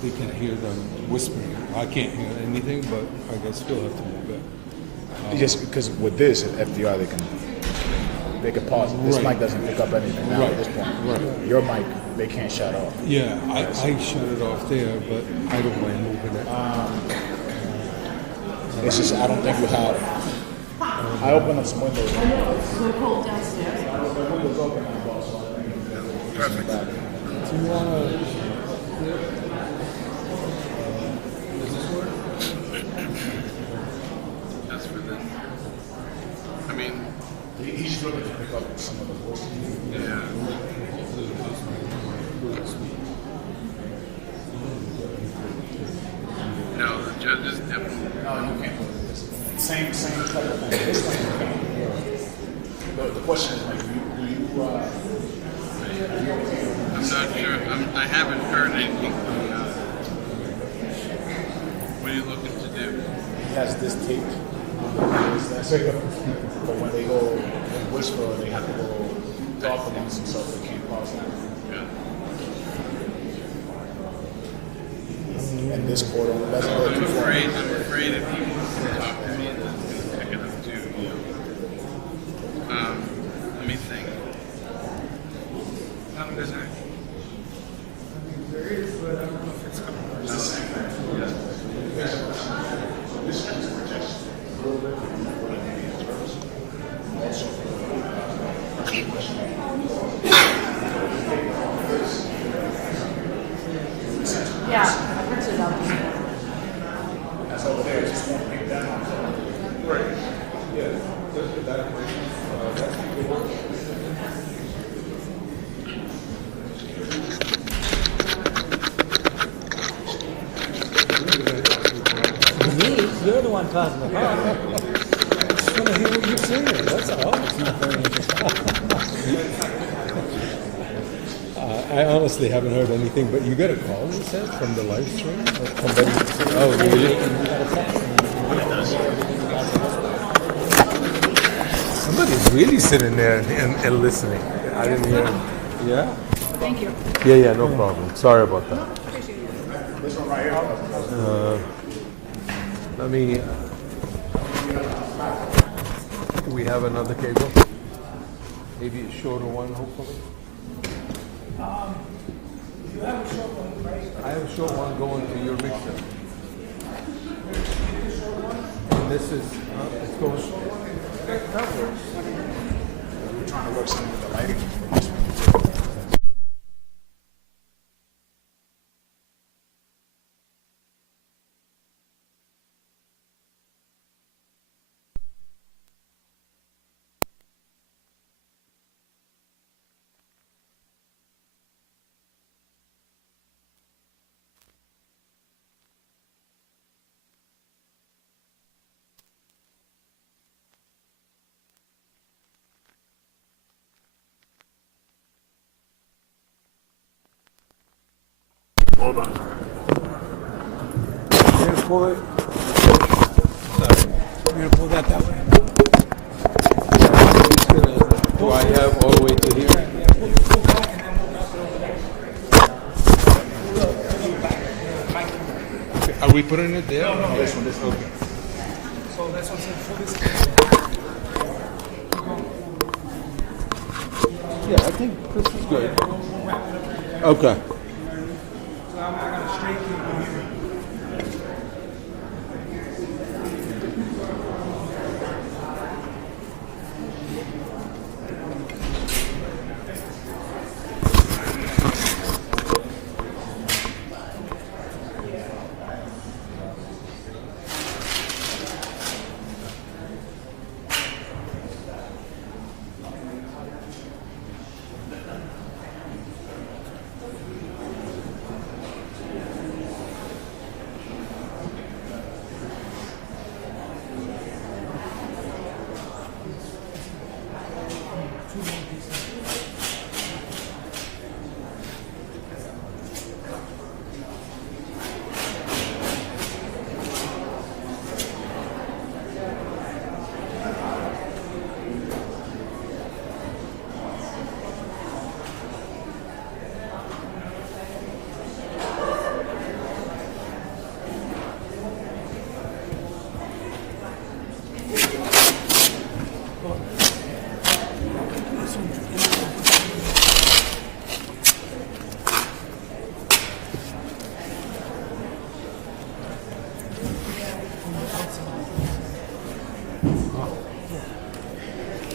they can hear them whispering. I can't hear anything, but I guess we'll have to move it. Just because with this, at FDR, they can pause it. This Right. mic doesn't pick up anything now at this point. Right. Your mic, they can't shut off. Yeah, I shut it off there, but I don't mind moving it. It's just, I don't think we have. I opened up some windows. So cold downstairs. The windows open now, boss, so I think. Perfect. Do you want to? Does this work? That's for them. I mean, He's just looking to pick up some of the voices. yeah. No, the judges, No, you can't put this. Same type of thing. This one you can't. The question is, like, do you I'm not sure, I haven't heard anything from what are you looking to do? he has this taped. But when they go and whisper, they have to go talk amongst themselves. They can't pause that. Yeah. And this quarter, that's I'm afraid if he wants to talk to me, that's going to pick it up too, you know. Let me think. How long is that? There is, but I don't know if it's coming. It's the same thing. Yeah. This one's protection. A little bit. Also, Yeah, I printed it out. that's over there. Just won't pick that up. Right. Yeah. That Me? You're the one I just want to hear what you're saying, that's all. I honestly haven't heard anything, but you got a call, you said, from the live stream? Or somebody? Oh, really? Somebody's really sitting there and listening. I didn't hear him. Yeah? Thank you. Yeah, no problem. Sorry about that. Appreciate it. This one right here. Let me. Do we have another cable? Maybe a shorter one, hopefully. You have a short one, right? I have a short one going to your mixer. And this is, it's going. That works. We're trying to work something with the lighting. Hold on. You're gonna pull it. You're gonna pull that way. Do I have all the way to here? Okay, are we putting it there? No, this one. Okay. So that's what I'm saying, for this. Yeah, I think this is good. Okay. So I'm gonna straighten it here.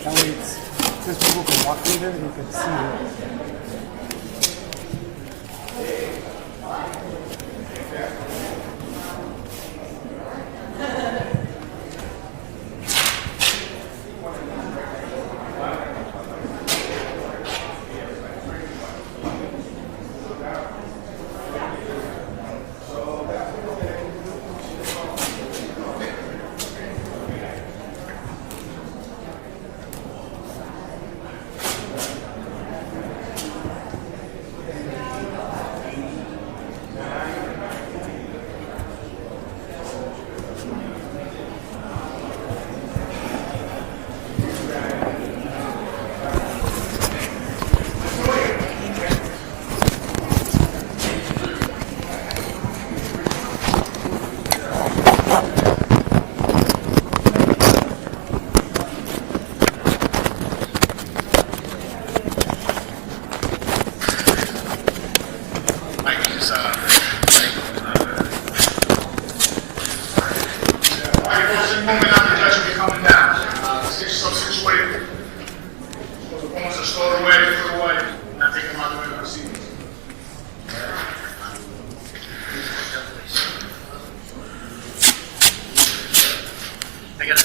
That way it's, just people can walk through there and you can see it.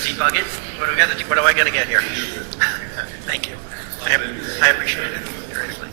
Debug it? What do I gotta get here? Thank you. I appreciate it. Seriously.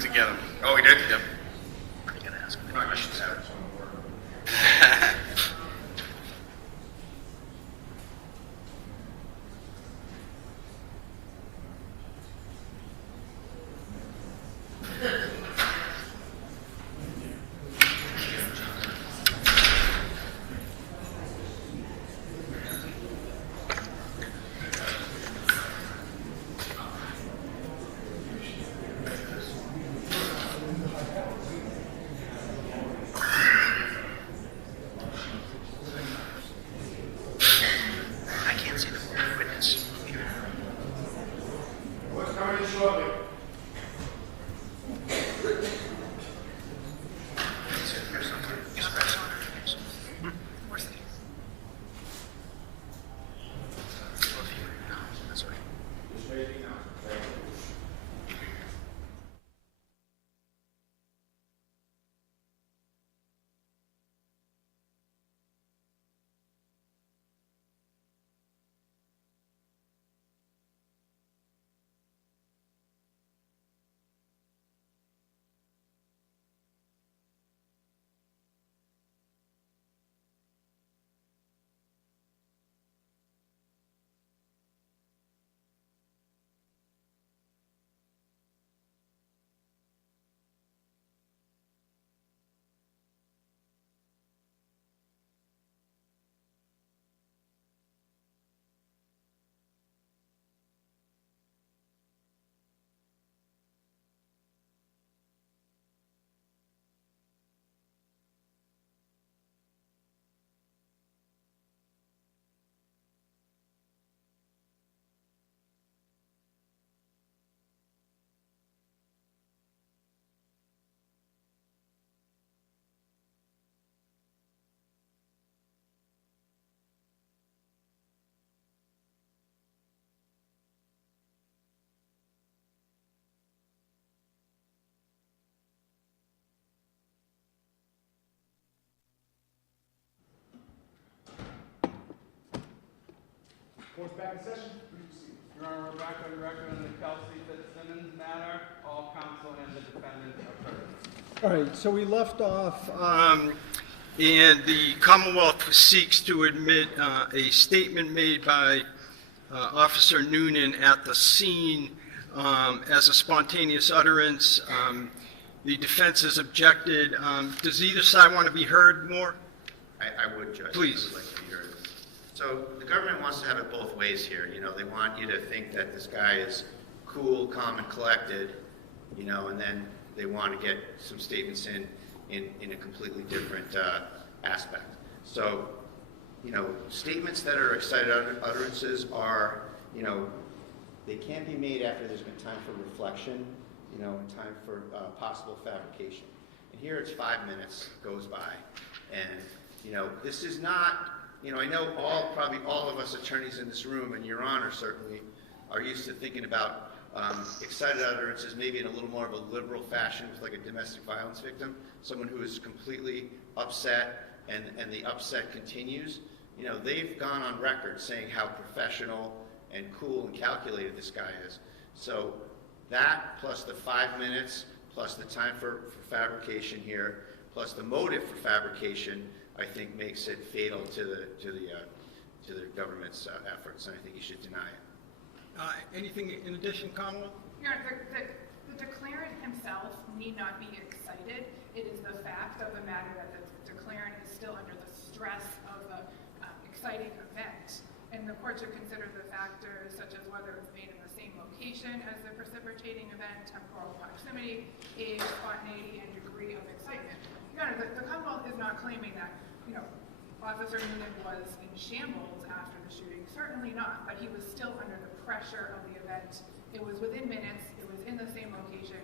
to get him. Oh, he did? Yep. Are you gonna ask him No, any you should questions? have it. I can't see the witness here. What's coming in shortly? Where's the? That's right. Court's back in session. Please proceed. Your Honor, we're back on record on the Kelsey Fitzsimmons matter. All counsel and the defendant are present. All right, so we left off, and the Commonwealth seeks to admit a statement made by Officer Noonan at the scene as a spontaneous utterance. The defense has objected. Does either side want to be heard more? I would, Judge. Please. I would like to be heard. So the government wants to have it both ways here. You know, they want you to think that this guy is cool, calm, and collected, you know, and then they want to get some statements in a completely different aspect. So, you know, statements that are excited utterances are, you know, they can't be made after there's been time for reflection, you know, and time for possible fabrication. And here it's 5 minutes goes by, and, you know, this is not, you know, I know probably all of us attorneys in this room, and Your Honor certainly, are used to thinking about excited utterances maybe in a little more of a liberal fashion with like a domestic violence victim, someone who is completely upset and the upset continues. You know, they've gone on record saying how professional and cool and calculated this guy is. So that plus the 5 minutes, plus the time for fabrication here, plus the motive for fabrication, I think makes it fatal to the government's efforts, and I think you should deny it. Anything in addition, Kamala? Your Honor, the declarant himself need not be excited. It is the fact of the matter that the declarant is still under the stress of the exciting event. And the court should consider the factors such as whether it's made in the same location as the precipitating event, temporal proximity, age, spontaneity, and degree of excitement. Your Honor, the Commonwealth is not claiming that, you know, Officer Noonan was in shambles after the shooting. Certainly not, but he was still under the pressure of the event. It was within minutes. It was in the same location.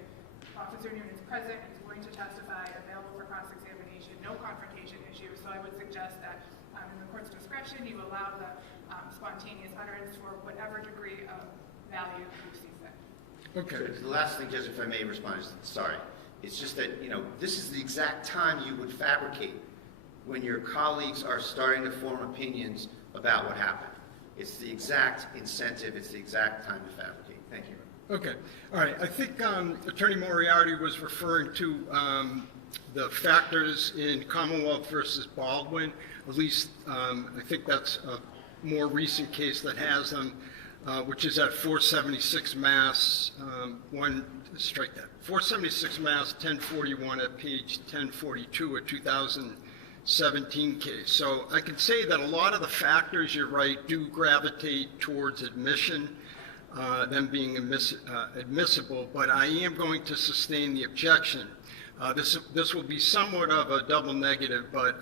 Officer Noonan is present. He's going to testify, available for cross-examination, no confrontation issue. So I would suggest that in the court's discretion, you allow the spontaneous utterance for whatever degree of value you see fit. Okay. The last thing, Judge, if I may respond, is sorry. It's just that, you know, this is the exact time you would fabricate when your colleagues are starting to form opinions about what happened. It's the exact incentive, it's the exact time to fabricate. Thank you. Okay, all right. I think Attorney Moriarty was referring to the factors in Commonwealth versus Baldwin. At least I think that's a more recent case that has them, which is at 476 Mass, strike that, 476 Mass 1041 at page 1042, a 2017 case. So I can say that a lot of the factors, you're right, do gravitate towards admission, them being admissible, but I am going to sustain the objection. This will be somewhat of a double negative, but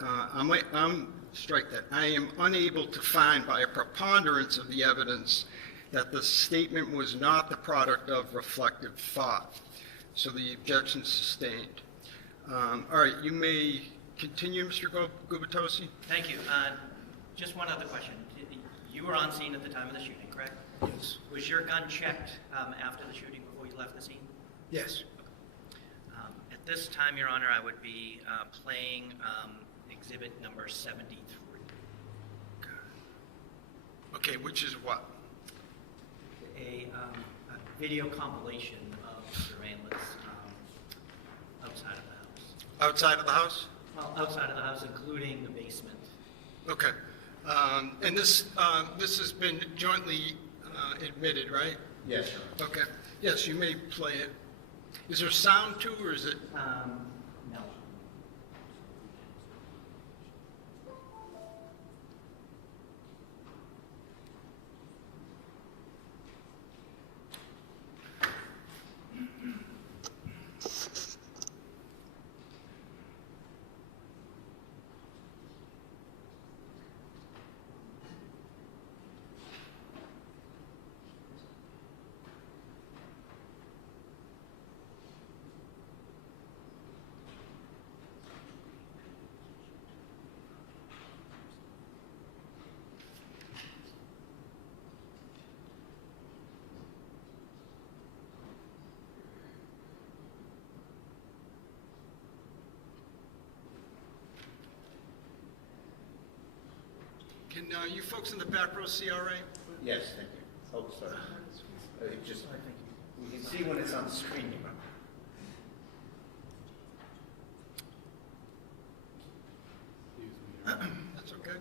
strike that. I am unable to find by a preponderance of the evidence that the statement was not the product of reflective thought. So the objection is sustained. All right, you may continue, Mr. Gubitosi. Thank you. Just one other question. You were on scene at the time of the shooting, correct? Yes. Was your gun checked after the shooting before you left the scene? Yes. At this time, Your Honor, I would be playing exhibit number 73. Okay, which is what? A video compilation of surveillance outside of the house. Outside of the house? Well, outside of the house, including the basement. Okay. And this has been jointly admitted, right? Yes. Okay. Yes, you may play it. Is there sound too, or is it? No. Can you folks in the back row see all right? Yes, thank you. Oh, sorry. Just, we can see when it's on the screen. That's okay.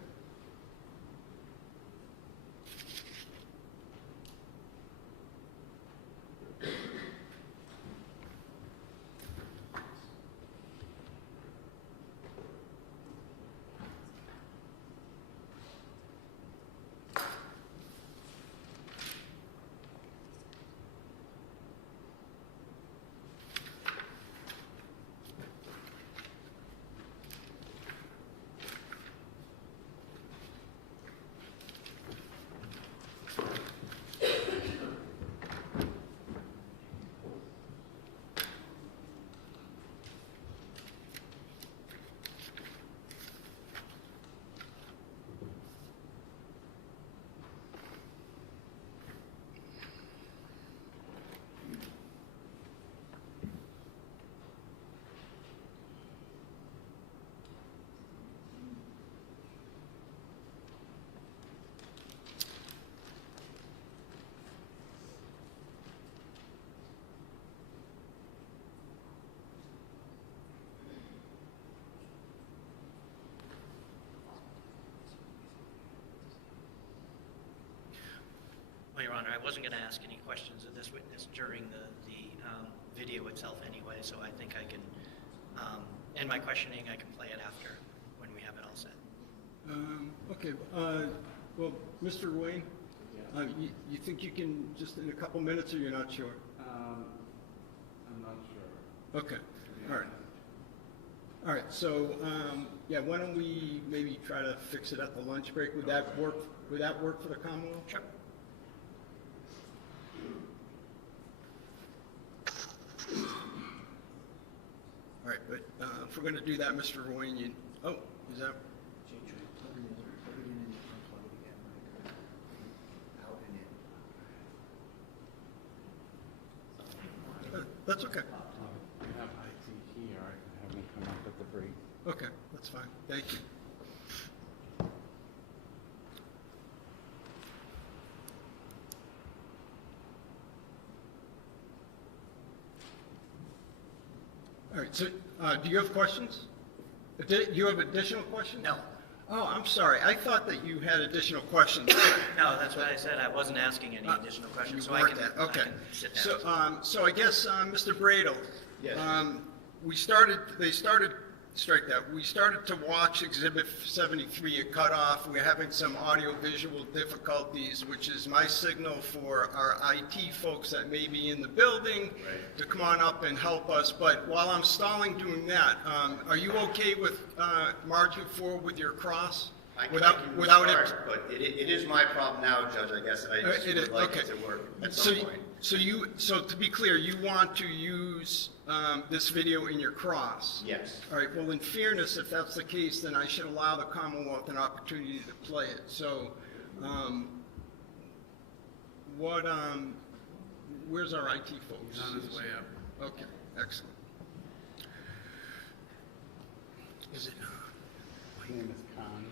Well, Your Honor, I wasn't going to ask any questions of this witness during the video itself anyway, so I think I can end my questioning. I can play it after when we have it all set. Okay. Well, Mr. Wayne, you think you can just in a couple minutes, or you're not sure? I'm not sure. Okay. All right. All right. So, yeah, why don't we maybe try to fix it at the lunch break? Would that work? Would that work for the Commonwealth? Sure. All right, but if we're going to do that, Mr. Royan, is that? That's okay. I have IT here, I can have them come up at the break. Okay, that's fine. Thank you. All right, so, do you have questions? You have additional questions? No. Oh, I'm sorry. I thought that you had additional questions. No, that's what I said. I wasn't asking any additional questions, so I weren't can, that. Okay. I can sit down. So I guess, Mr. Bradle. Yes. We started to watch Exhibit 73, it cut off. We're having some audio-visual difficulties, which is my signal for our IT folks that may be in the building to come on up and help us. But while I'm stalling doing that, are you okay with marching forward with your cross? I can Without start, it? but it is my problem now, Judge, I guess, and I just would like it to work at some point. So to be clear, you want to use this video in your cross? Yes. All right, well, in fairness, if that's the case, then I should allow the Commonwealth an opportunity to play it. So, where's our IT folks? On his way up. Okay, excellent. Is it? His name is Khan.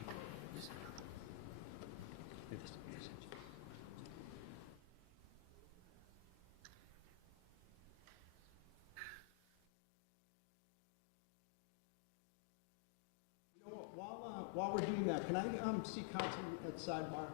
You know what, while we're doing that, can I see counsel at sidebar?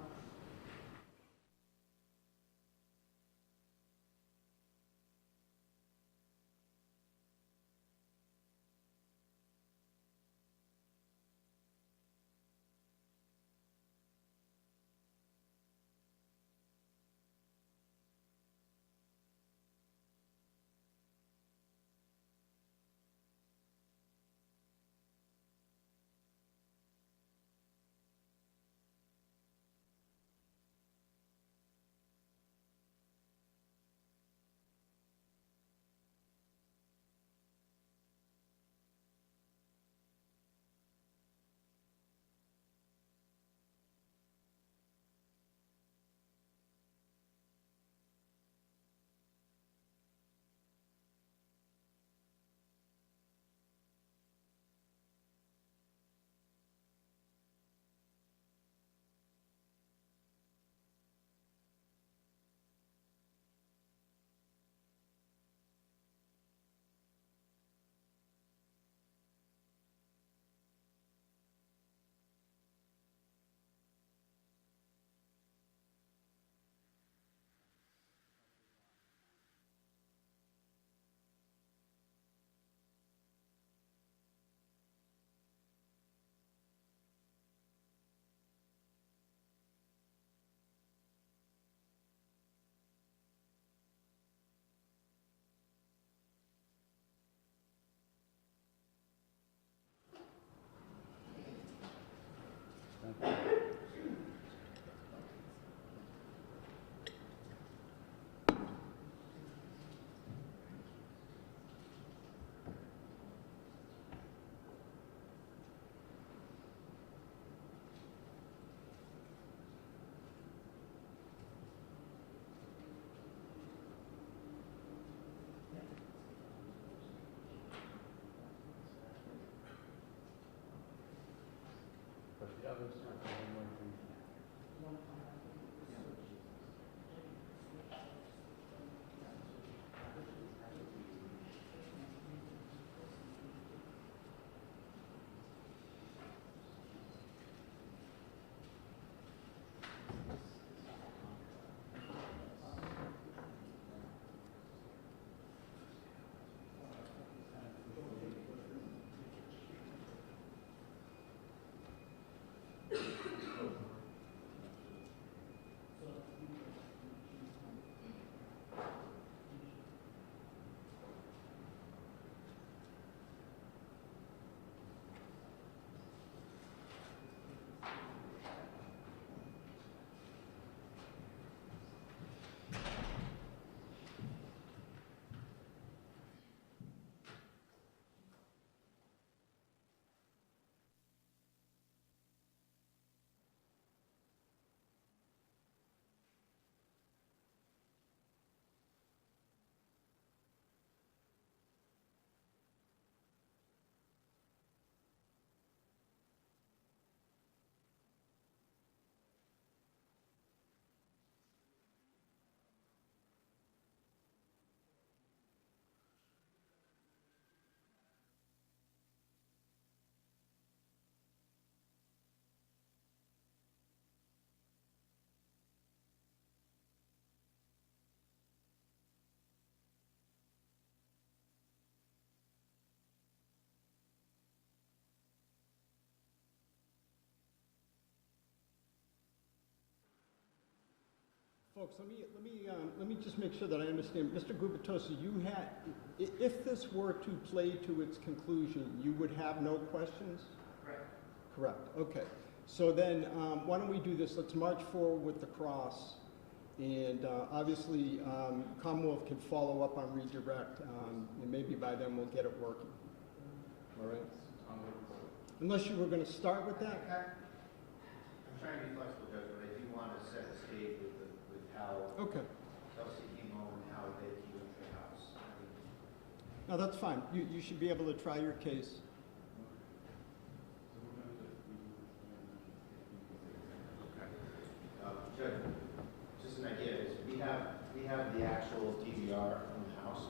Folks, let me just make sure that I understand. Mr. Gubitosa, if this were to play to its conclusion, you would have no questions? Correct, okay. So then, why don't we do this? Let's march forward with the cross. And obviously, Commonwealth can follow up on redirect, and maybe by then we'll get it working. All right? Unless you were going to start with that? I'm trying to be flexible, Judge, but I do want to set the stage with how Okay. Kelsey came home and how they came into the house. No, that's fine. You should be able to try your case. Judge, just an idea is we have the actual DVR from the house,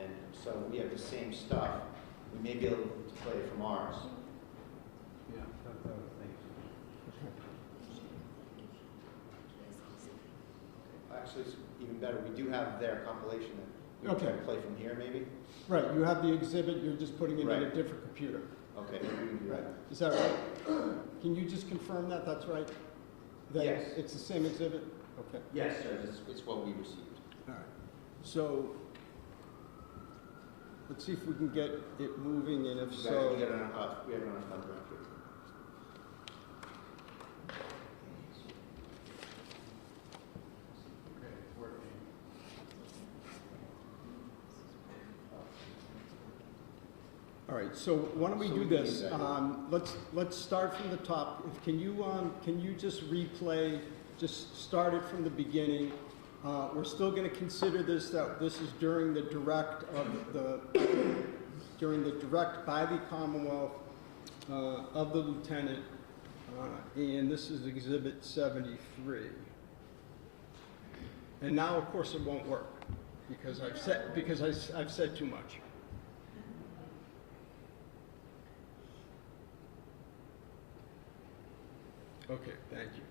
and so we have the same stuff. We may be able to play it from ours. Yeah, that's what I was thinking. Actually, it's even better. We do have their compilation that we Okay. can play from here, maybe. Right, you have the exhibit, you're just putting it in a Right. different computer. Okay, maybe we can do that. Is that right? Can you just confirm that that's right? That Yes. it's the same exhibit? Okay. Yes, Judge. It's what we received. All right. So, let's see if we can get it moving, and if We so... have enough time to here. Okay, it's working. All right, so why don't we So do we this? need that. Let's start from the top. Can you just replay, just start it from the beginning? We're still going to consider this, that this is during the direct by the Commonwealth of the lieutenant, and this is Exhibit 73. And now, of course, it won't work because I've said too much. Okay, thank you.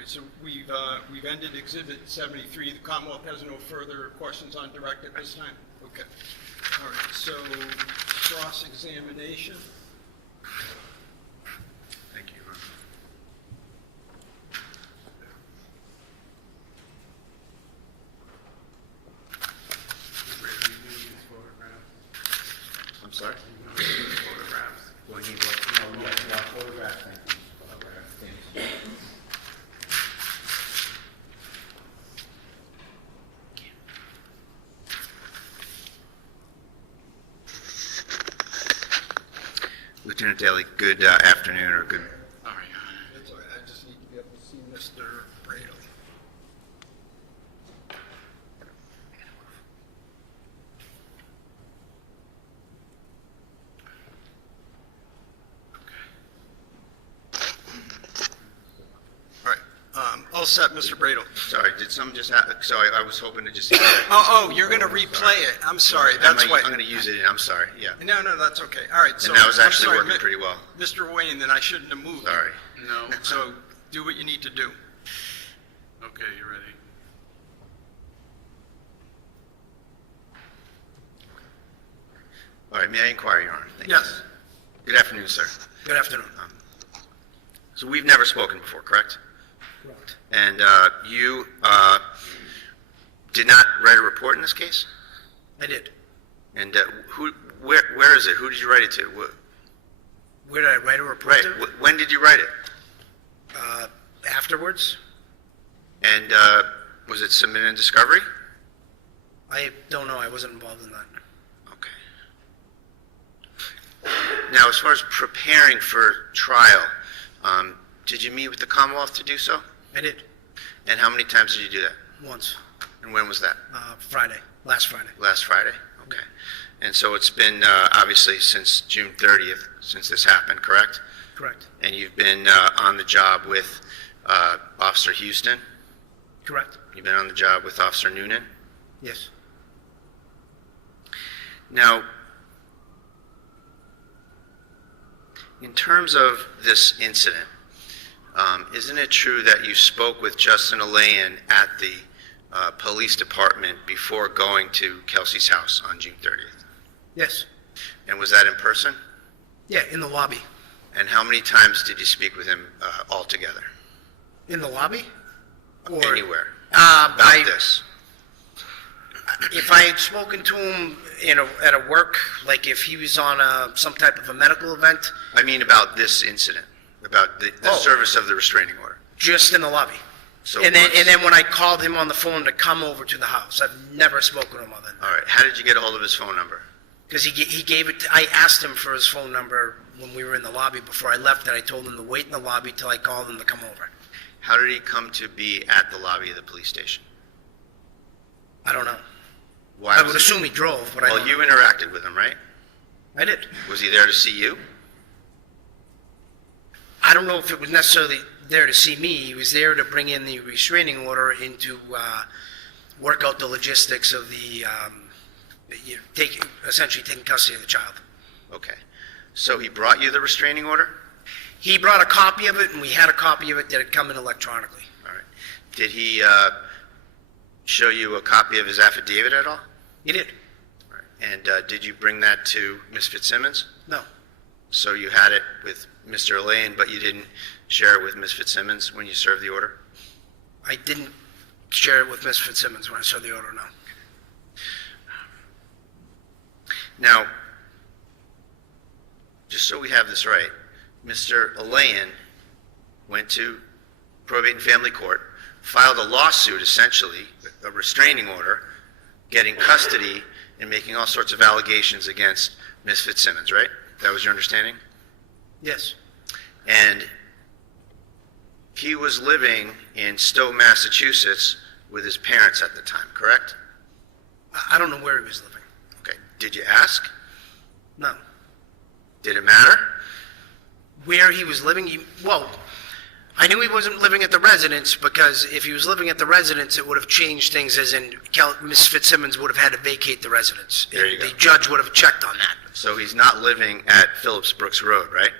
right, so we've ended Exhibit 73. The Commonwealth has no further questions on direct at this time? Okay. All right, so cross-examination. Thank you, Your Honor. I'm sorry? Photographs. Well, he was, no, yes, photographs, thank you. Photographs. Lieutenant Daley, good afternoon, or good. All right. That's all right, I just need to be able to see Mr. Bradle. All right, all set, Mr. Bradle. Sorry, did something just happen? Sorry, I was hoping to just see that. Oh, you're going to replay it. I'm sorry, that's why. I'm going to use it, I'm sorry, yeah. No, that's okay. All right, so. And that was I'm actually sorry, working pretty well. Mr. Wayne, then I shouldn't have moved. Sorry. No. So do what you need to do. Okay, you ready? All right, may I inquire, Your Honor? Thank you. Yes. Good afternoon, sir. Good afternoon. So we've never spoken before, correct? Correct. And you did not write a report in this case? I did. And where is it? Who did you write it to? Where did I write a report Right, to? when did you write it? Afterwards? And was it submitted in discovery? I don't know. I wasn't involved in that. Okay. Now, as far as preparing for trial, did you meet with the Commonwealth to do so? I did. And how many times did you do that? Once. And when was that? Friday. Last Friday. Last Friday? Okay. And so it's been obviously since June 30th since this happened, correct? Correct. And you've been on the job with Officer Houston? Correct. You've been on the job with Officer Noonan? Yes. Now, in terms of this incident, isn't it true that you spoke with Justin Alayan at the police department before going to Kelsey's house on June 30th? Yes. And was that in person? Yeah, in the lobby. And how many times did you speak with him altogether? In the lobby? Or Anywhere? about This? If I had spoken to him at a work, like if he was on some type of a medical event, I mean about this incident, about the service of the restraining order. just in the lobby. So and once- then when I called him on the phone to come over to the house, I've never spoken to him other than that. All right. How did you get a hold of his phone number? Because he gave it. I asked him for his phone number when we were in the lobby before I left, and I told him to wait in the lobby till I called him to come over. How did he come to be at the lobby of the police station? I don't know. Why I was would he- assume he drove, but I Well, don't you know. interacted with him, right? I did. Was he there to see you? I don't know if it was necessarily there to see me. He was there to bring in the restraining order and to work out the logistics of the essentially taking custody of the child. Okay. So he brought you the restraining order? He brought a copy of it, and we had a copy of it that had come in electronically. All right. Did he show you a copy of his affidavit at all? He did. All right. And did you bring that to Ms. Fitzsimmons? No. So you had it with Mr. Elaine, but you didn't share it with Ms. Fitzsimmons when you served the order? I didn't share it with Ms. Fitzsimmons when I saw the order, no. Now, just so we have this right, Mr. Elaine went to probate and family court, filed a lawsuit, essentially, a restraining order, getting custody and making all sorts of allegations against Ms. Fitzsimmons, right? That was your understanding? Yes. And he was living in Stowe, Massachusetts with his parents at the time, correct? I don't know where he was living. Okay. Did you ask? No. Did it matter? Where he was living, I knew he wasn't living at the residence because if he was living at the residence, it would have changed things as in Ms. Fitzsimmons would have had to vacate the residence. There you go. The judge would have checked on that. So he's not living at Phillips Brooks Road, right?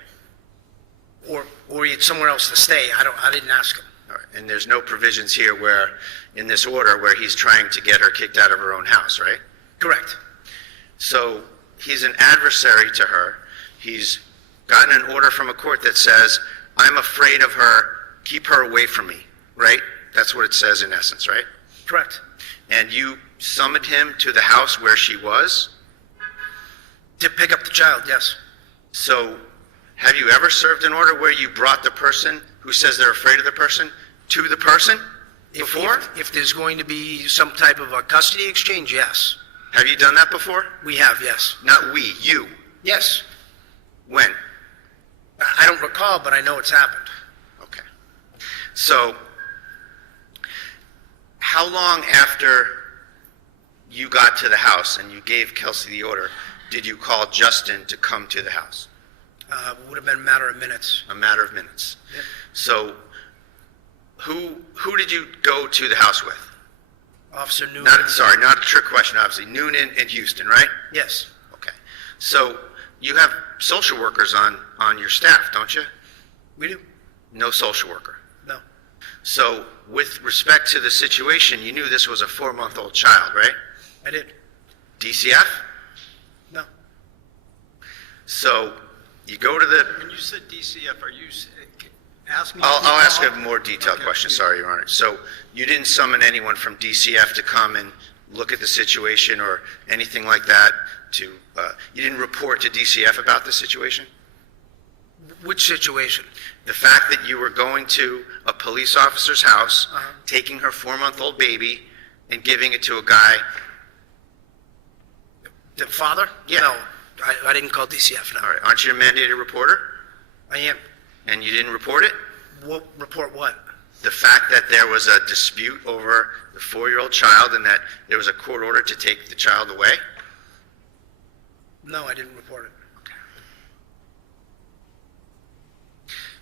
Or he had somewhere else to stay. I didn't ask him. All right. And there's no provisions here where, in this order, where he's trying to get her kicked out of her own house, right? Correct. So he's an adversary to her. He's gotten an order from a court that says, I'm afraid of her, keep her away from me, right? That's what it says in essence, right? Correct. And you summoned him to the house where she was? To pick up the child, yes. So have you ever served an order where you brought the person who says they're afraid of the person to the person before? If there's going to be some type of a custody exchange, yes. Have you done that before? We have, yes. Not we, you. Yes. When? I don't recall, but I know it's happened. Okay. So how long after you got to the house and you gave Kelsey the order did you call Justin to come to the house? Would have been a matter of minutes. A matter of minutes. Yep. So who did you go to the house with? Officer Newman. Not a trick question, obviously. Noonan and Houston, right? Yes. Okay. So you have social workers on your staff, don't you? We do. No social worker. No. So with respect to the situation, you knew this was a 4-month-old child, right? I did. DCF? No. So you go to the... When you said DCF, are you asking? I'll ask a more detailed question, sorry, Your Honor. So you didn't summon anyone from DCF to come and look at the situation or anything like that to... you didn't report to DCF about the situation? Which situation? The fact that you were going to a police officer's house, taking her 4-month-old baby, and giving it to a guy. The father? Yeah. No, I didn't call DCF, no. All right, aren't you a mandated reporter? I am. And you didn't report it? What, report what? The fact that there was a dispute over the 4-year-old child and that there was a court order to take the child away? No, I didn't report it.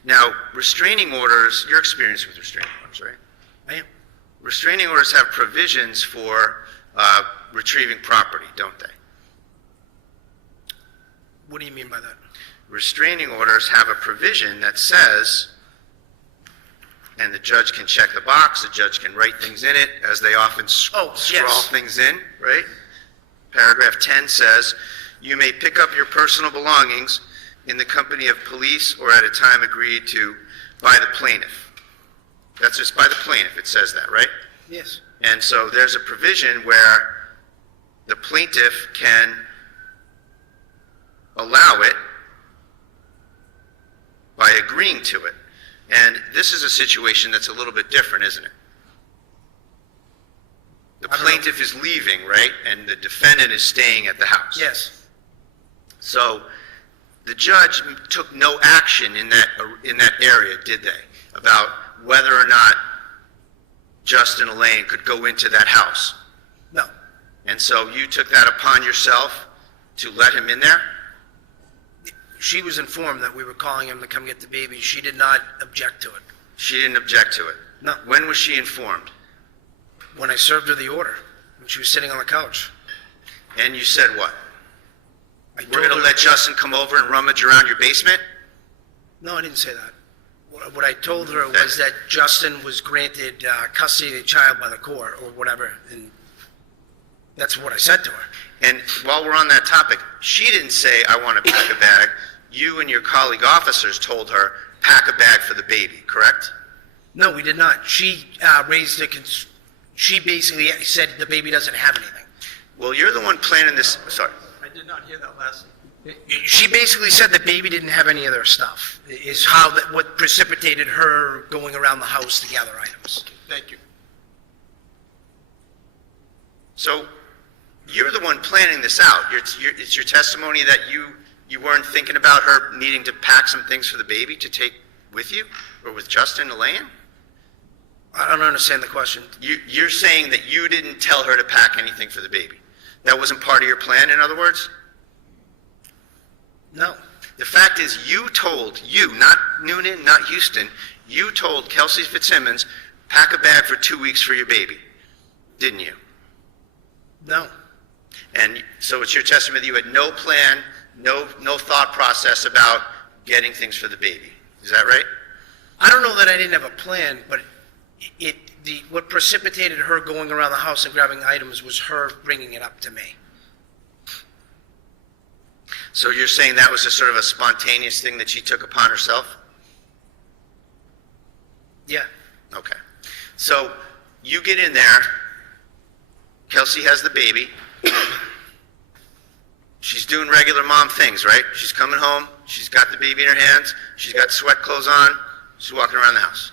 Now, restraining orders, you're experienced with restraining orders, right? I am. Restraining orders have provisions for retrieving property, don't they? What do you mean by that? Restraining orders have a provision that says, and the judge can check the box, the judge can write things in it, as they often scrawl things in, right? Paragraph 10 says, you may pick up your personal belongings in the company of police or at a time agreed to by the plaintiff. That's just by the plaintiff, it says that, right? Yes. And so there's a provision where the plaintiff can allow it by agreeing to it. And this is a situation that's a little bit different, isn't it? The plaintiff is leaving, right? And the defendant is staying at the house. Yes. So the judge took no action in that area, did they? About whether or not Justin Elaine could go into that house. No. And so you took that upon yourself to let him in there? She was informed that we were calling him to come get the baby. She did not object to it. She didn't object to it? No. When was she informed? When I served her the order, when she was sitting on the couch. And you said what? I We're going to let Justin come over and rummage around your basement? No, I didn't say that. What I told her was that Justin was granted custody of the child by the court or whatever, and that's what I said to her. And while we're on that topic, she didn't say, I want to pack a bag. You and your colleague officers told her, pack a bag for the baby, correct? No, we did not. She raised she basically said the baby doesn't have anything. Well, you're the one planning this, sorry. I did not hear that last. She basically said the baby didn't have any of their stuff, is how what precipitated her going around the house to gather items. Thank you. So you're the one planning this out. It's your testimony that you weren't thinking about her needing to pack some things for the baby to take with you or with Justin Elaine? I don't understand the question. You're saying that you didn't tell her to pack anything for the baby. That wasn't part of your plan, in other words? No. The fact is you, not Noonan, not Houston, you told Kelsey Fitzsimmons, pack a bag for 2 weeks for your baby, didn't you? No. And so it's your testimony that you had no plan, no thought process about getting things for the baby. Is that right? I don't know that I didn't have a plan, but what precipitated her going around the house and grabbing items was her bringing it up to me. So you're saying that was a sort of a spontaneous thing that she took upon herself? Yeah. Okay. So you get in there, Kelsey has the baby. She's doing regular mom things, right? She's coming home, she's got the baby in her hands, she's got sweat clothes on, she's walking around the house.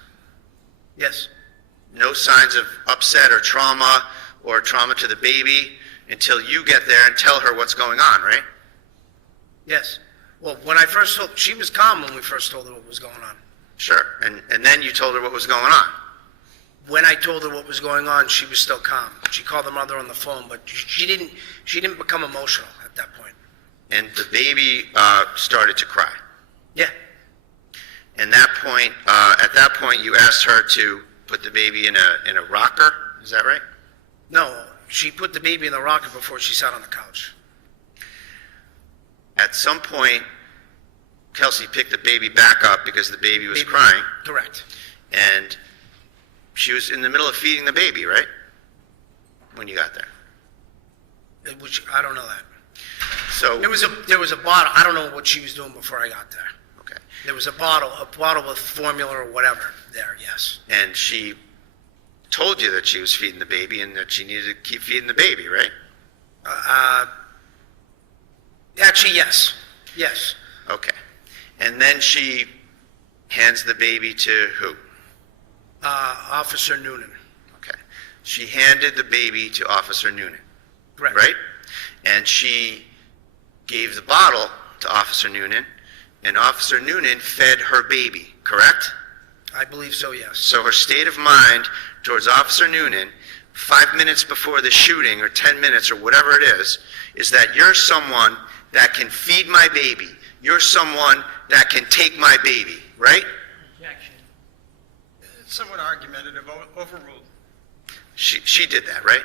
Yes. No signs of upset or trauma to the baby until you get there and tell her what's going on, right? Yes. Well, when I first told, she was calm when we first told her what was going on. Sure. And then you told her what was going on. When I told her what was going on, she was still calm. She called her mother on the phone, but she didn't become emotional at that point. And the baby started to cry. Yeah. And at that point, you asked her to put the baby in a rocker. Is that right? No, she put the baby in the rocker before she sat on the couch. At some point, Kelsey picked the baby back up because the baby was crying. Correct. And she was in the middle of feeding the baby, right? When you got there. Which I don't know that. So there was a bottle. I don't know what she was doing before I got there. Okay. There was a bottle with formula or whatever there. Yes. And she told you that she was feeding the baby and that she needed to keep feeding the baby, right? Actually, yes. Yes. Okay. And then she hands the baby to who? Officer Noonan. Okay. She handed the baby to Officer Noonan. Correct. Right? And she gave the bottle to Officer Noonan, and Officer Noonan fed her baby, correct? I believe so, yes. So her state of mind towards Officer Noonan, 5 minutes before the shooting, or 10 minutes, or whatever it is that you're someone that can feed my baby. You're someone that can take my baby, right? Objection. It's somewhat argumentative, overruled. She did that, right?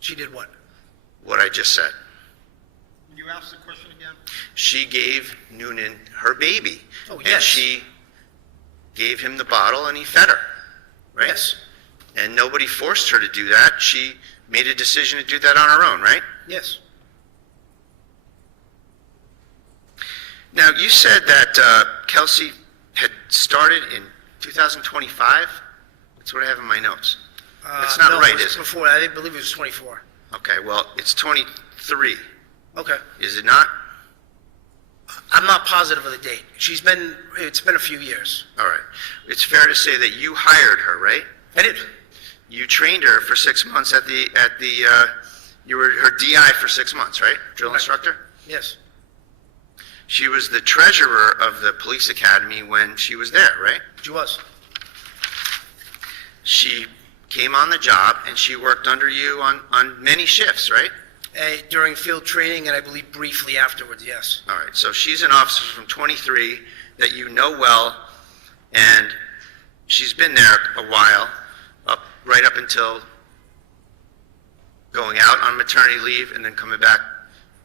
She did what? What I just said. Can you ask the question again? She gave Noonan her baby. Oh, And yes. she gave him the bottle and he fed her, right? Yes. And nobody forced her to do that. She made a decision to do that on her own, right? Yes. Now, you said that Kelsey had started in 2025? That's what I have in my notes. That's not no, right, it was is it? Before, I believe it was 24. Okay, well, it's 23. Okay. Is it not? I'm not positive of the date. It's been a few years. All right. It's fair to say that you hired her, right? I did. You trained her for 6 months you were her DI for 6 months, right? Drill instructor? Yes. She was the treasurer of the police academy when she was there, right? She was. She came on the job and she worked under you on many shifts, right? During field training and I believe briefly afterwards, yes. All right, so she's an officer from 23 that you know well, and she's been there a while, right up until going out on maternity leave and then coming back,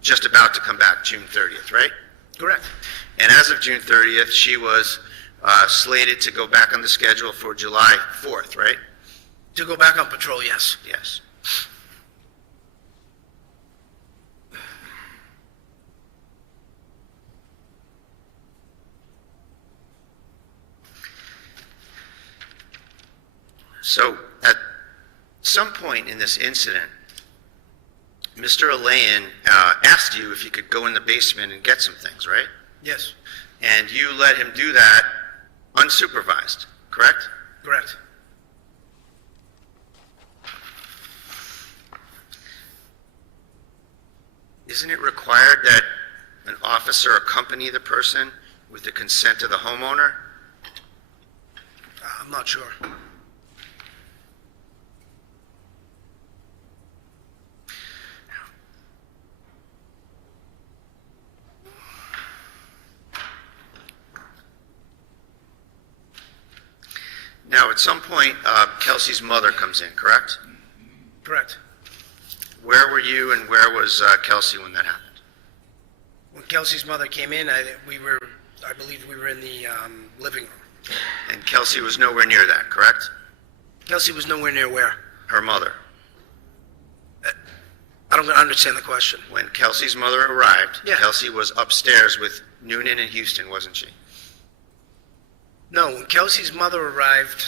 just about to come back June 30th, right? Correct. And as of June 30th, she was slated to go back on the schedule for July 4th, right? To go back on patrol, yes. Yes. So at some point in this incident, Mr. Alayan asked you if you could go in the basement and get some things, right? Yes. And you let him do that unsupervised, correct? Correct. Isn't it required that an officer accompany the person with the consent of the homeowner? I'm not sure. Now, at some point, Kelsey's mother comes in, correct? Correct. Where were you and where was Kelsey when that happened? When Kelsey's mother came in, I believe we were in the living room. And Kelsey was nowhere near that, correct? Kelsey was nowhere near where? Her mother. I don't understand the question. When Kelsey's mother arrived, Yeah. Kelsey was upstairs with Noonan and Houston, wasn't she? No, when Kelsey's mother arrived,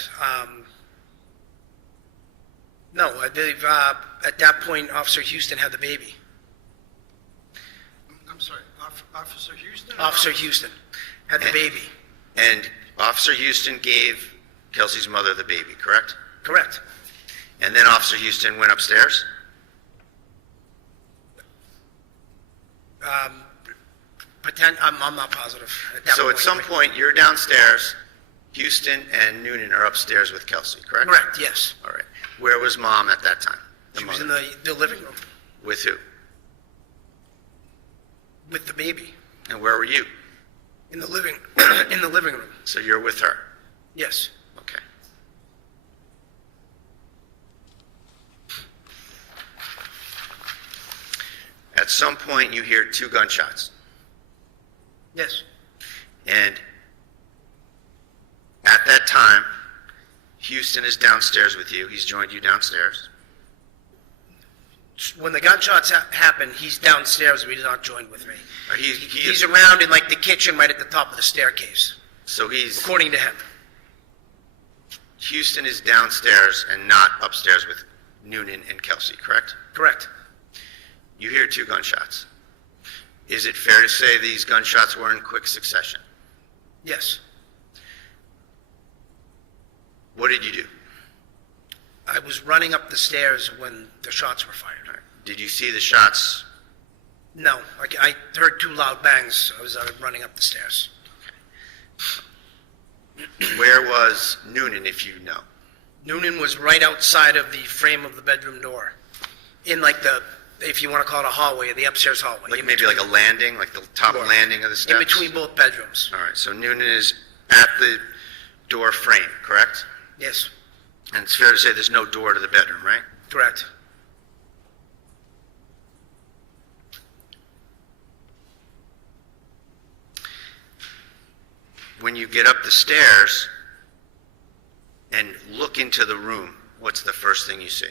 no, I believe at that point, Officer Houston had the baby. I'm sorry, Officer Houston? Officer Houston had the baby. And Officer Houston gave Kelsey's mother the baby, correct? Correct. And then Officer Houston went upstairs? I'm not positive. So at some point, you're downstairs, Houston and Noonan are upstairs with Kelsey, correct? Correct, yes. All right. Where was Mom at that time? She was in the living room With who? with the baby. And where were you? In the living in the living room. So you're with her? Yes. Okay. At some point, you hear 2 gunshots. Yes. And at that time, Houston is downstairs with you. He's joined you downstairs. When the gunshots happen, he's downstairs, but he's not joined with me. He's He's around in like the kitchen right at the top of the staircase, So he's, according to him. Houston is downstairs and not upstairs with Noonan and Kelsey, correct? Correct. You hear 2 gunshots. Is it fair to say these gunshots were in quick succession? Yes. What did you do? I was running up the stairs when the shots were fired. Did you see the shots? No, I heard 2 loud bangs. I was running up the stairs. Where was Noonan, if you know? Noonan was right outside of the frame of the bedroom door, in like the, if you want to call it a hallway, the upstairs hallway. Like in maybe between- like a landing, like the top Sure. landing of the steps? In between both bedrooms. All right, so Noonan is at the door frame, correct? Yes, And it's fair to say there's no door to the bedroom, right? correct. When you get up the stairs and look into the room, what's the first thing you see?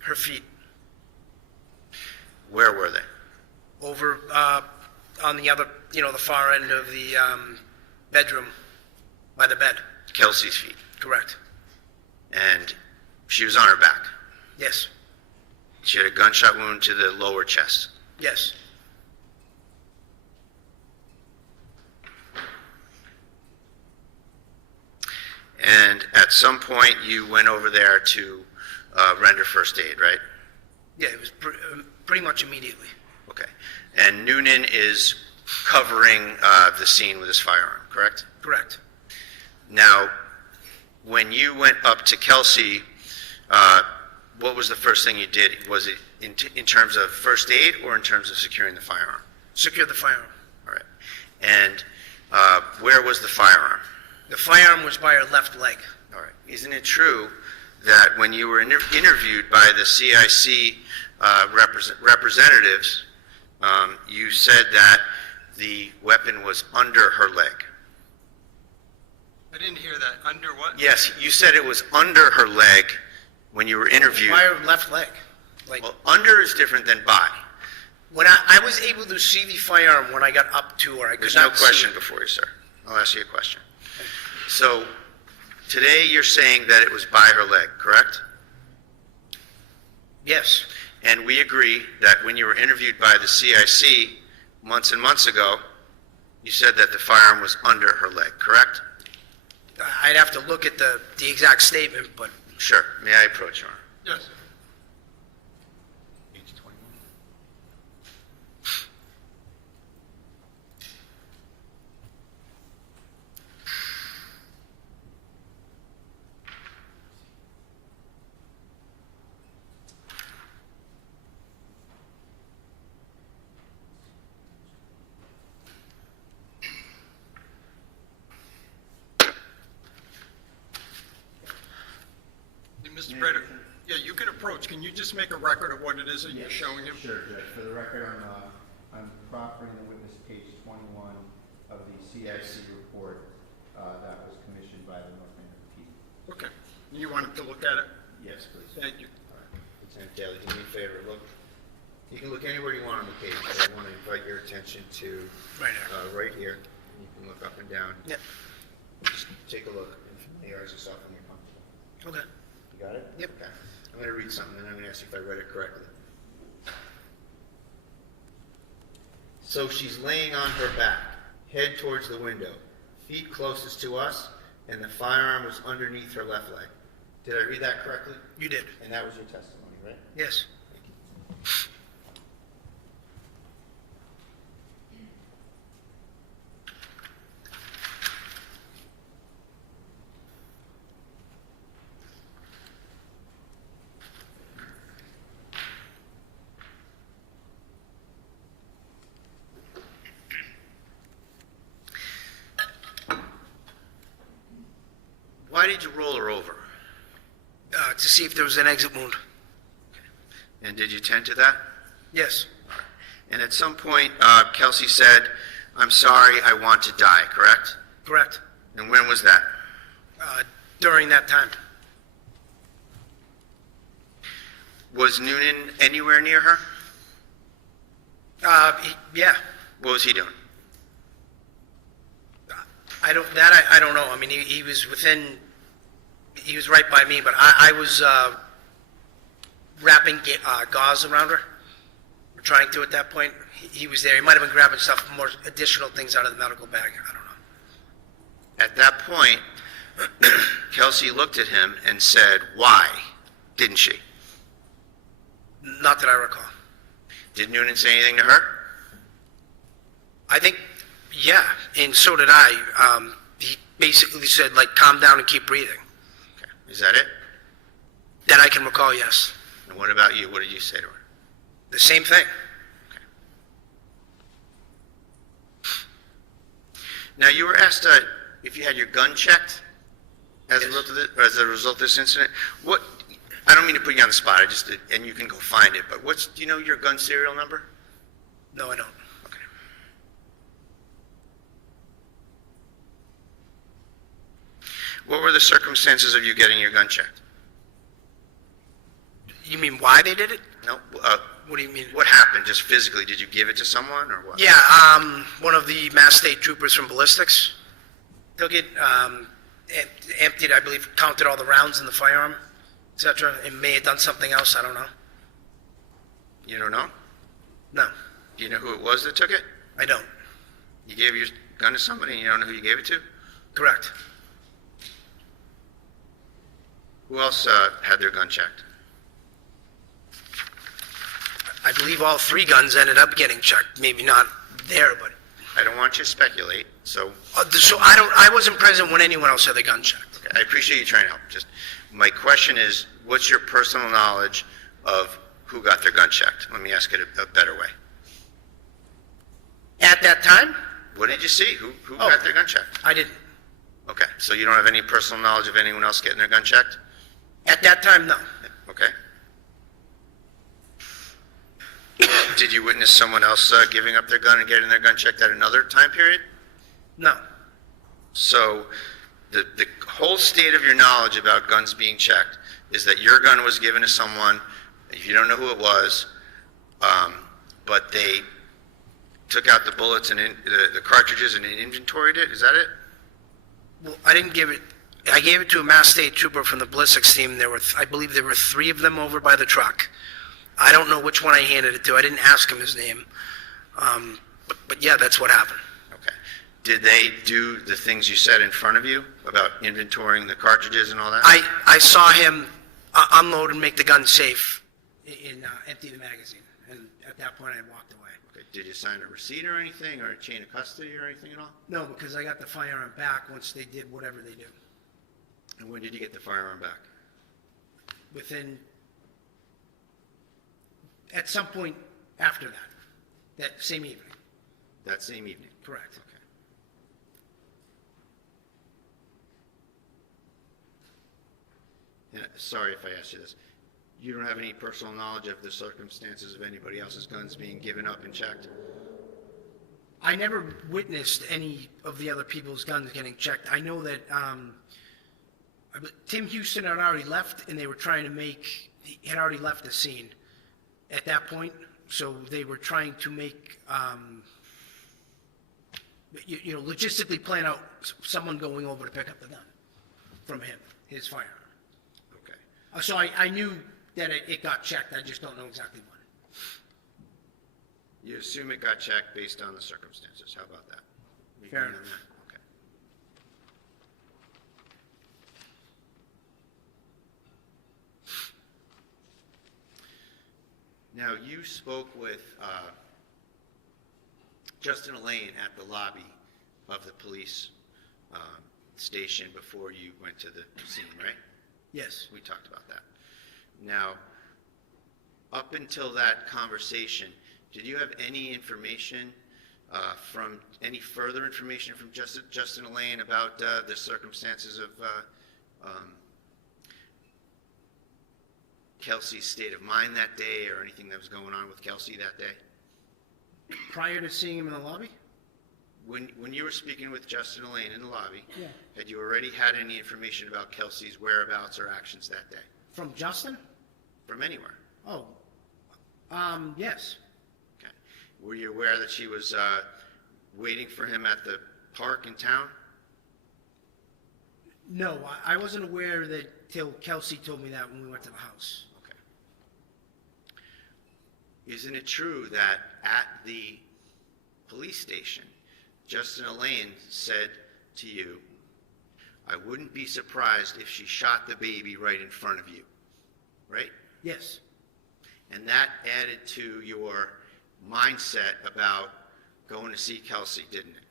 Her feet Where were they? over on the other, the far end of the bedroom by the bed. Kelsey's feet. Correct. And she was on her back. Yes, She had a gunshot wound to the lower chest. yes. And at some point, you went over there to render first aid, right? Yeah, it was pretty much immediately. Okay. And Noonan is covering the scene with his firearm, correct? Correct. Now, when you went up to Kelsey, what was the first thing you did? Was it in terms of first aid or in terms of securing the firearm? Secure the firearm. All right. And where was the firearm? The firearm was by her left leg. All right. Isn't it true that when you were interviewed by the CIC representatives, you said that the weapon was under her leg? I didn't hear that. Under what? Yes, you said it was under her leg when you were interviewed. By her left leg. Like, Well, under is different than by. when I was able to see the firearm when I got up to her, I could There's no not see question it. before you, sir. I'll ask you a question. So, today you're saying that it was by her leg, correct? Yes, And we agree that when you were interviewed by the CIC months and months ago, you said that the firearm was under her leg, correct? I'd have to look at the exact statement, but Sure. May I approach, Your Honor? Yes. Hey, Mr. Prater, yeah, you can approach. Can you just make a record of what it is that you're showing him? Sure, Judge. For the record, I'm proffering the witness page 21 of the CIC report that was commissioned by the North Andover PD. Okay. You wanted to look at it? Yes, please. Thank you. Lieutenant Daley, do me a favor, look. You can look anywhere you want on the page, but I want to invite your attention to Right here. right here. You can look up and down. Yep. Just take a look and familiarize yourself when you're comfortable. Okay. You got it? Yep. Okay. I'm going to read something, and I'm going to ask you if I read it correctly. So she's laying on her back, head towards the window, feet closest to us, and the firearm was underneath her left leg. Did I read that correctly? You did. And that was your testimony, right? Yes. Thank you. Why did you roll her over? To see if there was an exit wound. And did you tend to that? Yes. And at some point, Kelsey said, "I'm sorry, I want to die," correct? Correct. And when was that? During that time. Was Noonan anywhere near her? Yeah. What was he doing? I don't know. I mean, he was he was right by me, but I was wrapping gauze around her, or trying to at that point. He was there. He might have been grabbing more additional things out of the medical bag. I don't know. At that point, Kelsey looked at him and said, "Why?" Didn't she? Not that I recall. Did Noonan say anything to her? I think, yeah, and so did I. He basically said, like, calm down and keep breathing. Okay. Is that it? That I can recall, yes. And what about you? What did you say to her? The same thing. Now, you were asked if you had your gun checked as a result of this incident. What? I don't mean to put you on the spot. And you can go find it. But do you know your gun serial number? No, I don't. Okay. What were the circumstances of you getting your gun checked? You mean why they did it? No. What do you mean? What happened? Just physically? Did you give it to someone or what? Yeah, one of the Mass State troopers from ballistics took it, emptied, I believe, counted all the rounds in the firearm, etc., and may have done something else. I don't know. You don't know? No, Do you know who it was that took it? I don't. You gave your gun to somebody and you don't know who you gave it to? Correct. Who else had their gun checked? I believe all three guns ended up getting checked. Maybe not there, but I don't want you to speculate, so so I wasn't present when anyone else had their gun checked. okay, I appreciate you trying to help. Just my question is, what's your personal knowledge of who got their gun checked? Let me ask it a better way. At that time, What did you see? Who got their gun checked? I didn't. Okay, so you don't have any personal knowledge of anyone else getting their gun checked? At that time, no. Okay. Did you witness someone else giving up their gun and getting their gun checked at another time period? No. So the whole state of your knowledge about guns being checked is that your gun was given to someone, if you don't know who it was, but they took out the bullets and the cartridges and inventoried it. Is that it? Well, I didn't give it. I gave it to a Mass State trooper from the ballistics team. I believe there were three of them over by the truck. I don't know which one I handed it to. I didn't ask him his name. But yeah, that's what happened. Okay. Did they do the things you said in front of you about inventorying the cartridges and all that? I saw him unload and make the gun safe and empty the magazine. And at that point, I walked away. Okay. Did you sign a receipt or anything, or a chain of custody or anything at all? No, because I got the firearm back once they did whatever they do. And when did you get the firearm back? At some point after that same evening. That same evening? Correct. Okay. And sorry if I asked you this. You don't have any personal knowledge of the circumstances of anybody else's guns being given up and checked? I never witnessed any of the other people's guns getting checked. I know that Tim Houston had already left, and they were trying to he had already left the scene at that point, so they were trying to make, logistically plan out someone going over to pick up the gun from him, his firearm. Okay. So I knew that it got checked, I just don't know exactly when. You assume it got checked based on the circumstances. How about that? We Fair agree on enough. that? Okay. Now, you spoke with Justin Elaine at the lobby of the police station before you went to the scene, right? Yes. We talked about that. Now, up until that conversation, did you have any information any further information from Justin Elaine about the circumstances of Kelsey's state of mind that day, or anything that was going on with Kelsey that day? Prior to seeing him in the lobby? When you were speaking with Justin Elaine in the lobby, Yeah. had you already had any information about Kelsey's whereabouts or actions that day? From Justin? From anywhere? Oh, yes. Okay. Were you aware that she was waiting for him at the park in town? No, I wasn't aware that till Kelsey told me that when we went to the house. Okay. Isn't it true that at the police station, Justin Elaine said to you, "I wouldn't be surprised if she shot the baby right in front of you," right? Yes. And that added to your mindset about going to see Kelsey, didn't it?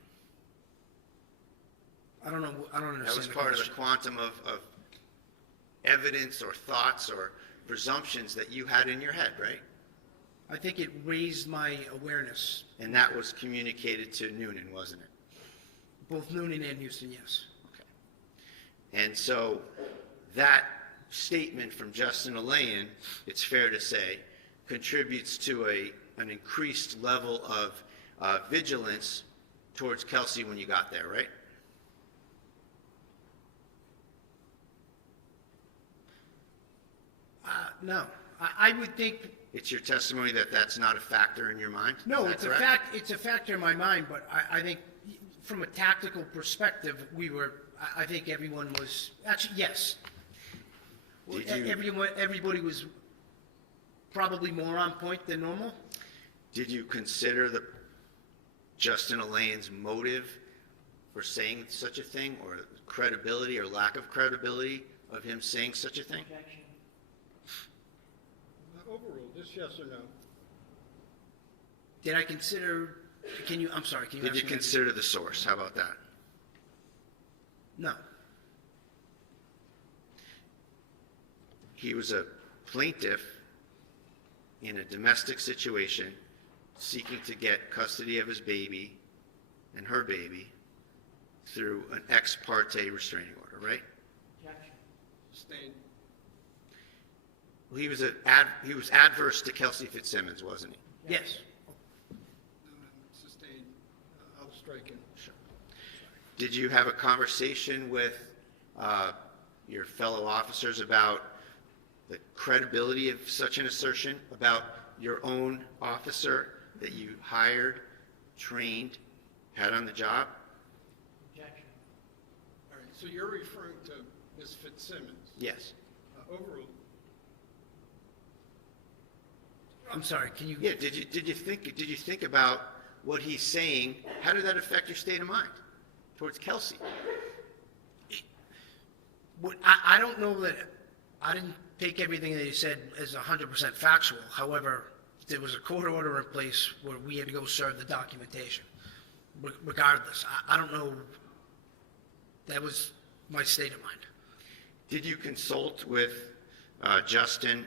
I don't understand. That was the part of the question. quantum of evidence or thoughts or presumptions that you had in your head, right? I think it raised my awareness. And that was communicated to Noonan, wasn't it? Both Noonan and Houston, yes. Okay. And so that statement from Justin Elaine, it's fair to say, contributes to an increased level of vigilance towards Kelsey when you got there, right? No, I would think. It's your testimony that that's not a factor in your mind? No, Is it's that a correct? fact. It's a factor in my mind, but I think from a tactical perspective, I think everyone was actually yes. Did you- Everybody was probably more on point than normal. Did you consider Justin Elaine's motive for saying such a thing, or credibility or lack of credibility of him saying such a thing? Objection. Overruled, just yes or no? Did I consider? I'm sorry. Can you? Did you ask me that? consider the source? How about that? No. He was a plaintiff in a domestic situation seeking to get custody of his baby and her baby through an ex parte restraining order, right? Objection. Sustained. Well, he was adverse to Kelsey Fitzsimmons, wasn't he? Yes. Sustained. I'll strike it. Sure. Did you have a conversation with your fellow officers about the credibility of such an assertion about your own officer that you hired, trained, had on the job? Objection. All right, so you're referring to Ms. Fitzsimmons. Yes. Overruled. I'm sorry. Can you? Yeah. Did you think about what he's saying? How did that affect your state of mind towards Kelsey? I don't know that. I didn't take everything that he said as 100% factual. However, there was a court order in place where we had to go serve the documentation. Regardless, I don't know. That was my state of mind. Did you consult with Justin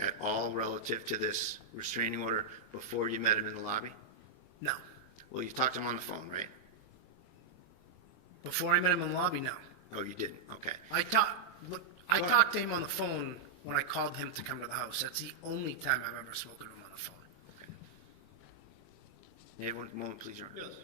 at all relative to this restraining order before you met him in the lobby? No. Well, you talked to him on the phone, right? Before I met him in the lobby, no. Oh, you didn't? Okay. I talked to him on the phone when I called him to come to the house. That's the only time I've ever spoken to him on the phone. Hey, one moment, please, Your Honor. Yes.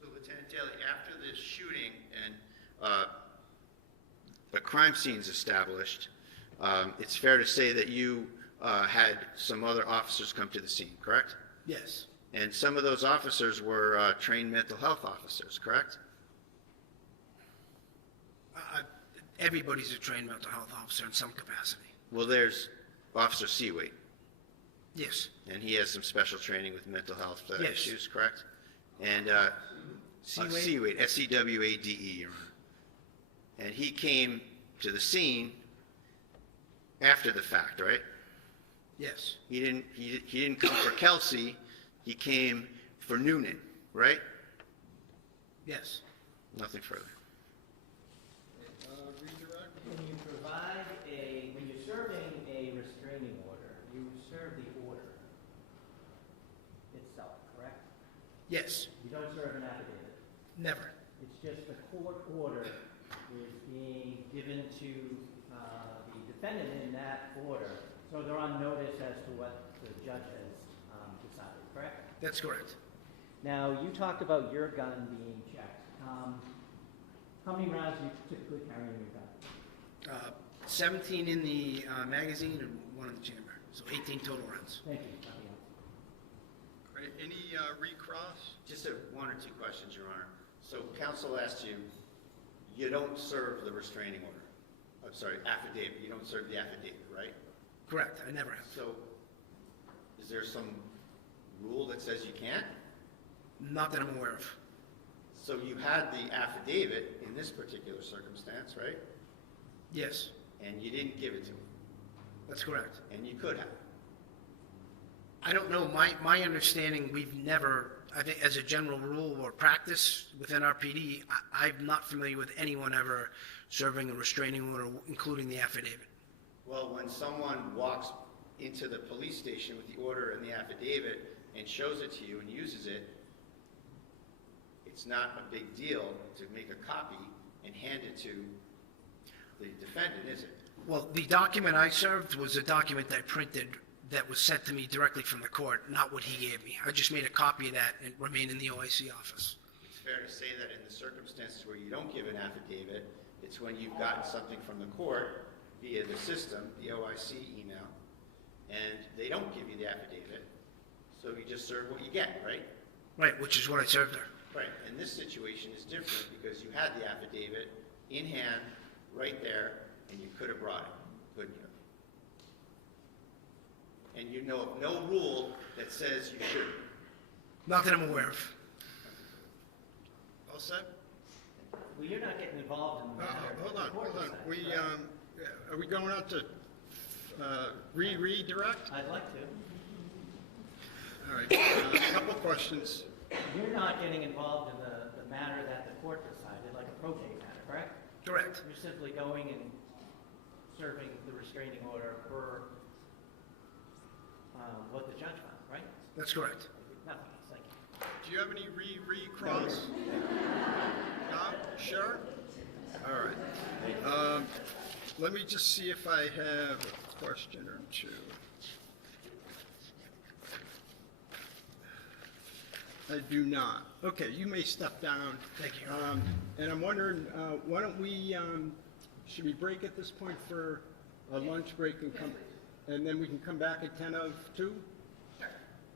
So Lieutenant Daley, after the shooting and a crime scene's established, it's fair to say that you had some other officers come to the scene, correct? Yes. And some of those officers were trained mental health officers, correct? Everybody's a trained mental health officer in some capacity. Well, there's Officer Seawait, Yes. and he has some special training with mental health Yes. issues, correct? And Seawade? Seawade, S-E-W-A-D-E, Your Honor. And he came to the scene after the fact, right? Yes. He didn't come for Kelsey, he came for Noonan, right? Yes. Nothing further. Redirect? When you provide when you're serving a restraining order, you serve the order itself, correct? Yes. You don't serve an affidavit. Never. It's just the court order is being given to the defendant in that order, so they're on notice as to what the judge has decided, correct? That's correct. Now, you talked about your gun being checked. How many rounds do you typically carry in your gun? 17 in the magazine and 1 in the chamber, so 18 total rounds. Thank you. Nothing else. Great. Any recross? Just one or two questions, Your Honor. So counsel asked you, you don't serve the restraining order. I'm sorry, affidavit. You don't serve the affidavit, right? Correct. I never have. So is there some rule that says you can't? Not that I'm aware of. So you had the affidavit in this particular circumstance, right? Yes. And you didn't give it to him, That's correct. and you could have. I don't know. My understanding, we've never, I think as a general rule or practice within our PD, I'm not familiar with anyone ever serving a restraining order, including the affidavit. Well, when someone walks into the police station with the order and the affidavit and shows it to you and uses it, it's not a big deal to make a copy and hand it to the defendant, is it? Well, the document I served was a document I printed that was sent to me directly from the court, not what he gave me. I just made a copy of that and it remained in the OIC office. It's fair to say that in the circumstances where you don't give an affidavit, it's when you've gotten something from the court via the system, the OIC email, and they don't give you the affidavit, so you just serve what you get, right? Right, which is what I served her. Right, and this situation is different because you had the affidavit in hand, right there, and you could have brought it, couldn't you? And you know of no rule that says you shouldn't. Not that I'm aware of. All set? Well, you're not getting involved in the matter. Hold The on, court hold on. decides, right? Are we going out to redirect? I'd like to. All right, a couple of questions. You're not getting involved in the matter that the court decided, like a probate matter, correct? Correct. You're simply going and serving the restraining order for what the judge found, right? That's correct. Nothing else, thank you. Do you have any recross? No? Sure? All right. Let me just see if I have a question or two. I do not. Okay, you may step down. Thank you. And I'm wondering, why don't we, should we break at this point for a lunch break and come, and then we can come back at 10:02? Sure.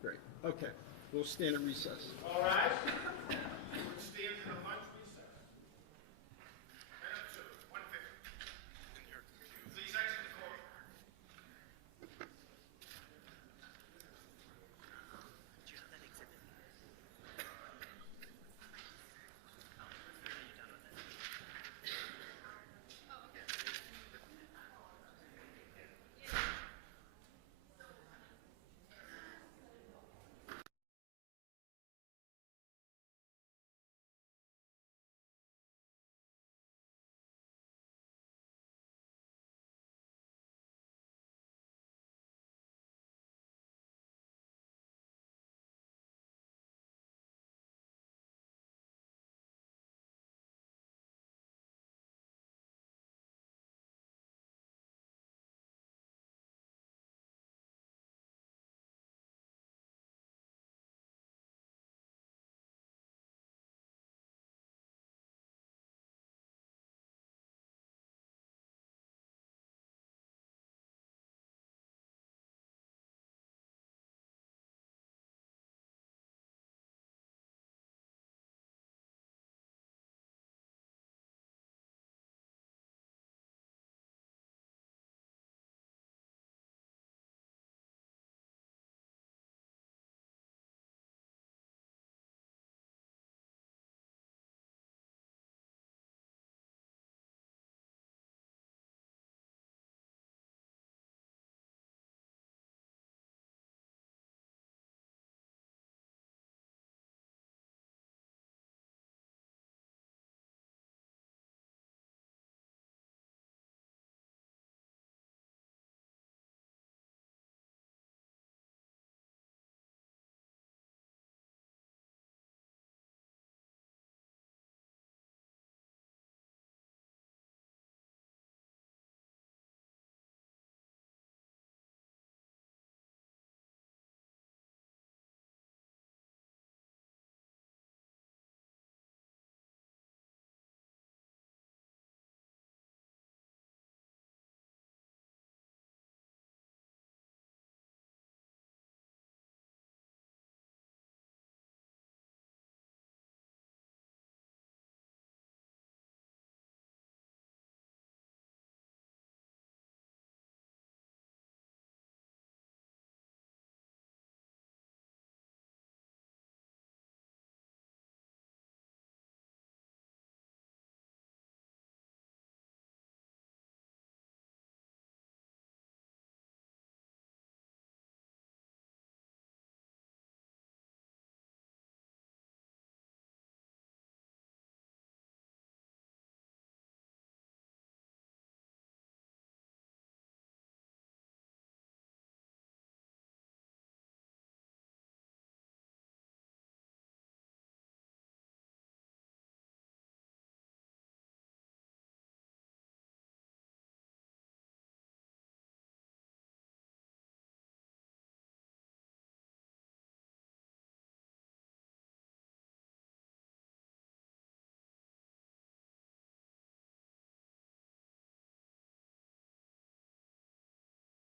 Great, okay. We'll stand at recess. All right. Stand